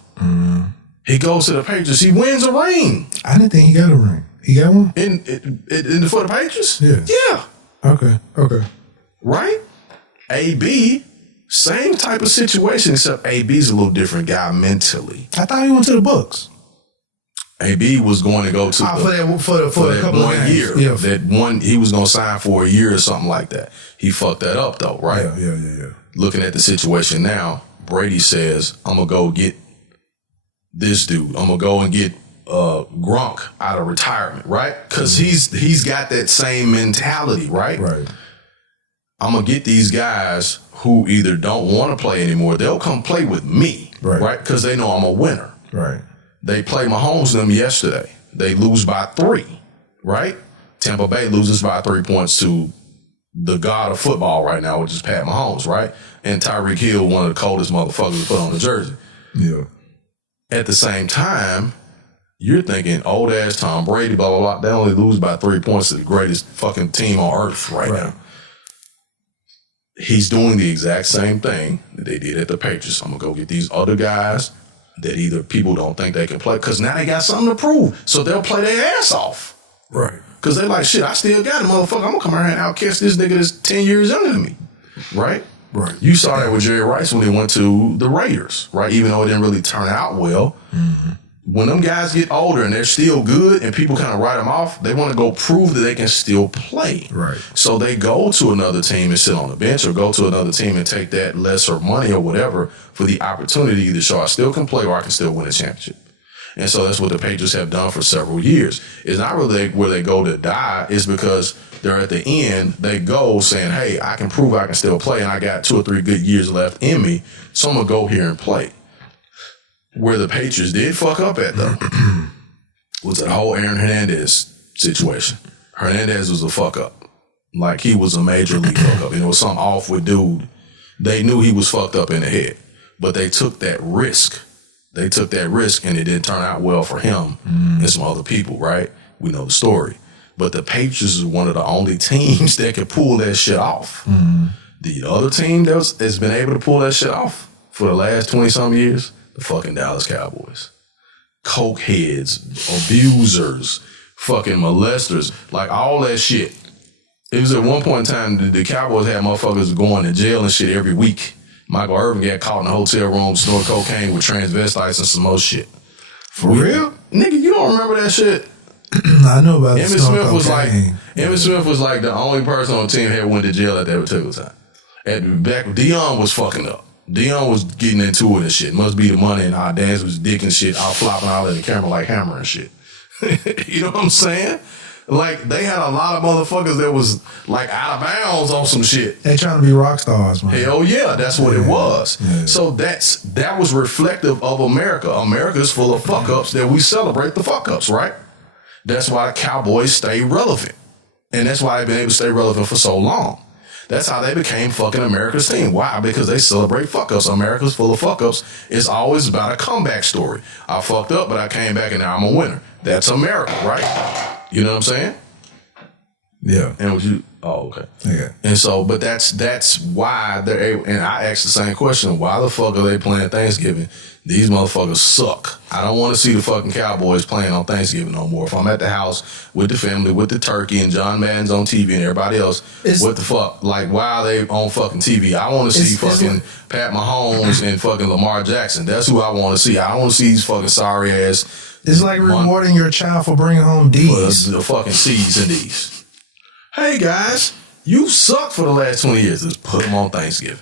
He goes to the Patriots. He wins a ring. I didn't think he got a ring. He got one? For the Patriots? Yeah. Yeah. Okay. Right? AB, same type of situation, except AB's a little different guy mentally. I thought he went to the Bucks. AB was going to go to for a couple of one year. Yeah. That one he was going to sign for a year or something like that. He fucked that up though, right? Yeah. Looking at the situation now, Brady says, I'm going to go get this dude. I'm going to go and get Gronk out of retirement, right? Because he's got that same mentality, right? Right. I'm going to get these guys who either don't want to play anymore. They'll come play with me, right? Because they know I'm a winner. Right. They played Mahomes and them yesterday. They lose by 3, right? Tampa Bay loses by 3 points to the god of football right now, which is Pat Mahomes, right? And Tyreek Hill, one of the coldest motherfuckers to put on the jersey. Yeah. At the same time, you're thinking, old ass Tom Brady, blah, blah, blah. They only lose by 3 points to the greatest fucking team on earth right now. He's doing the exact same thing that they did at the Patriots. I'm going to go get these other guys that either people don't think they can play because now they got something to prove. So they'll play their ass off. Right. Because they're like, shit, I still got it, motherfucker. I'm going to come around and outcast this nigga that's 10 years younger than me. Right? Right. You saw that with Jerry Rice when he went to the Raiders, right? Even though it didn't really turn out well. Mm-hmm. When them guys get older and they're still good and people kind of write them off, they want to go prove that they can still play. Right. So they go to another team and sit on the bench or go to another team and take that lesser money or whatever for the opportunity to show I still can play or I can still win a championship. And so that's what the Patriots have done for several years. It's not really where they go to die. It's because they're at the end, they go saying, hey, I can prove I can still play and I got 2 or 3 good years left in me. So I'm going to go here and play. Where the Patriots did fuck up at, though, was that whole Aaron Hernandez situation. Hernandez was a fuck up. Like, he was a major league fuck up. And it was something off with dude. They knew he was fucked up in the head. But they took that risk. And it didn't turn out well for him and some other people, right? We know the story. But the Patriots is one of the only teams that can pull that shit off. The other team that's been able to pull that shit off for the last 20-something years, the fucking Dallas Cowboys. Coke heads, abusers, fucking molesters, like all that shit. It was at one point in time the Cowboys had motherfuckers going to jail and shit every week. Michael Irvin got caught in a hotel room snorting cocaine with transvestites and some more shit. For real? Nigga, you don't remember that shit? I know about Emmitt Smith was like the only person on the team that went to jail at that particular time. Dion was fucking up. Dion was getting into it and shit. Must be the money and our dance was dick and shit, all flopping out of the camera like Hammer and shit. You know what I'm saying? Like, they had a lot of motherfuckers that was like out of bounds on some shit. They trying to be rock stars, man. Hell yeah, that's what it was. Yeah. So that was reflective of America. America's full of fuck ups that we celebrate the fuck ups, right? That's why the Cowboys stay relevant. And that's why they've been able to stay relevant for so long. That's how they became fucking America's team. Why? Because they celebrate fuck ups. America's full of fuck ups. It's always about a comeback story. I fucked up, but I came back and now I'm a winner. That's America, right? You know what I'm saying? Yeah. And Oh, okay. Yeah. And so, but that's why they're able, and I asked the same question, why the fuck are they playing Thanksgiving? These motherfuckers suck. I don't want to see the fucking Cowboys playing on Thanksgiving no more. If I'm at the house with the family, with the turkey, and John Madden's on TV and everybody else, what the fuck? Like, why are they on fucking TV? I want to see fucking Pat Mahomes and fucking Lamar Jackson. That's who I want to see. I don't want to see these fucking sorry ass. It's like rewarding your child for bringing home D's. The fucking C's and D's. Hey guys, you suck for the last 20 years. Just put them on Thanksgiving.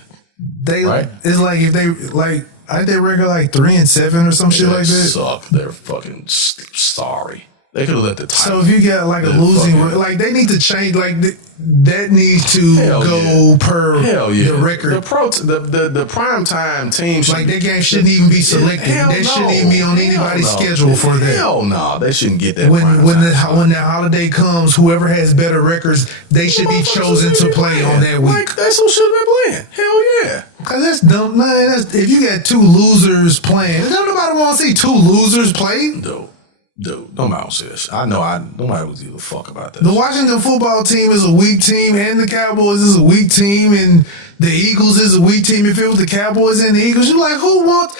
Right? It's like if they like. I think they record like 3-7 or some shit like that. Suck. They're fucking sorry. They could have let the So title. if you got like a losing, like they need to change. Like that needs to go per the record. The prime time team. Like that game shouldn't even be selected. That shouldn't even be on anybody's schedule for that. Hell no, they shouldn't get that. When the holiday comes, whoever has better records, they should be chosen to play on that week. Like, that's who should have been playing. Hell yeah. Cause that's dumb, man. If you got two losers playing, nobody want to see two losers play. Dude, nobody don't say this. I know nobody would give a fuck about that. The Washington football team is a weak team, and the Cowboys is a weak team, and the Eagles is a weak team. If it was the Cowboys and the Eagles, you're like, who wants?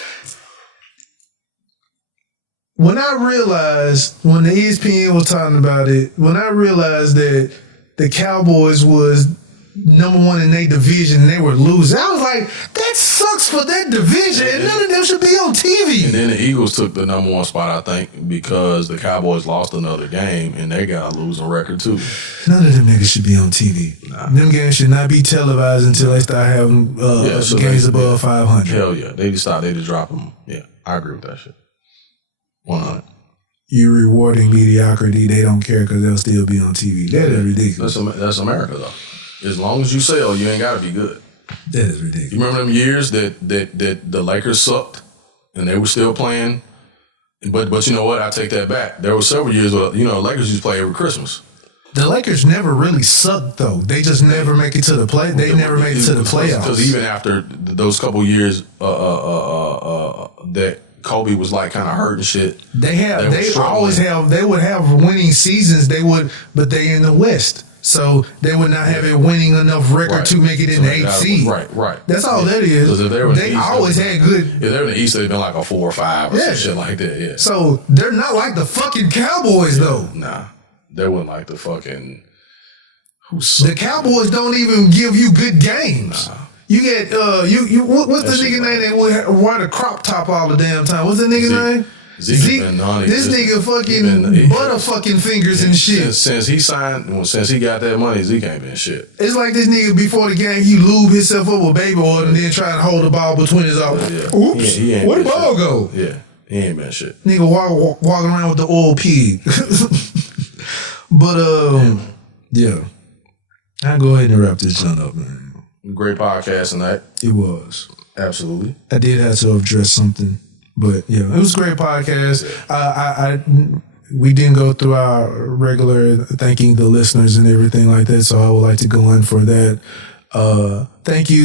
When I realized, when the ESPN was talking about it, when I realized that the Cowboys was #1 in their division and they were losing, I was like, that sucks for that division, and none of them should be on TV. And then the Eagles took the #1 spot, I think, because the Cowboys lost another game and they got a losing record too. None of them niggas should be on TV. Nah. Them games should not be televised until they start having games above 500. Hell yeah. They just stop. They just drop them. Yeah, I agree with that shit. 100. You're rewarding mediocrity. They don't care because they'll still be on TV. That is ridiculous. That's America, though. As long as you sell, you ain't got to be good. That is ridiculous. You remember them years that the Lakers sucked and they were still playing? But you know what? I take that back. There were several years where, Lakers used to play every Christmas. The Lakers never really sucked, though. They just never make it to the play. They never made it to the playoffs. Because even after those couple years that Kobe was like kind of hurt and shit, they would have winning seasons. But they in the West. So they would not have a winning enough record to make it in the 8th seed. Right. That's all that is. If they were they always had good. If they were in the East, they'd been like a 4 or 5 or some shit like that. Yeah. So they're not like the fucking Cowboys though. Nah, they weren't like the fucking. The Cowboys don't even give you good games. Nah. You get what's the nigga name that wear the crop top all the damn time? What's the nigga name? Zeke, this nigga fucking butter fucking fingers and shit. Since he got that money, Zeke ain't been shit. It's like this nigga before the game, he lube himself up with baby oil and then try to hold the ball between his arms. Yeah. Oops, where'd the ball go? Yeah, he ain't been shit. Nigga walking around with the oil pig. But yeah, I'll go ahead and wrap this joint up, man. Great podcast tonight. It was. Absolutely. I did have to address something. But yeah, it was a great podcast. We didn't go through our regular thanking the listeners and everything like that, so I would like to go in for that. Thank you.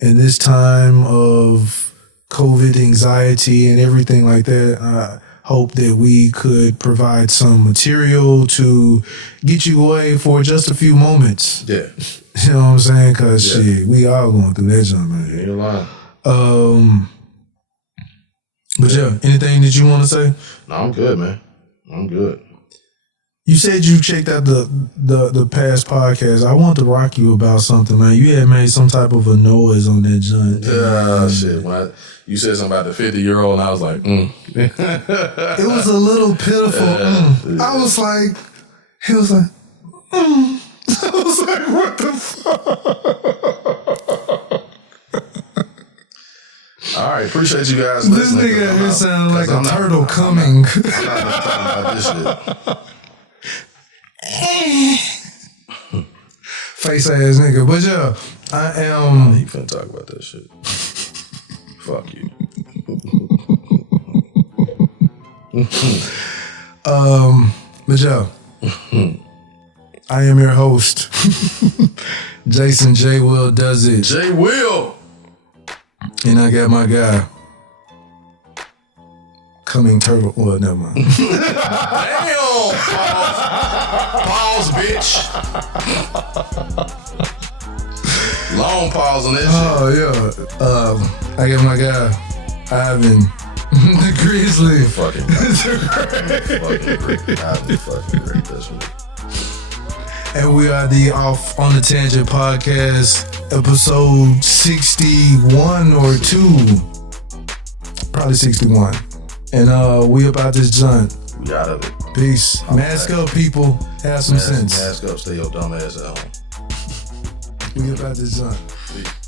In this time of COVID anxiety and everything like that, I hope that we could provide some material to get you away for just a few moments. Yeah. You know what I'm saying? Because shit, we all going through that jump, man. Ain't lying. But yeah, anything that you want to say? No, I'm good, man. I'm good. You said you checked out the past podcast. I want to rock you about something, man. You had made some type of a noise on that joint. Shit. When you said something about the 50-year-old, and I was like, It was a little pitiful. I was like, he was like, I was like, what the fuck? All right, appreciate you guys this listening. This nigga here sounded like a turtle coming. I'm not talking about this shit. Face ass nigga. But yeah, I am. He finna talk about that shit. Fuck you. But yeah, I am your host, Jason J. Will Does It. J. Will. And I got my guy, Coming Turtle. Well, never mind. Damn. on. Pause, bitch. Long pause on that shit. Oh yeah. I got my guy Ivan, the Grizzly. Fucking great. That's what. And we are the Off on the Tangent podcast, episode 61 or 2. Probably 61. And we about this joint. We out of it. Peace. Mask up, people. Have some sense. Mask up. Stay your dumb ass at home. We about this joint. Peace.